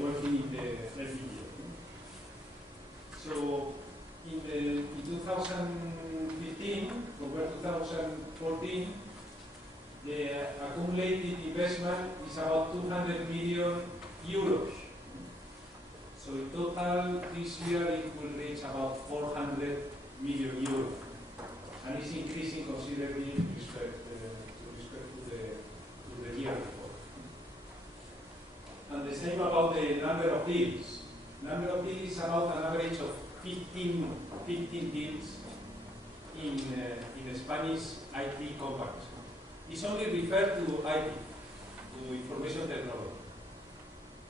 working in the every year. So in 2015 compared to 2014, the accumulated investment is about 200 million euros. So in total, this year it will reach about 400 million euros, and it's increasing considerably with respect to the year before. And the same about the number of deals. Number of deals is about an average of 15 deals in Spanish IT companies. It's only referred to IT, to information technology.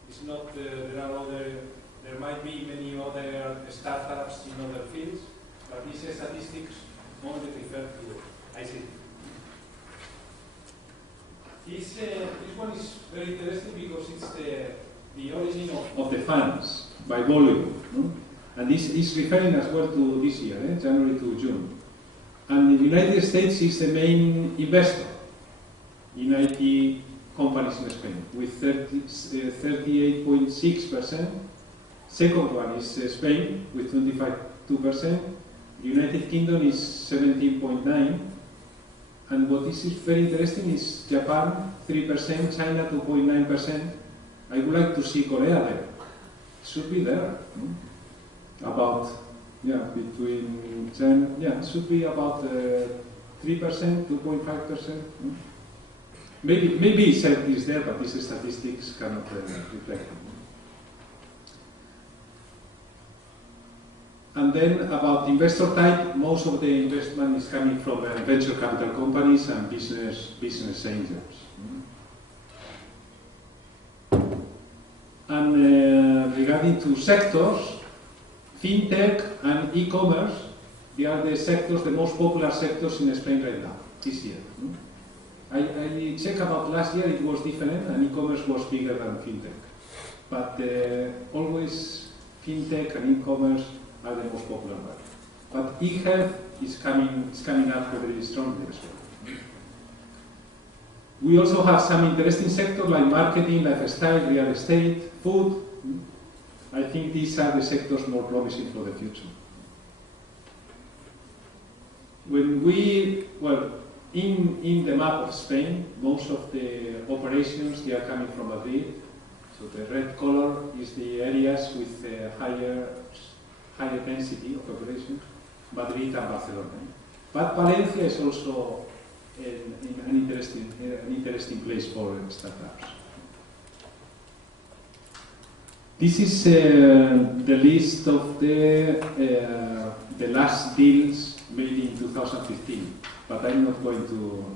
It's not, there might be many other startups in other fields, but these statistics only refer to ICT. This one is very interesting because it's the origin of the funds by volume. No? And this is referring as well to this year, January to June. And the United States is the main investor in IT companies in Spain with 38.6%. Second one is Spain with 25.2%. United Kingdom is 17.9%. And what is very interesting is Japan 3%, China 2.9%. I would like to see Korea there. It should be there. About, between China, it should be about 3%, 2.5%. Maybe it's there, but these statistics cannot reflect it. And then about investor type, most of the investment is coming from venture capital companies and business angels. And regarding to sectors, fintech and e-commerce, they are the sectors, the most popular sectors in Spain right now, this year. I checked about last year, it was different, and e-commerce was bigger than fintech. But always fintech and e-commerce are the most popular ones. But e-health is coming up very strongly as well. We also have some interesting sectors like marketing, lifestyle, real estate, food. I think these are the sectors more promising for the future. When we, in the map of Spain, most of the operations, they are coming from Madrid. So the red color is the areas with higher density of operations, Madrid and Barcelona. But Valencia is also an interesting place for startups. This is the list of the last deals made in 2015, but I'm not going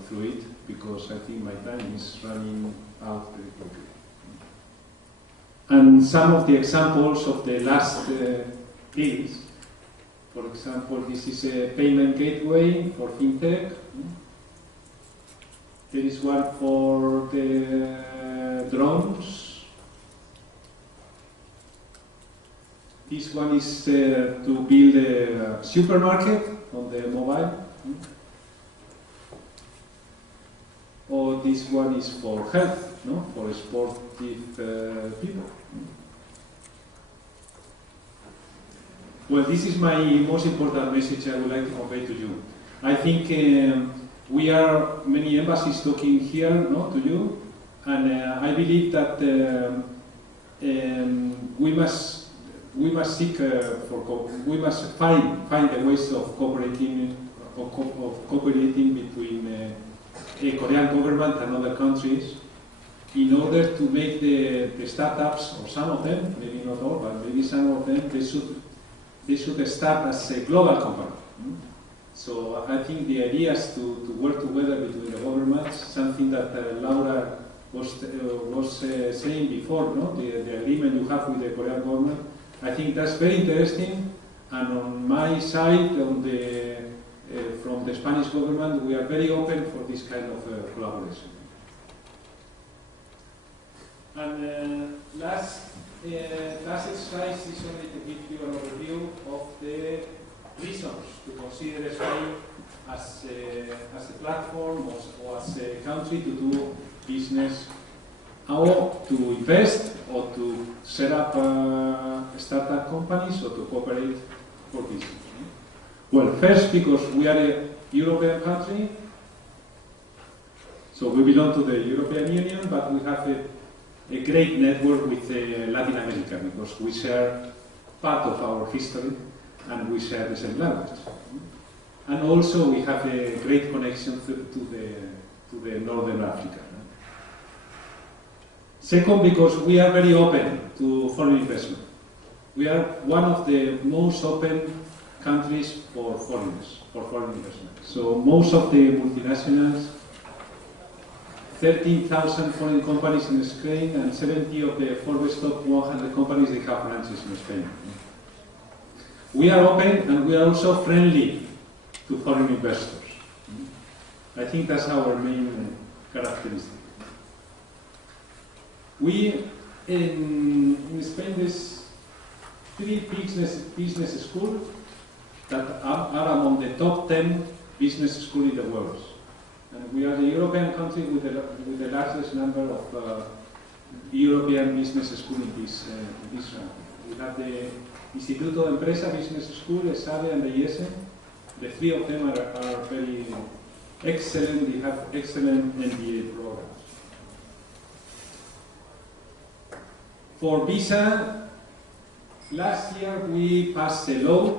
through it because I think my time is running out very quickly. And some of the examples of the last deals, for example, this is a payment gateway for fintech. There is one for the drones. This one is to build a supermarket on the mobile. Or this one is for health, no? For sportive people. Well, this is my most important message I would like to convey to you. I think we are many embassies talking here, no, to you, and I believe that we must seek we must find the ways of cooperating between the Korean government and other countries in order to make the startups, or some of them, maybe not all, but maybe some of them, they should start as a global company. So I think the idea is to work together between the governments, something that Laura was saying before, no? The agreement you have with the Korean government. I think that's very interesting, and on my side, from the Spanish government, we are very open for this kind of collaboration. And last exercise is only to give you an overview of the reasons to consider Spain as a platform or as a country to do business, or to invest, or to set up startup companies, or to cooperate for business. Well, first, because we are a European country, so we belong to the European Union, but we have a great network with Latin America, because we share part of our history and we share the same language. And also we have a great connection to the Northern Africa. Second, because we are very open to foreign investment. We are one of the most open countries for foreigners, for foreign investment. So most of the multinationals, 13,000 foreign companies in Spain, and 70 of the Forbes top 100 companies, they have branches in Spain. We are open, and we are also friendly to foreign investors. I think that's our main characteristic. We, in Spain, there's 3 business schools that are among the top 10 business schools in the world. And we are the European country with the largest number of European business schools in this ranking. We have the Instituto de Empresa Business School, ESABE, and the IESE. The 3 of them are very excellent. They have excellent MBA programs. For visa, last year we passed a law.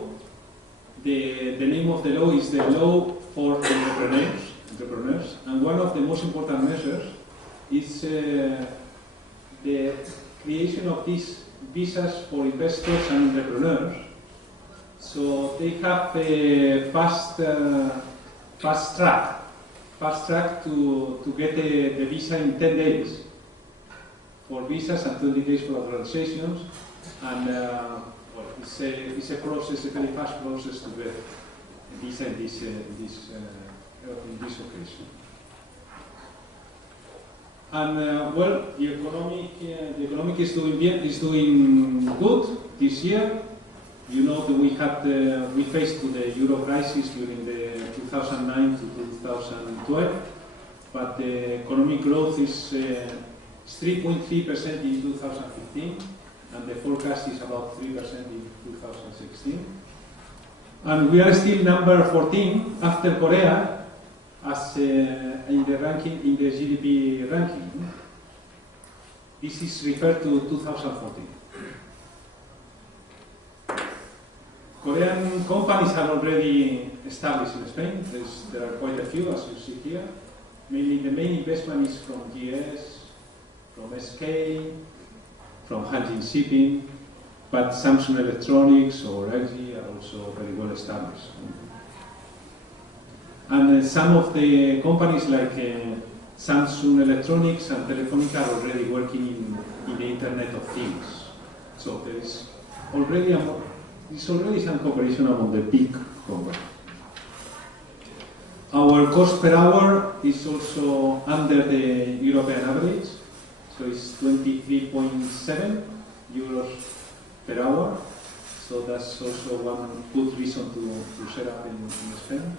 The name of the law is the Law for Entrepreneurs, and one of the most important measures is the creation of these visas for investors and entrepreneurs. So they have a fast track to get the visa in 10 days for visas and 20 days for authorizations, and it's a process, a very fast process to get a visa in this occasion. And well, the economic is doing good this year. You know that we faced the euro crisis during the 2009 to 2012, but the economic growth is 3.3% in 2015, and the forecast is about 3% in 2016. And we are still number 14 after Korea as in the ranking, in the GDP ranking. This is referred to 2014. Korean companies are already established in Spain. There are quite a few, as you see here. Mainly the main investment is from GS, from SK, from Hanjin Shipping, but Samsung Electronics or LG are also very well established. And some of the companies like Samsung Electronics and Telefonica are already working in the Internet of Things. So there is already some cooperation among the big companies. Our cost per hour is also under the European average, so it's 23.7 euros per hour. So that's also one good reason to set up in Spain.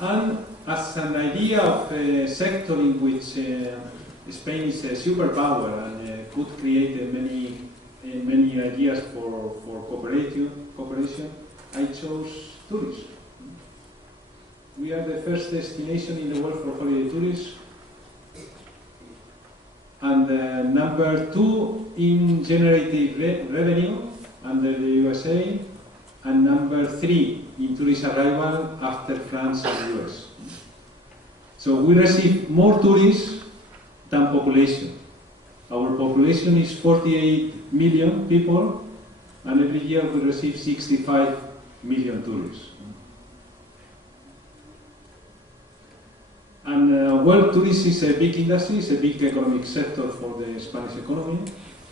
And as an idea of a sector in which Spain is a superpower and could create many ideas for cooperation, I chose tourism. We are the first destination in the world for holiday tourism, and number 2 in generated revenue under the USA, and number 3 in tourist arrival after France and US. So we receive more tourists than population. Our population is 48 million people, and every year we receive 65 million tourists. And well, tourism is a big industry, it's a big economic sector for the Spanish economy,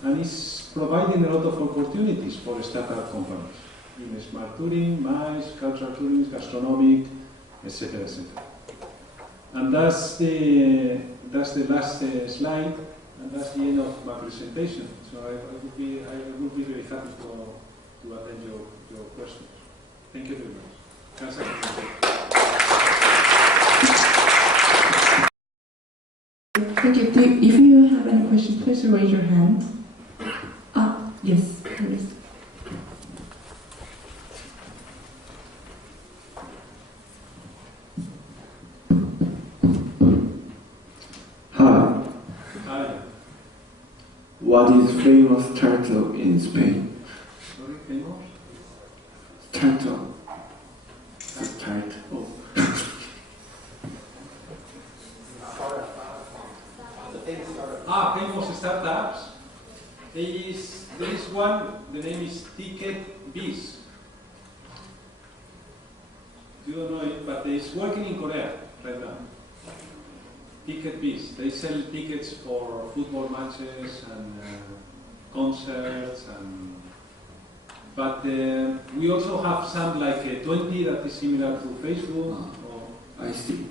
and it's providing a lot of opportunities for startup companies in smart tourism, MICE, cultural tourism, gastronomic, etc., etc. And that's the last slide, and that's the end of my presentation. So I would be very happy to attend your questions. Thank you very much. Thank you. If you have any questions, please raise your hand. Yes, please. Hi. Hi. What is famous turtle in Spain? Sorry, famous? Turtle. The turtle. Famous startups. There is one, the name is Ticket Biz. You don't know it, but it's working in Korea right now. Ticket Biz. They sell tickets for football matches and concerts, but we also have some like 20 that is similar to Facebook. I see.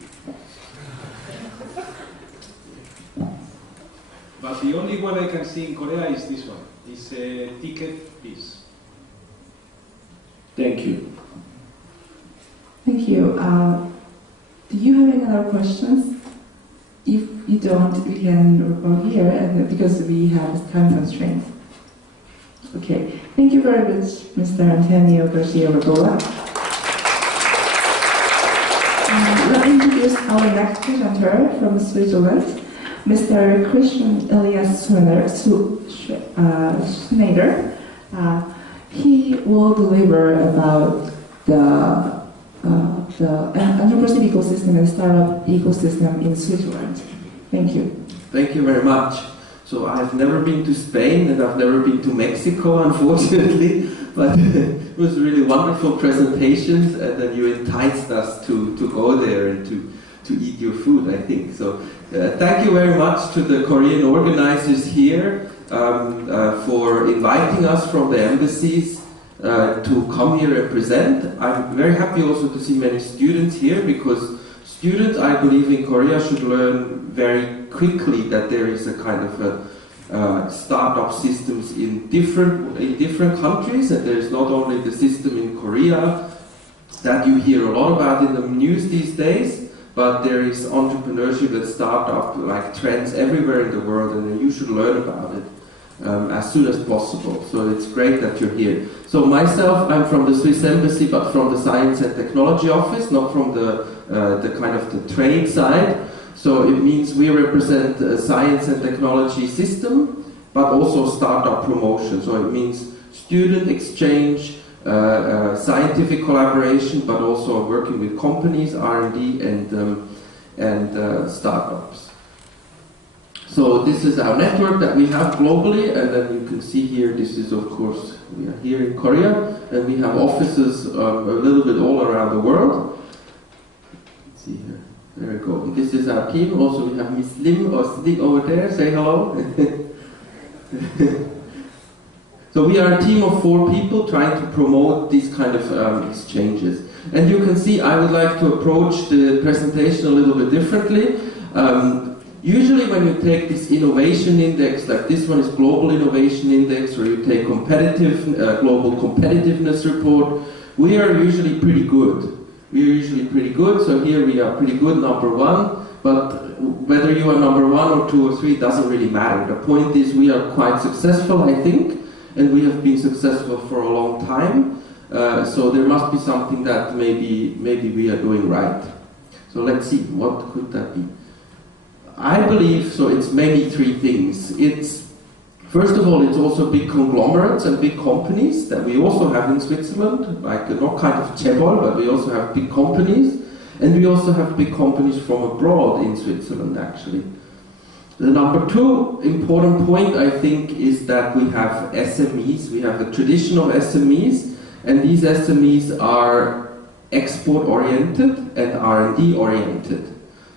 But the only one I can see in Korea is this one. It's Ticket Biz. Thank you. Thank you. Do you have any other questions? If you don't, we can report here, and because we have time constraints. Okay. Thank you very much, Mr. Antonio Garcia Rabola. Let me introduce our next presenter from Switzerland. Mr. Christian Elias Schneider. He will deliver about the entrepreneurship ecosystem and startup ecosystem in Switzerland. Thank you. Thank you very much. So I've never been to Spain and I've never been to Mexico, unfortunately, but it was really wonderful presentations, and then you enticed us to go there and to eat your food, I think. So thank you very much to the Korean organizers here for inviting us from the embassies to come here and present. I'm very happy also to see many students here, because students, I believe, in Korea should learn very quickly that there is a kind of startup systems in different countries, and there's not only the system in Korea that you hear a lot about in the news these days, but there is entrepreneurship and startup like trends everywhere in the world, and you should learn about it. as soon as possible. So it's great that you're here. So myself, I'm from the Swiss Embassy, but from the Science and Technology Office, not from the kind of the trade side. So it means we represent a science and technology system, but also startup promotion. So it means student exchange, scientific collaboration, but also working with companies, R&D, and startups. So this is our network that we have globally, and then you can see here, this is of course, we are here in Korea, and we have offices a little bit all around the world. Let's see here, there we go. This is our team. Also we have Miss Lim or Stig over there, say hello. So we are a team of 4 people trying to promote these kind of exchanges. And you can see I would like to approach the presentation a little bit differently. Usually when you take this innovation index, like this one is Global Innovation Index, or you take Global Competitiveness Report, we are usually pretty good. We are usually pretty good, so here we are pretty good, number 1, but whether you are number 1 or 2 or 3 doesn't really matter. The point is we are quite successful, I think, and we have been successful for a long time, so there must be something that maybe we are doing right. So let's see, what could that be? I believe, so it's mainly 3 things. First of all, it's also big conglomerates and big companies that we also have in Switzerland, like not kind of chaebol, but we also have big companies, and we also have big companies from abroad in Switzerland actually. The number 2 important point, I think, is that we have SMEs. We have a tradition of SMEs, and these SMEs are export-oriented and R&D-oriented.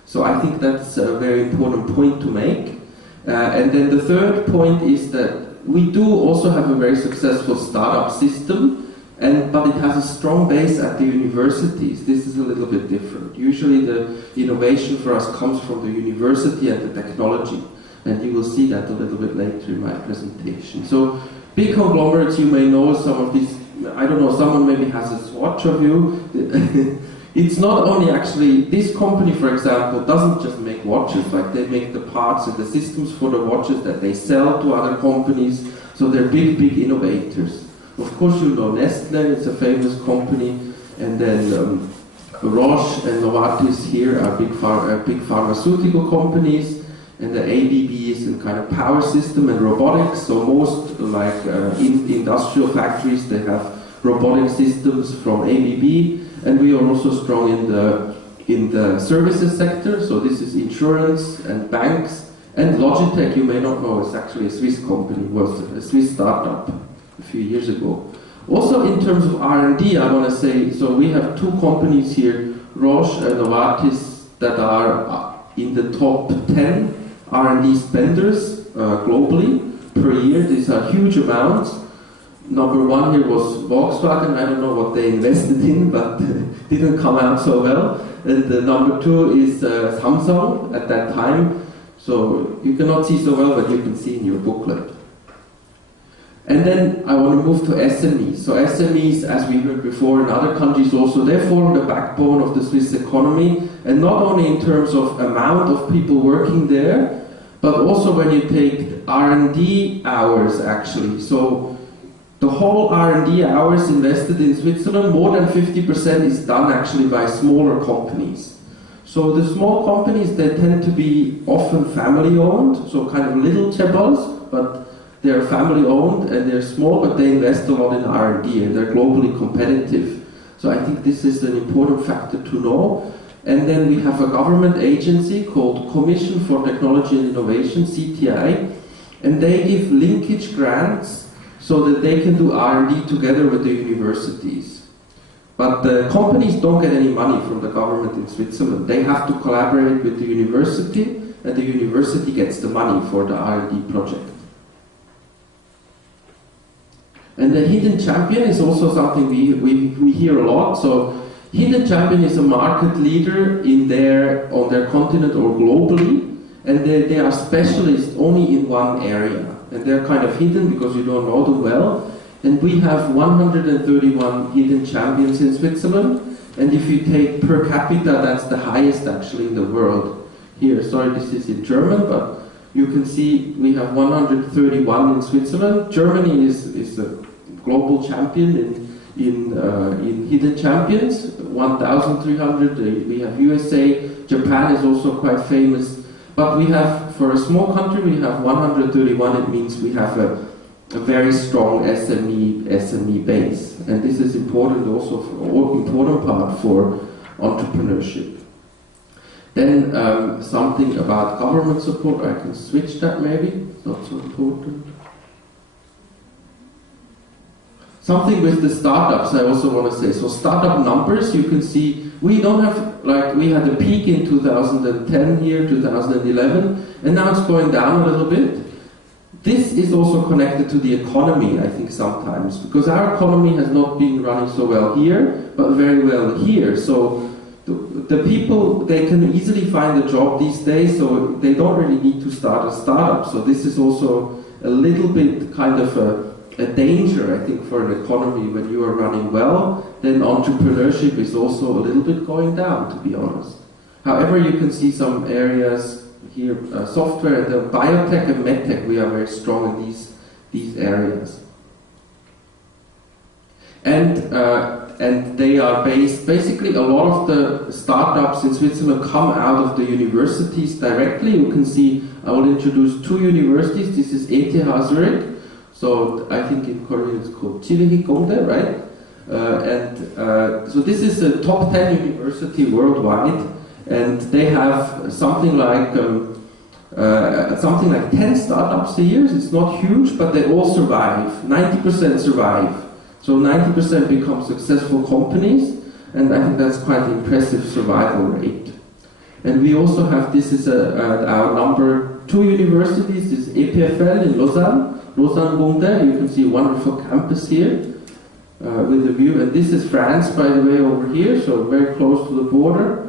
So I think that's a very important point to make. And then the third point is that we do also have a very successful startup system, but it has a strong base at the universities. This is a little bit different. Usually the innovation for us comes from the university and the technology, and you will see that a little bit later in my presentation. So big conglomerates, you may know some of these, I don't know, someone maybe has a swatch of you. It's not only actually, this company, for example, doesn't just make watches, like they make the parts and the systems for the watches that they sell to other companies, so they're big, big innovators. Of course you know Nestle, it's a famous company, and then Roche and Novartis here are big pharmaceutical companies, and the ABB is in kind of power system and robotics, so most like industrial factories, they have robotic systems from ABB. And we are also strong in the services sector, so this is insurance and banks. And Logitech, you may not know, is actually a Swiss company, was a Swiss startup a few years ago. Also in terms of R&D, I want to say, so we have 2 companies here, Roche and Novartis, that are in the top 10 R&D spenders globally per year. These are huge amounts. Number 1 here was Volkswagen. I don't know what they invested in, but didn't come out so well. And number 2 is Samsung at that time. So you cannot see so well, but you can see in your booklet. And then I want to move to SMEs. So SMEs, as we heard before in other countries also, they form the backbone of the Swiss economy. And not only in terms of amount of people working there, but also when you take R&D hours actually. So the whole R&D hours invested in Switzerland, more than 50% is done actually by smaller companies. So the small companies, they tend to be often family-owned, so kind of little chaebols, but they're family-owned and they're small, but they invest a lot in R&D and they're globally competitive. So I think this is an important factor to know. And then we have a government agency called Commission for Technology and Innovation, CTI, and they give linkage grants so that they can do R&D together with the universities. But the companies don't get any money from the government in Switzerland. They have to collaborate with the university, and the university gets the money for the R&D project. And the hidden champion is also something we hear a lot. So hidden champion is a market leader on their continent or globally, and they are specialists only in one area. And they're kind of hidden because you don't know them well. And we have 131 hidden champions in Switzerland. And if you take per capita, that's the highest actually in the world. Here, sorry, this is in German, but You can see we have 131 in Switzerland. Germany is a global champion in hidden champions, 1,300. We have USA, Japan is also quite famous. But we have, for a small country, we have 131. It means we have a very strong SME base, and this is important also important part for entrepreneurship. Then something about government support. I can switch that maybe. Not so important. Something with the startups I also want to say. So startup numbers, you can see we don't have, like we had a peak in 2010 here, 2011, and now it's going down a little bit. This is also connected to the economy, I think, sometimes, because our economy has not been running so well here, but very well here. So the people, they can easily find a job these days, so they don't really need to start a startup. So this is also a little bit kind of a danger, I think, for an economy. When you are running well, then entrepreneurship is also a little bit going down, to be honest. However, you can see some areas here, software and biotech and medtech, we are very strong in these areas. And they are based, basically a lot of the startups in Switzerland come out of the universities directly. You can see, I will introduce two universities. This is ETH Zurich. So I think in Korean it's called Chilihikongde, right? So this is a top 10 university worldwide, and they have something like 10 startups a year. It's not huge, but they all survive. 90% survive. So 90% become successful companies, and I think that's quite an impressive survival rate. And we also have, this is our number 2 universities, this is EPFL in Lausanne. Lausanne Bonde, you can see a wonderful campus here with a view. And this is France, by the way, over here, so very close to the border.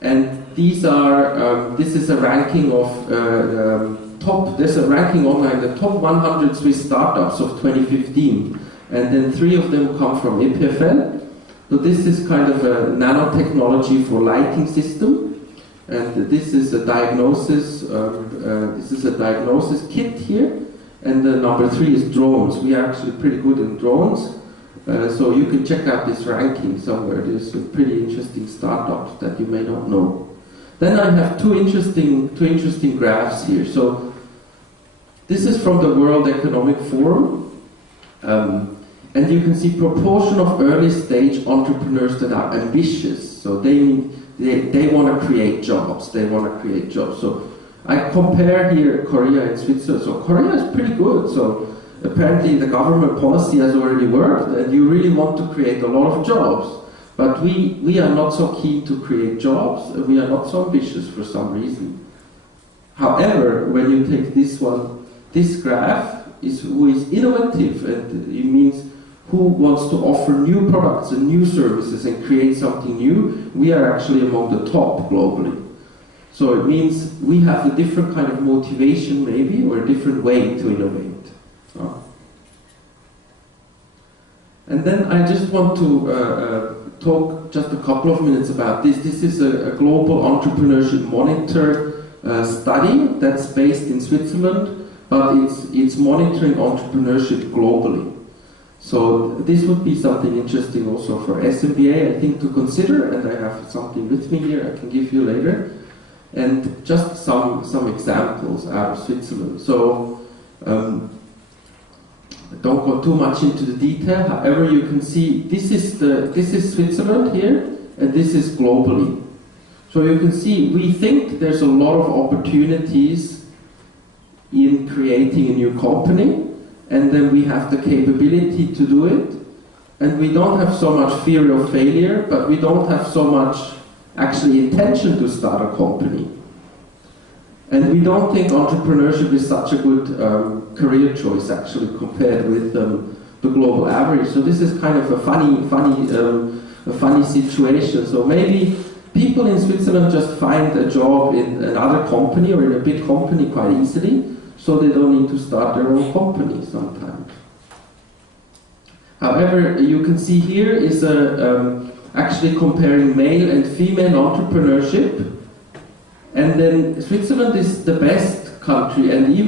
And these are, this is a ranking of there's a ranking online, the top 100 Swiss startups of 2015. And then 3 of them come from EPFL. So this is kind of a nanotechnology for lighting system. And this is a diagnosis, kit here. And the number 3 is drones. We are actually pretty good in drones. So you can check out this ranking somewhere. There's a pretty interesting startups that you may not know. Then I have two interesting graphs here. So this is from the World Economic Forum. And you can see proportion of early stage entrepreneurs that are ambitious. So they want to create jobs. So I compare here Korea and Switzerland. So Korea is pretty good. So apparently the government policy has already worked, and you really want to create a lot of jobs. But we are not so keen to create jobs. We are not so ambitious for some reason. However, when you take this one, this graph is who is innovative, and it means who wants to offer new products and new services and create something new. We are actually among the top globally. So it means we have a different kind of motivation maybe, or a different way to innovate. And then I just want to talk just a couple of minutes about this. This is a global entrepreneurship monitor study that's based in Switzerland, but it's monitoring entrepreneurship globally. So this would be something interesting also for SMBA, I think, to consider, and I have something with me here I can give you later. And just some examples out of Switzerland. So don't go too much into the detail. However, you can see this is Switzerland here, and this is globally. So you can see we think there's a lot of opportunities in creating a new company, and then we have the capability to do it, and we don't have so much fear of failure, but we don't have so much actually intention to start a company. And we don't think entrepreneurship is such a good career choice actually compared with the global average. So this is kind of a funny situation. So maybe people in Switzerland just find a job in another company or in a big company quite easily, so they don't need to start their own company sometimes. However, you can see here is actually comparing male and female entrepreneurship, and then Switzerland is the best country, and there's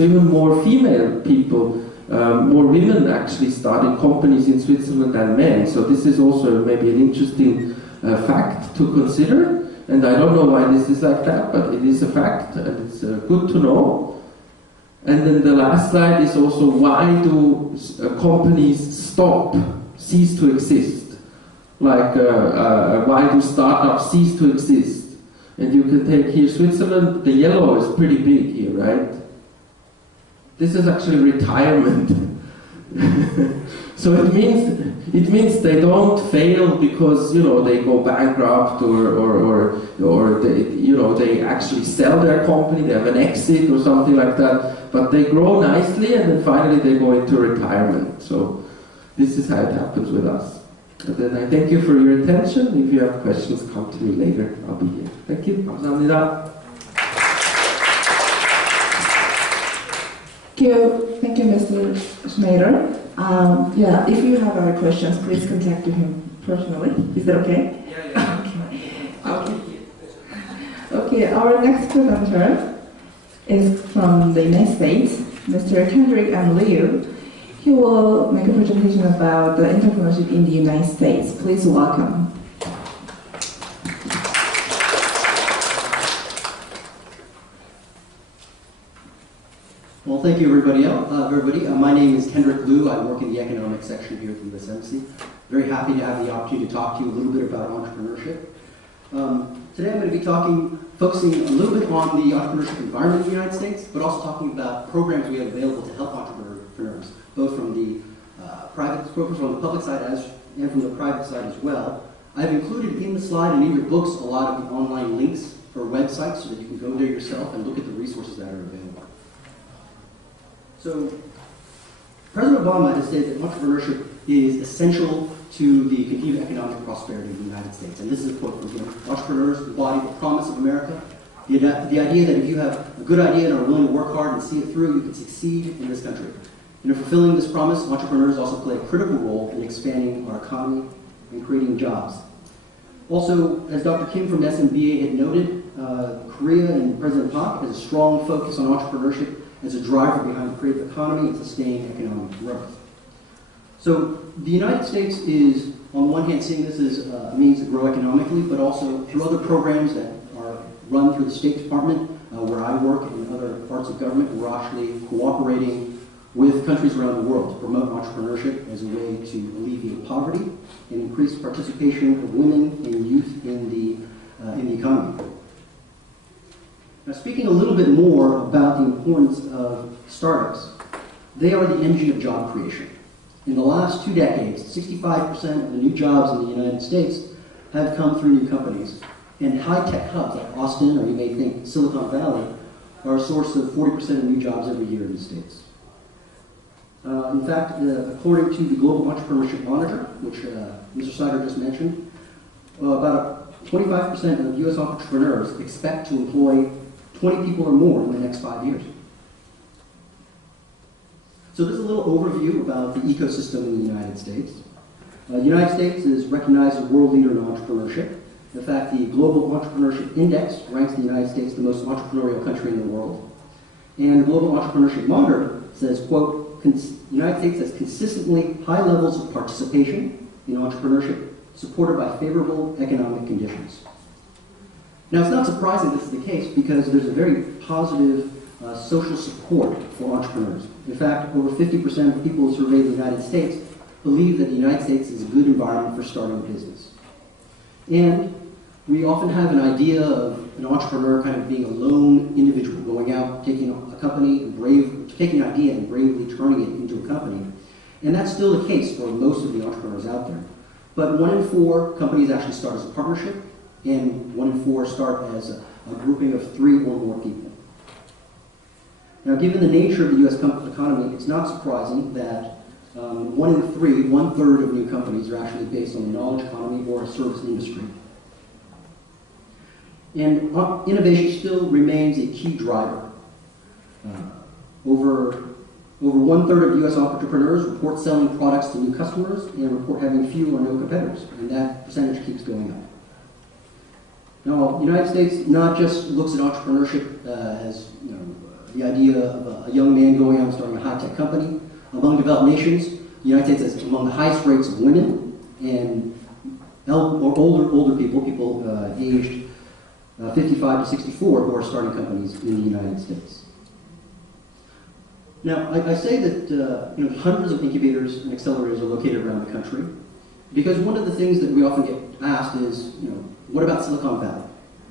even more female people, more women actually starting companies in Switzerland than men. So this is also maybe an interesting fact to consider. And I don't know why this is like that, but it is a fact, and it's good to know. And then the last slide is also, why do companies cease to exist? Like, why do startups cease to exist? And you can take here Switzerland, the yellow is pretty big here, right? This is actually retirement. So it means they don't fail because, you know, they go bankrupt or they, you know, they actually sell their company, they have an exit or something like that, but they grow nicely and then finally they go into retirement. So this is how it happens with us. And then I thank you for your attention. If you have questions, come to me later. I'll be here. Thank you. 감사합니다. Thank you, Mr. Schneider. Yeah, if you have other questions, please contact him personally. Is that okay? Yeah. Okay, our next presenter is from the United States, Mr. Kendrick M. Liu. He will make a presentation about the entrepreneurship in the United States. Please welcome. Well, thank you, everybody. My name is Kendrick Liu. I work in the economics section here at the U.S. Embassy. Very happy to have the opportunity to talk to you a little bit about entrepreneurship. Today I'm going to be focusing a little bit on the entrepreneurship environment in the United States, but also talking about programs we have available to help entrepreneurs, both from the public side and from the private side as well. I've included in the slide and in your books a lot of the online links for websites so that you can go there yourself and look at the resources that are available. So, President Obama has stated that entrepreneurship is essential to the continued economic prosperity of the United States. And this is a quote from him. Entrepreneurs embody the promise of America. The idea that if you have a good idea and are willing to work hard and see it through, you can succeed in this country. And in fulfilling this promise, entrepreneurs also play a critical role in expanding our economy and creating jobs. Also, as Dr. Kim from SMBA had noted, Korea and President Park has a strong focus on entrepreneurship as a driver behind the creative economy and sustained economic growth. So the United States is, on the one hand, seeing this as a means to grow economically, but also through other programs that are run through the State Department, where I work, and other parts of government. We're actually cooperating with countries around the world to promote entrepreneurship as a way to alleviate poverty and increase participation of women and youth in the economy. Now, speaking a little bit more about the importance of startups, they are the engine of job creation. In the last 2 decades, 65% of the new jobs in the United States have come through new companies. And high-tech hubs like Austin, or you may think Silicon Valley, are a source of 40% of new jobs every year in the States. In fact, according to the Global Entrepreneurship Monitor, which Mr. Sider just mentioned, about 25% of U.S. entrepreneurs expect to employ 20 people or more in the next 5 years. So this is a little overview about the ecosystem in the United States. The United States is recognized as a world leader in entrepreneurship. In fact, the Global Entrepreneurship Index ranks the United States the most entrepreneurial country in the world. And the Global Entrepreneurship Monitor says, quote, the United States has consistently high levels of participation in entrepreneurship, supported by favorable economic conditions. Now, it's not surprising this is the case because there's a very positive social support for entrepreneurs. In fact, over 50% of people surveyed in the United States believe that the United States is a good environment for starting a business. And we often have an idea of an entrepreneur kind of being a lone individual, going out, taking a company, taking an idea and bravely turning it into a company. And that's still the case for most of the entrepreneurs out there. But 1 in 4 companies actually start as a partnership, and 1 in 4 start as a grouping of 3 or more people. Now, given the nature of the U.S. economy, it's not surprising that 1 in 3, 1/3 of new companies are actually based on the knowledge economy or a service industry. And innovation still remains a key driver. Over 1/3 of U.S. entrepreneurs report selling products to new customers and report having few or no competitors, and that percentage keeps going up. Now, the United States not just looks at entrepreneurship as the idea of a young man going out and starting a high-tech company. Among developed nations, the United States has among the highest rates of women and older people aged 55 to 64 who are starting companies in the United States. Now, I say that hundreds of incubators and accelerators are located around the country because one of the things that we often get asked is, what about Silicon Valley?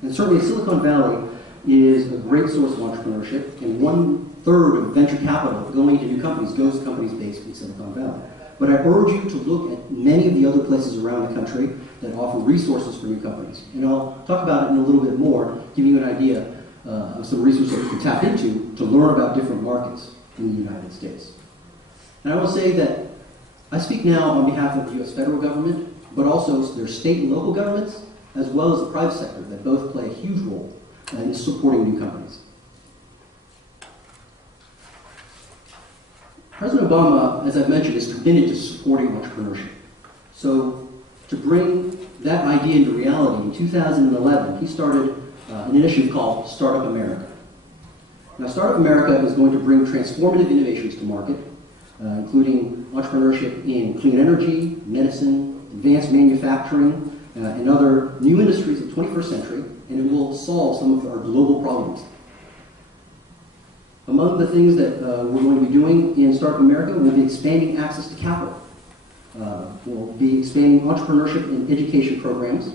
And certainly Silicon Valley is a great source of entrepreneurship, and 1/3 of venture capital going into new companies goes to companies based in Silicon Valley. But I urge you to look at many of the other places around the country that offer resources for new companies. And I'll talk about it in a little bit more, giving you an idea of some resources that you can tap into to learn about different markets in the United States. And I will say that I speak now on behalf of the U.S. federal government, but also their state and local governments, as well as the private sector, that both play a huge role in supporting new companies. President Obama, as I've mentioned, is committed to supporting entrepreneurship. So to bring that idea into reality, in 2011, he started an initiative called Startup America. Now, Startup America is going to bring transformative innovations to market, including entrepreneurship in clean energy, medicine, advanced manufacturing, and other new industries of the 21st century, and it will solve some of our global problems. Among the things that we're going to be doing in Startup America, we'll be expanding access to capital. We'll be expanding entrepreneurship and education programs.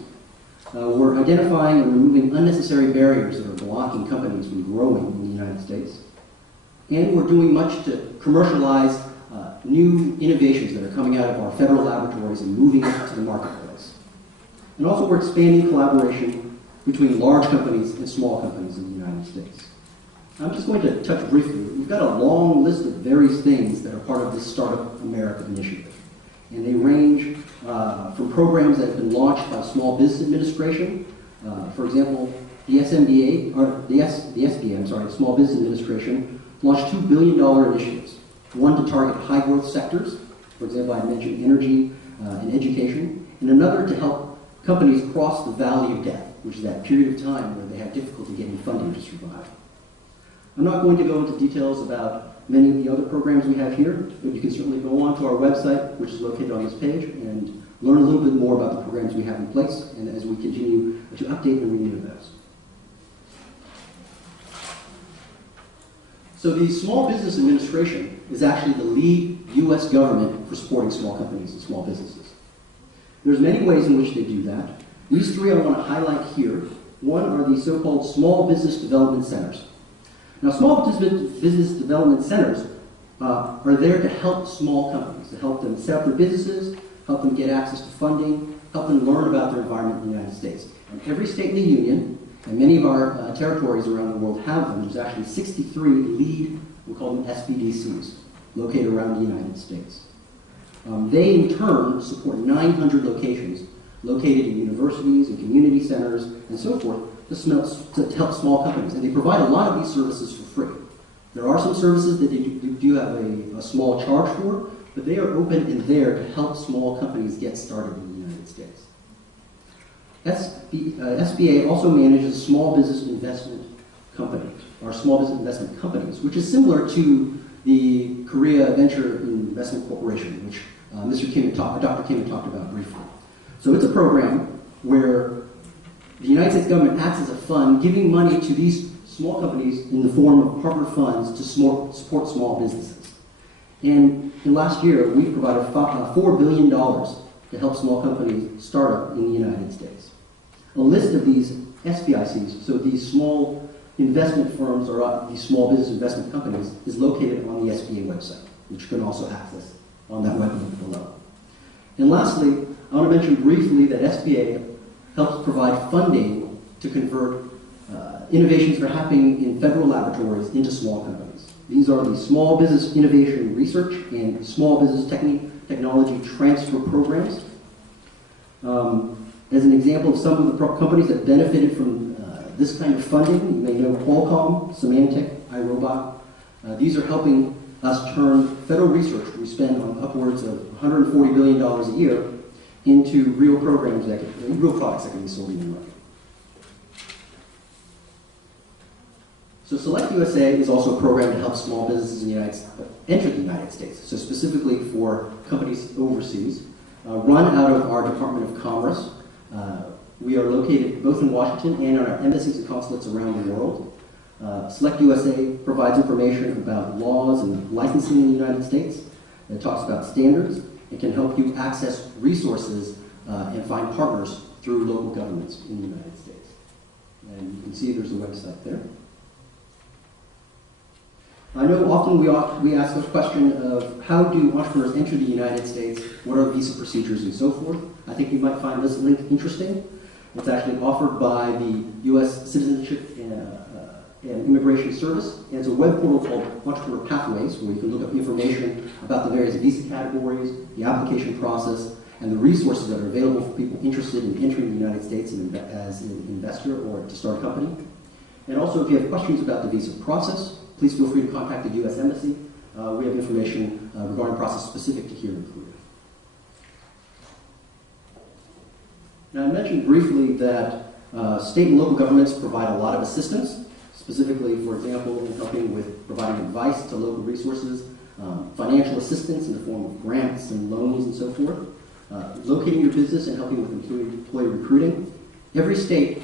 We're identifying and removing unnecessary barriers that are blocking companies from growing in the United States. And we're doing much to commercialize new innovations that are coming out of our federal laboratories and moving it to the marketplace. And also we're expanding collaboration between large companies and small companies in the United States. I'm just going to touch briefly. We've got a long list of various things that are part of this Startup America initiative. And they range from programs that have been launched by the Small Business Administration. For example, the SBA, the Small Business Administration, launched $2 billion initiatives. One to target high-growth sectors. For example, I mentioned energy and education. And another to help companies cross the valley of death, which is that period of time where they have difficulty getting funding to survive. I'm not going to go into details about many of the other programs we have here, but you can certainly go onto our website, which is located on this page, and learn a little bit more about the programs we have in place, and as we continue to update and renew those. So the Small Business Administration is actually the lead U.S. government for supporting small companies and small businesses. There's many ways in which they do that. These three I want to highlight here. One are the so-called Small Business Development Centers. Now, Small Business Development Centers are there to help small companies, to help them set up their businesses, help them get access to funding, help them learn about their environment in the United States. And every state in the Union, and many of our territories around the world have them. There's actually 63 lead, we call them SBDCs, located around the United States. They, in turn, support 900 locations located in universities and community centers and so forth to help small companies. And they provide a lot of these services for free. There are some services that they do have a small charge for, but they are open and there to help small companies get started in the United States. SBA also manages small business investment companies, or small business investment companies, which is similar to the Korea Venture Investment Corporation, which Dr. Kim talked about briefly. So it's a program where the United States government acts as a fund, giving money to these small companies in the form of partner funds to support small businesses. And in last year, we provided $4 billion to help small companies start up in the United States. A list of these SBICs, so these small investment firms or these small business investment companies, is located on the SBA website, which you can also access on that web link below. And lastly, I want to mention briefly that SBA helps provide funding to convert innovations that are happening in federal laboratories into small companies. These are the Small Business Innovation Research and Small Business Technology Transfer Programs. As an example of some of the companies that benefited from this kind of funding, you may know Qualcomm, Symantec, iRobot. These are helping us turn federal research we spend on upwards of $140 billion a year into real programs, real products that can be sold in the market. So Select USA is also a program to help small businesses in the enter the United States, so specifically for companies overseas, run out of our Department of Commerce. We are located both in Washington and on our embassies and consulates around the world. Select USA provides information about laws and licensing in the United States. It talks about standards. It can help you access resources and find partners through local governments in the United States. And you can see there's a website there. I know often we ask the question of how do entrepreneurs enter the United States, what are visa procedures and so forth. I think you might find this link interesting. It's actually offered by the U.S. Citizenship and Immigration Service, and it's a web portal called Entrepreneur Pathways, where you can look up information about the various visa categories, the application process, and the resources that are available for people interested in entering the United States as an investor or to start a company. And also, if you have questions about the visa process, please feel free to contact the U.S. Embassy. We have information regarding the process specific to here in Korea. Now, I mentioned briefly that state and local governments provide a lot of assistance, specifically, for example, in helping with providing advice to local resources, financial assistance in the form of grants and loans and so forth, locating your business and helping with employee recruiting. Every state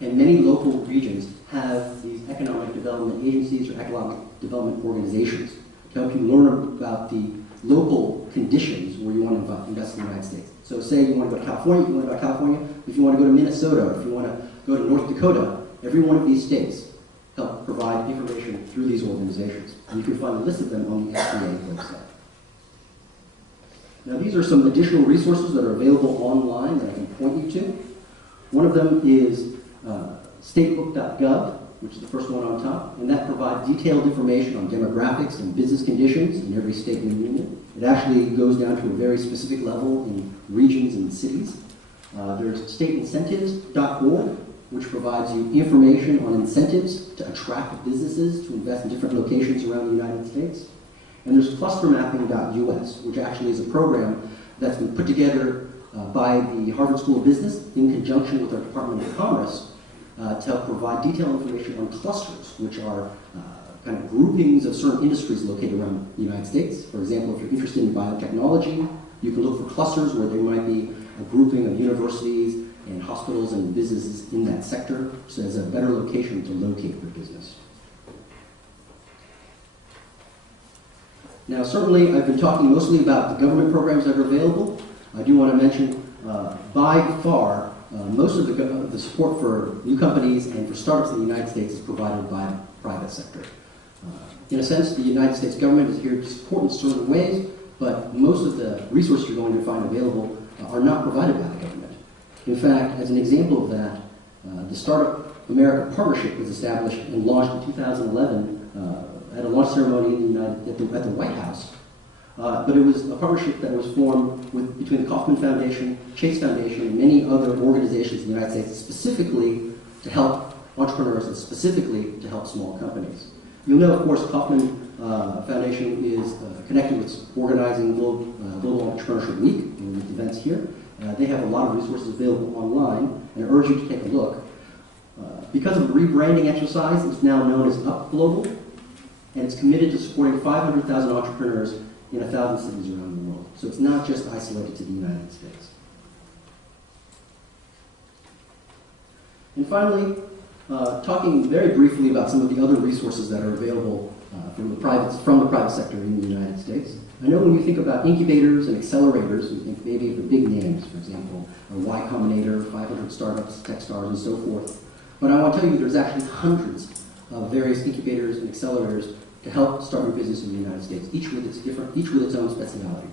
and many local regions have these economic development agencies or economic development organizations to help you learn about the local conditions where you want to invest in the United States. So say you want to go to California, you want to go to California. If you want to go to Minnesota, or if you want to go to North Dakota, every one of these states help provide information through these organizations. And you can find a list of them on the SBA website. Now these are some additional resources that are available online that I can point you to. One of them is statebook.gov, which is the first one on top, and that provides detailed information on demographics and business conditions in every state in the union. It actually goes down to a very specific level in regions and cities. There's stateincentives.org, which provides you information on incentives to attract businesses to invest in different locations around the United States. And there's clustermapping.us, which actually is a program that's been put together by the Harvard School of Business in conjunction with our Department of Commerce to help provide detailed information on clusters, which are kind of groupings of certain industries located around the United States. For example, if you're interested in biotechnology, you can look for clusters where there might be a grouping of universities and hospitals and businesses in that sector, so there's a better location to locate your business. Now, certainly, I've been talking mostly about the government programs that are available. I do want to mention, by far, most of the support for new companies and for startups in the United States is provided by the private sector. In a sense, the United States government is here to support in certain ways, but most of the resources you're going to find available are not provided by the government. In fact, as an example of that, the Startup America Partnership was established and launched in 2011 at a launch ceremony at the White House. But it was a partnership that was formed between the Kauffman Foundation, Chase Foundation, and many other organizations in the United States specifically to help entrepreneurs and specifically to help small companies. You'll know, of course, Kauffman Foundation is connected with organizing Global Entrepreneurship Week and with events here. They have a lot of resources available online, and I urge you to take a look. Because of the rebranding exercise, it's now known as Up Global, and it's committed to supporting 500,000 entrepreneurs in 1,000 cities around the world. So it's not just isolated to the United States. And finally, talking very briefly about some of the other resources that are available from the private sector in the United States. I know when you think about incubators and accelerators, you think maybe of the big names, for example, Y Combinator, 500 Startups, Techstars, and so forth. But I want to tell you there's actually hundreds of various incubators and accelerators to help start your business in the United States, each with its own speciality.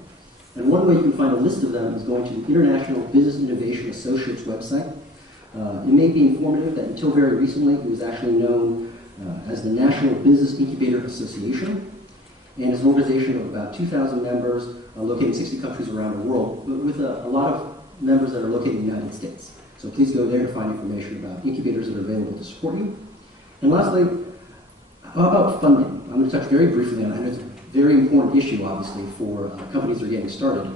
And one way you can find a list of them is going to the International Business Innovation Associates website. It may be informative that until very recently it was actually known as the National Business Incubator Association, and it's an organization of about 2,000 members located in 60 countries around the world, but with a lot of members that are located in the United States. So please go there to find information about incubators that are available to support you. And lastly, how about funding? I'm going to touch very briefly on it. I know it's a very important issue, obviously, for companies that are getting started.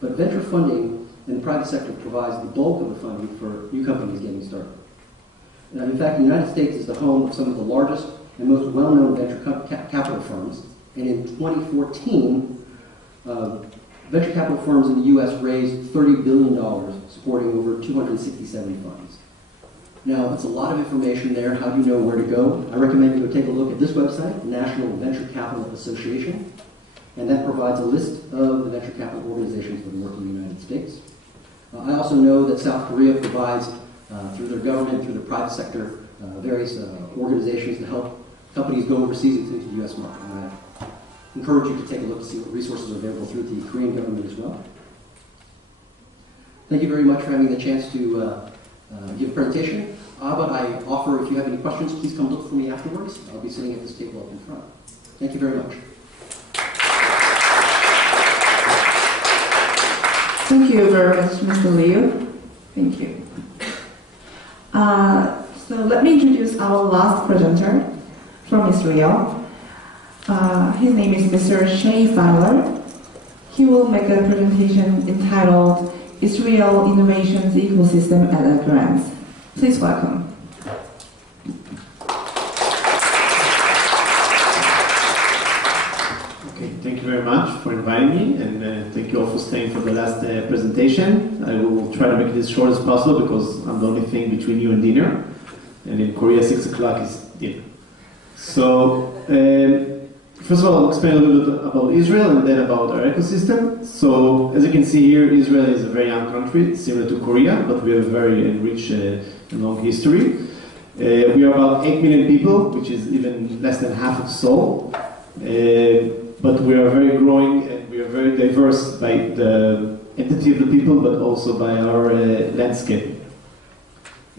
But venture funding in the private sector provides the bulk of the funding for new companies getting started. Now, in fact, the United States is the home of some of the largest and most well-known venture capital firms. And in 2014, venture capital firms in the U.S. raised $30 billion, supporting over 267 funds. Now, that's a lot of information there. How do you know where to go? I recommend you go take a look at this website, the National Venture Capital Association, and that provides a list of the venture capital organizations that work in the United States. I also know that South Korea provides, through their government, through the private sector, various organizations to help companies go overseas into the U.S. market. And I encourage you to take a look to see what resources are available through the Korean government as well. Thank you very much for having the chance to give a presentation. But I offer, if you have any questions, please come look for me afterwards. I'll be sitting at this table up in front. Thank you very much. Thank you very much, Mr. Liu. Thank you. So let me introduce our last presenter from Israel. His name is Mr. Shay Fowler. He will make a presentation entitled Israel Innovations Ecosystem at a Glance. Please welcome. Okay, thank you very much for inviting me, and thank you all for staying for the last presentation. I will try to make it as short as possible because I'm the only thing between you and dinner, and in Korea 6 o'clock is dinner. So, first of all, I'll explain a little bit about Israel and then about our ecosystem. So, as you can see here, Israel is a very young country, similar to Korea, but we have a very enriched and long history. We are about 8 million people, which is even less than half of Seoul. But we are very growing and we are very diverse by the entity of the people, but also by our landscape.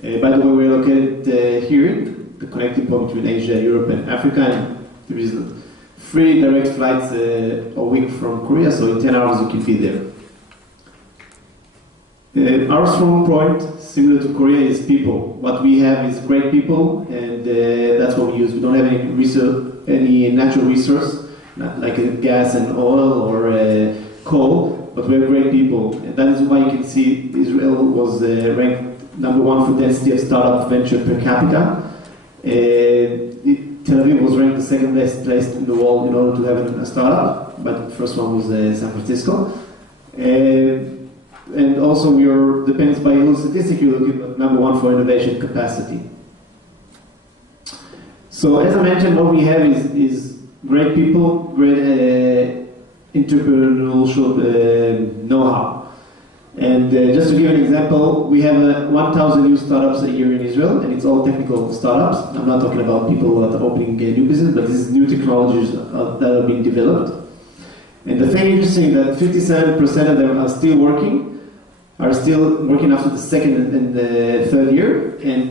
By the way, we're located here, the connecting point between Asia, Europe, and Africa, and there is 3 direct flights a week from Korea, so in 10 hours you can be there. Our strong point, similar to Korea, is people. What we have is great people, and that's what we use. We don't have any natural resource, not like gas and oil or coal, but we have great people. And that is why you can see Israel was ranked #1 for density of startup venture per capita. Tel Aviv was ranked the second best place in the world in order to have a startup, but the first one was San Francisco. And also we are, depends by whose statistic you're looking at, #1 for innovation capacity. So as I mentioned, what we have is great people, great entrepreneurial know-how. And just to give an example, we have 1,000 new startups a year in Israel, and it's all technical startups. I'm not talking about people that are opening a new business, but this is new technologies that are being developed. And the thing interesting that 57% of them are still working after the second and the third year, and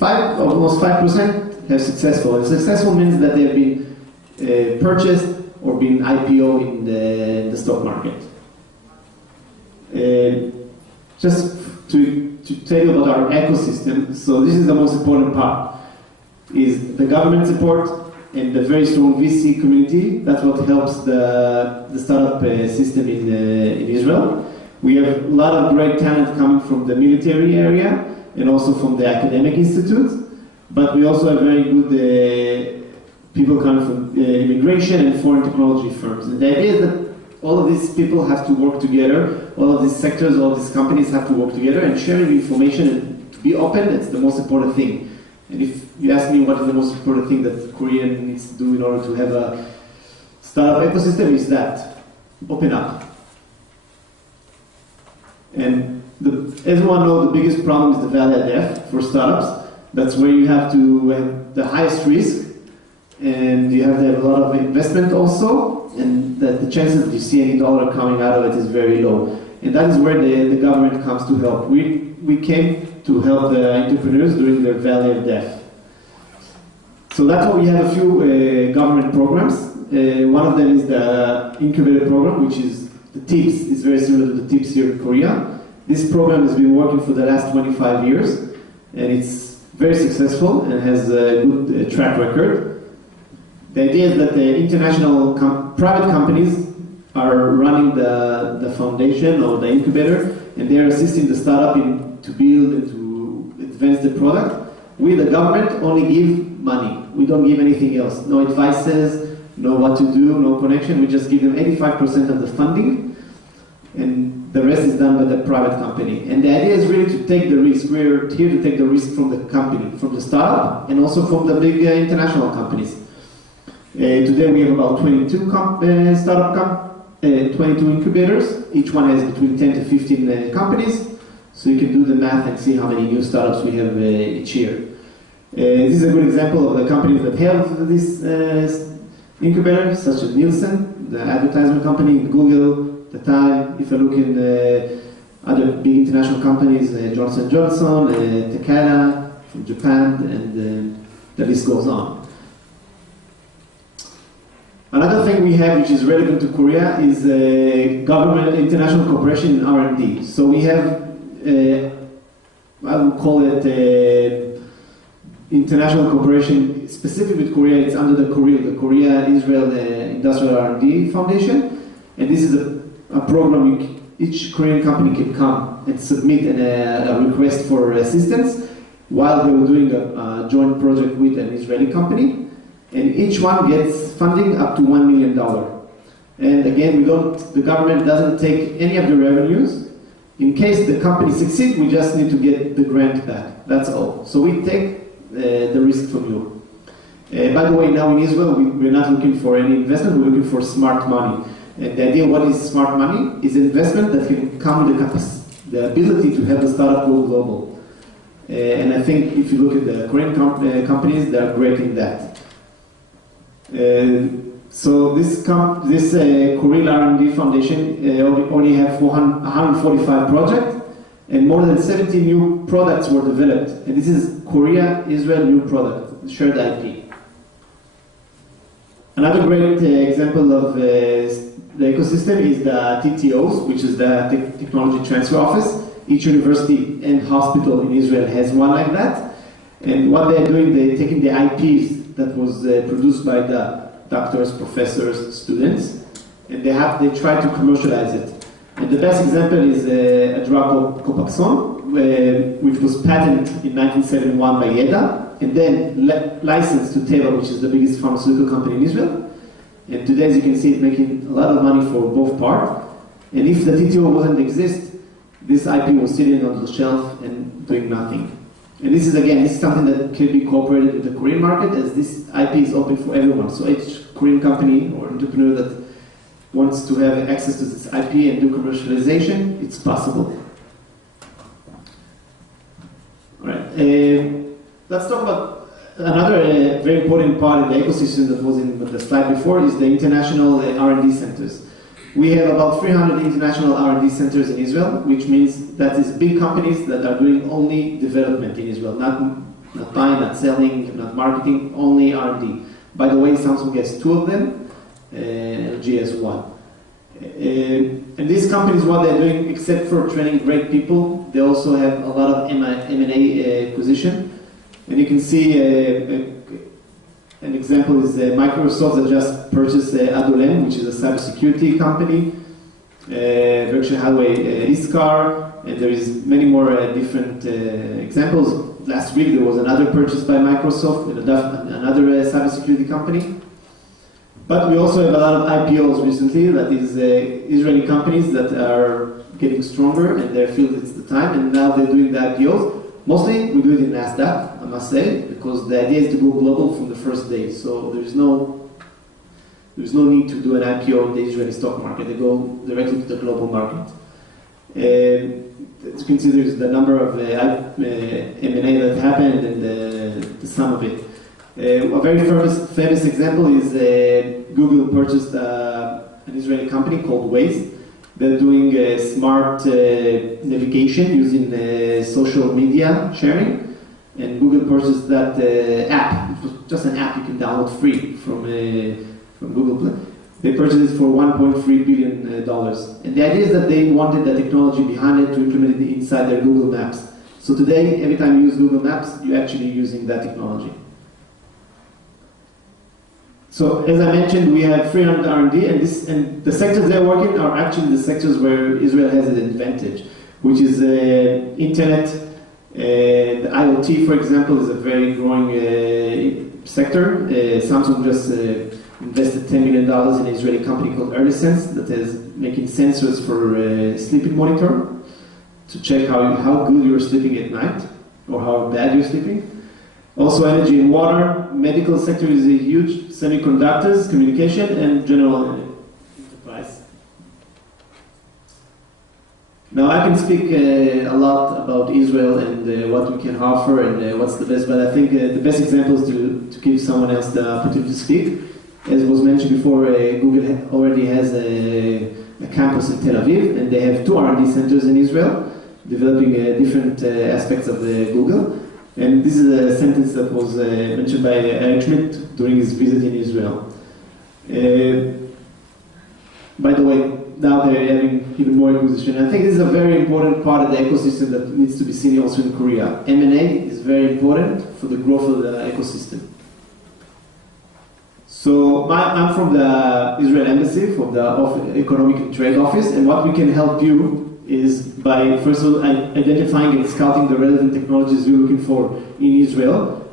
almost 5% have successful. And successful means that they've been purchased or been IPO in the stock market. Just to tell you about our ecosystem, so this is the most important part, is the government support and the very strong VC community. That's what helps the startup system in Israel. We have a lot of great talent coming from the military area and also from the academic institutes, but we also have very good people coming from immigration and foreign technology firms. And the idea is that all of these people have to work together, all of these sectors, all of these companies have to work together, and sharing information and to be open, that's the most important thing. And if you ask me what is the most important thing that Korea needs to do in order to have a startup ecosystem, is that, open up. And as everyone knows, the biggest problem is the value of death for startups. That's where you have to have the highest risk, and you have to have a lot of investment also, and that the chances that you see any dollar coming out of it is very low. And that is where the government comes to help. We came to help the entrepreneurs during their valley of death. So that's why we have a few government programs. One of them is the incubator program, which is the TIPS. It's very similar to the TIPS here in Korea. This program has been working for the last 25 years, and it's very successful and has a good track record. The idea is that the international private companies are running the foundation or the incubator, and they are assisting the startup to build and to advance the product. We, the government, only give money. We don't give anything else. No advices, no what to do, no connection. We just give them 85% of the funding, and the rest is done by the private company. And the idea is really to take the risk. We're here to take the risk from the company, from the startup, and also from the big international companies. Today we have about 22 22 incubators. Each one has between 10 to 15 companies. So you can do the math and see how many new startups we have each year. This is a good example of the companies that have this incubator, such as Nielsen, the advertisement company, Google, the Time. If you look in other big international companies, Johnson & Johnson, Takeda from Japan, and the list goes on. Another thing we have which is relevant to Korea is government international cooperation in R&D. So we have, I would call it international cooperation specific with Korea. It's under the Korea-Israel Industrial R&D Foundation. And this is a program each Korean company can come and submit a request for assistance while they were doing a joint project with an Israeli company. And each one gets funding up to $1 million. And again, the government doesn't take any of the revenues. In case the company succeeds, we just need to get the grant back. That's all. So we take the risk from you. By the way, now in Israel, we're not looking for any investment, we're looking for smart money. And the idea, what is smart money? Is investment that can come with the ability to have the startup go global. And I think if you look at the Korean companies, they are great in that. So this Korean R&D Foundation only have 145 projects, and more than 70 new products were developed. And this is Korea-Israel new product, shared IP. Another great example of the ecosystem is the TTOs, which is the Technology Transfer Office. Each university and hospital in Israel has one like that. And what they're doing, they're taking the IPs that was produced by the doctors, professors, students, and they try to commercialize it. And the best example is a drug called Copaxone, which was patented in 1971 by Yeda, and then licensed to Teva, which is the biggest pharmaceutical company in Israel. And today, as you can see, it's making a lot of money for both parts. And if the TTO wouldn't exist, this IP was sitting on the shelf and doing nothing. And this is something that can be cooperated with the Korean market, as this IP is open for everyone. So each Korean company or entrepreneur that wants to have access to this IP and do commercialization, it's possible. All right. Let's talk about another very important part of the ecosystem that was in the slide before, is the international R&D centers. We have about 300 international R&D centers in Israel, which means that is big companies that are doing only development in Israel, not buying, not selling, not marketing, only R&D. By the way, Samsung gets 2 of them, LG has 1. And these companies, what they're doing, except for training great people, they also have a lot of M&A acquisition. And you can see an example is Microsoft that just purchased Adolem, which is a cybersecurity company, Berkshire Hathaway Iskar, and there is many more different examples. Last week there was another purchase by Microsoft, another cybersecurity company. But we also have a lot of IPOs recently, that is Israeli companies that are getting stronger and they feel it's the time, and now they're doing the IPOs. Mostly we do it in NASDAQ, I must say, because the idea is to go global from the first day. So there's no need to do an IPO in the Israeli stock market. They go directly to the global market. As you can see, there's the number of M&A that happened and the sum of it. A very famous example is Google purchased an Israeli company called Waze. They're doing smart navigation using social media sharing, and Google purchased that app. It was just an app you can download free from Google Play. They purchased it for $1.3 billion. And the idea is that they wanted the technology behind it to implement it inside their Google Maps. So today, every time you use Google Maps, you're actually using that technology. So as I mentioned, we have 300 R&D, and the sectors they're working are actually the sectors where Israel has an advantage, which is internet. The IoT, for example, is a very growing sector. Samsung just invested $10 million in an Israeli company called EarlySense that is making sensors for sleeping monitor to check how good you're sleeping at night or how bad you're sleeping. Also energy and water. Medical sector is a huge. Semiconductors, communication, and general enterprise. Now I can speak a lot about Israel and what we can offer and what's the best, but I think the best example is to give someone else the opportunity to speak. As was mentioned before, Google already has a campus in Tel Aviv, and they have 2 R&D centers in Israel, developing different aspects of Google. And this is a sentence that was mentioned by Eric Schmidt during his visit in Israel. By the way, now they're having even more acquisition. I think this is a very important part of the ecosystem that needs to be seen also in Korea. M&A is very important for the growth of the ecosystem. So I'm from the Israel Embassy, from the Economic and Trade Office, and what we can help you is by, first of all, identifying and scouting the relevant technologies you're looking for in Israel.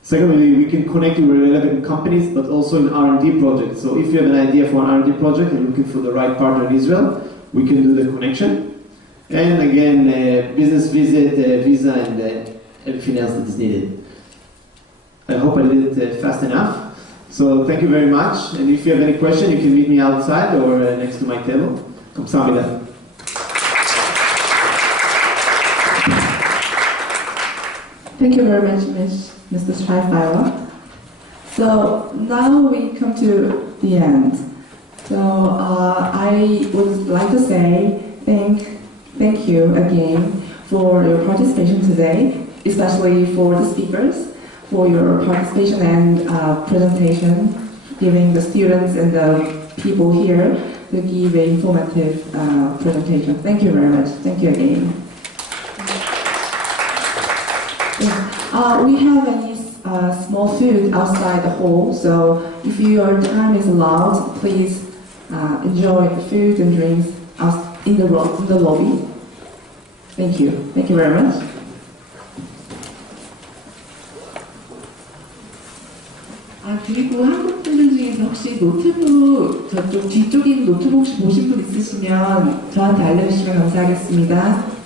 Secondly, we can connect you with relevant companies, but also in R&D projects. So if you have an idea for an R&D project and you're looking for the right partner in Israel, we can do the connection. And again, business visit, visa, and everything else that is needed. I hope I did it fast enough. So thank you very much. And if you have any question, you can meet me outside or next to my table. Kamsahamnida. Thank you very much, Mr. Schreifeiler. So now we come to the end. So I would like to say thank you again for your participation today, especially for the speakers, for your participation and presentation, giving the students and the people here to give an informative presentation. Thank you very much. Thank you again. We have a small food outside the hall, so if your time is allowed, please enjoy the food and drinks in the lobby. Thank you. Thank you very much. 그리고 한국 분들 중에서 혹시 노트북 저쪽 뒤쪽에 있는 노트북 혹시 보신 분 있으시면 저한테 알려주시면 감사하겠습니다.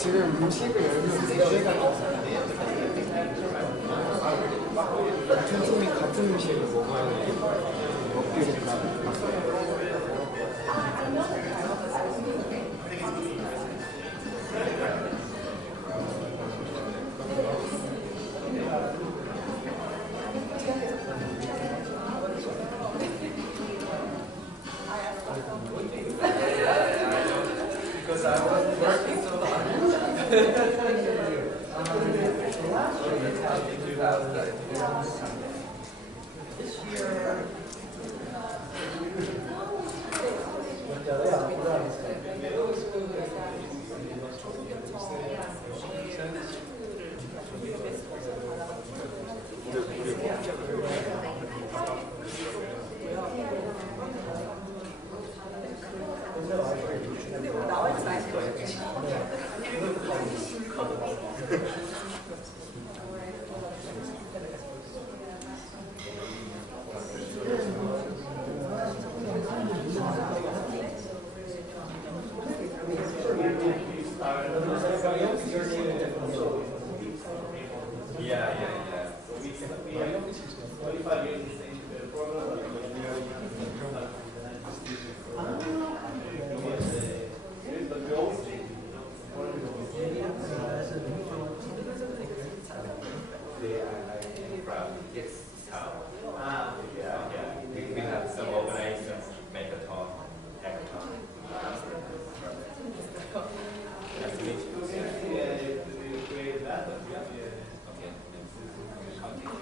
지금 음식을 열면 4개가 같은 팀이 같은 음식을 먹어야 먹게 될까? Because I was working so hard. This year, we have some organizations, Megaton, Hackathon. Nice to meet you. Okay. Thank you.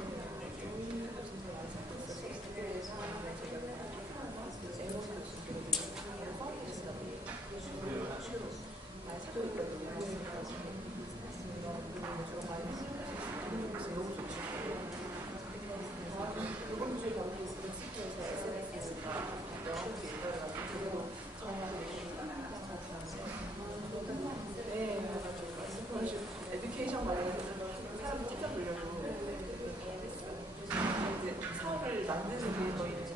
에듀케이션 관련해서 사람 찍어보려고 이제 사업을 만드는 게 거의 좀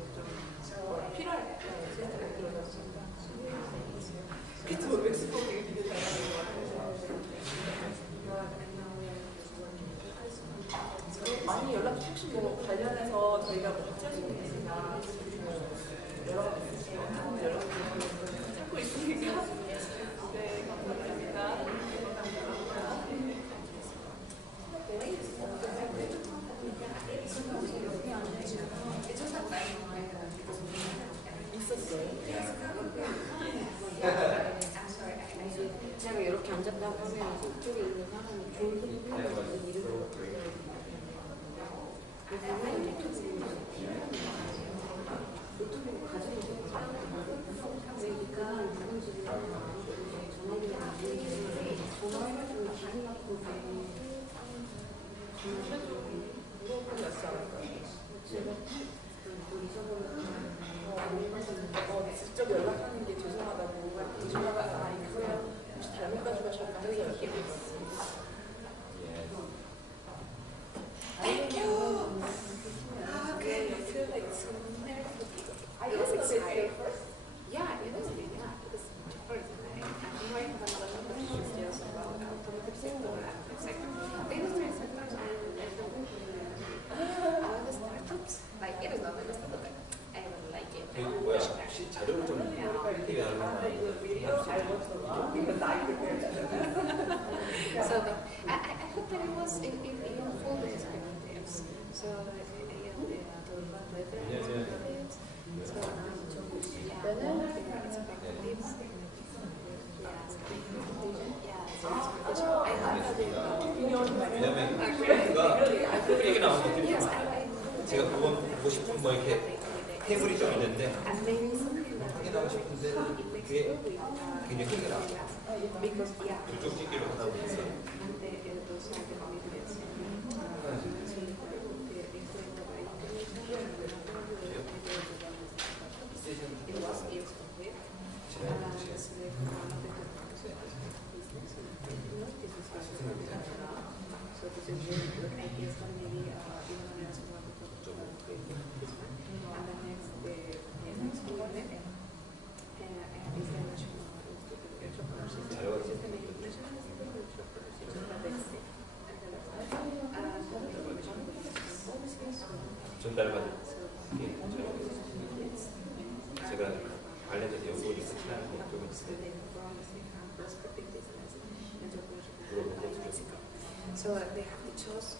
필요할 센터가 들어가서 그래도 멕시코 되게 잘하는 것 같아요. 많이 연락 혹시 뭐 관련해서 저희가 뭐 합작하시는 게 있으면 여러 가지 찾고 있으니까 네 감사합니다. 제가 이렇게 앉았다고 하면 이쪽에 있는 사람이 좋은 소리를 이르고 노트북 가지고 있는 그러니까 누군지 전화기가 안 되는데 전화해가지고 기분 나쁘고 무거운 낫지 않을까요? 제가 또 잊어버렸는데 직접 연락하는 게 죄송하다고 전화가 이거야 혹시 잘못 가져가셨나 해서 얘기해 보겠습니다. Thank you. Okay, I feel like so nervous. I was excited first. Yeah, it was really yeah. It was first. I'm writing about another questions about automotive sector and sector. It was very surprising. The startups, like it is not a startup. I would like it. 뭐야? 혹시 자료를 좀 어떻게 하려나? So I hope that it was in full perspectives. So 왜냐면 그 얘기 나온 것 같아요. 제가 그거 보고 싶은 뭐 이렇게 테이블이 좀 있는데 확인하고 싶은데 그게 굉장히 크게 나와요. 두쪽 찍기로 하다 보니까 So this is really good. I guess maybe even else want to talk to this one. And the next week, is the national institute of entrepreneurship. 전달받은 게 제가 관련돼서 연구를 하는 목적이 있어요. So they have to choose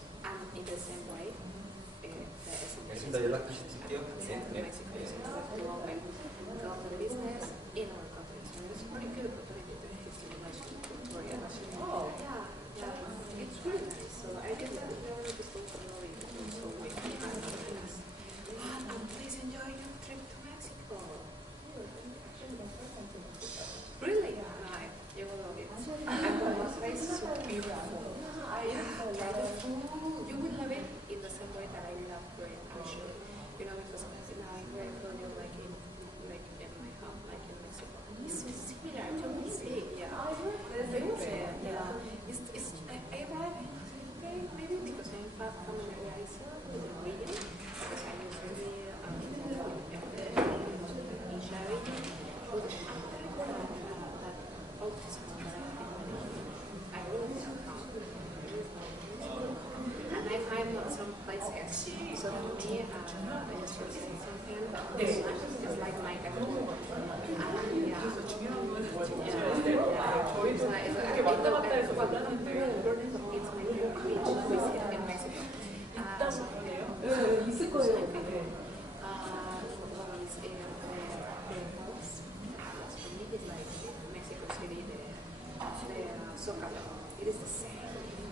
in the same way. 알겠습니다. 연락 다시 드릴게요. 네. The business in our country. So it's pretty good opportunity to have this relation with Korea. Yeah, it's really nice. So I guess that we want to go to Norway. So we please enjoy your trip to Mexico. Really? You will love it. And the place is so beautiful. Try the food. You will love it in the same way that I love Korean, actually. You know, because now I'm very familiar, like in my home, like in Mexico. It's so similar to Mexico. Yeah. I arrived and I said, okay, maybe because I'm familiarized with the region, because I was really in sharing food that autism that I really welcome. And I find some places. So for me, I just want to say something. It's like my family. 있을 거예요. Mexico City, the Zócalo. It is the same.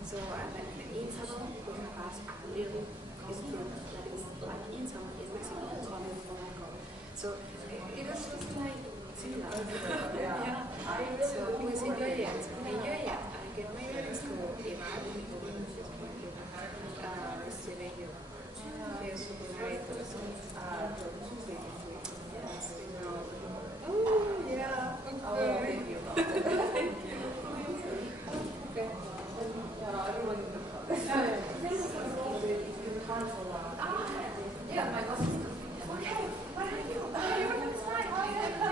So in Salon, we have a little school that is like in Salon in Mexico, coming from Mexico. So it is just like similar. Yeah. So please enjoy it. Enjoy it. I get my school in receiving you. Yes, oh yeah. Thank you. Yeah, my boss. Okay, where are you? You're on the side. Oh, yeah,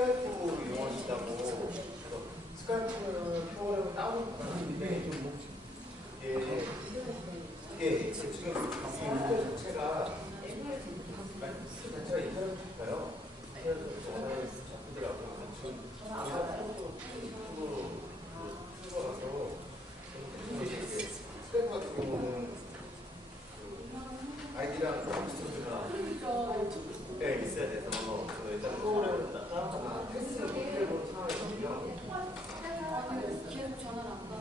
스카이프 이용하시다고 그래서 스카이프는 프로그램을 다운 받았는데 이게 지금 이 인터넷 자체가 인터넷일까요? 인터넷 전화를 잡히더라고요. 지금 유튜브로 출고라서 스카이프 같은 경우는 아이디랑 텍스트가 네, 있어야 돼서 일단 프로그램을 다운받아 테스트를 못 해본 상황이거든요. 계속 전화를 안 받아.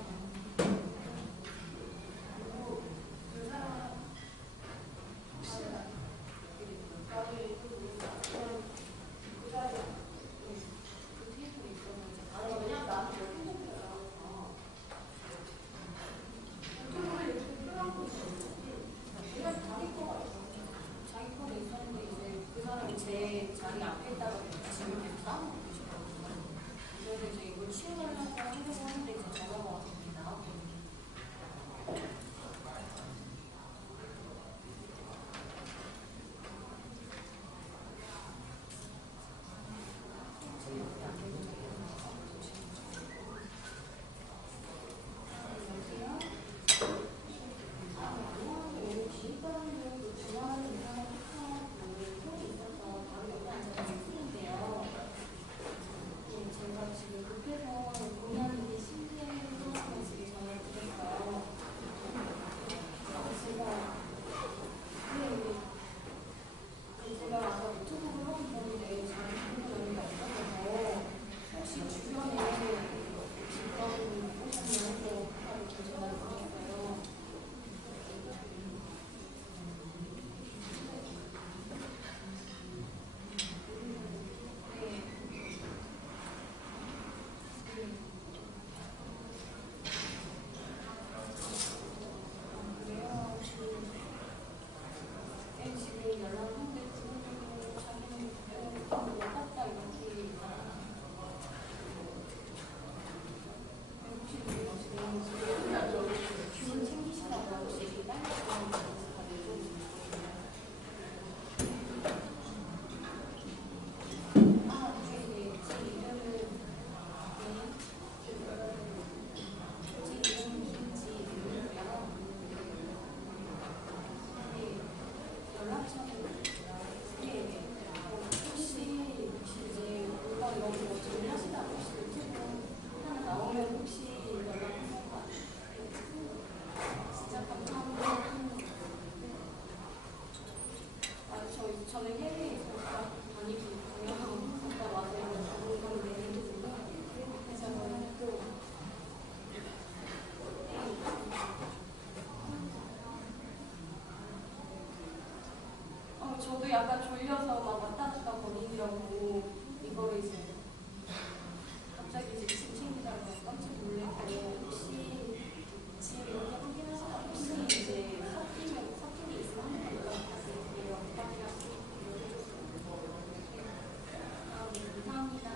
자기 거에 있었는데 이제 그 사람이 제 자리 앞에 있다가 지금 계속 싸우고 계시거든요. 그래서 이제 이걸 치워달라고 하려고 하는데 이제 전화가 와서 나왔거든요. 제가 지금 급해서 본인한테 신뢰를 지금 전화를 드렸어요. 제가 아까 노트북을 하고 있었는데 잘 보는 여유가 없어서 혹시 주변에 직관을 보셨나요? 이렇게 전화를 드렸어요. 지금 연락했는데 자기는 못 갔다 이렇게 혹시 지금 균 챙기시라고 혹시 빨리 저는 해외에서 다니고 있고요. 갔다 와서 건데 저도 약간 졸려서 막 왔다 갔다 거리느라고 이거를 이제 갑자기 이제 짐 챙기다가 깜짝 놀래고 혹시 짐 이렇게 확인하시다 혹시 이제 섞인 게 있으면 한 번만 말씀드릴게요. 감사합니다.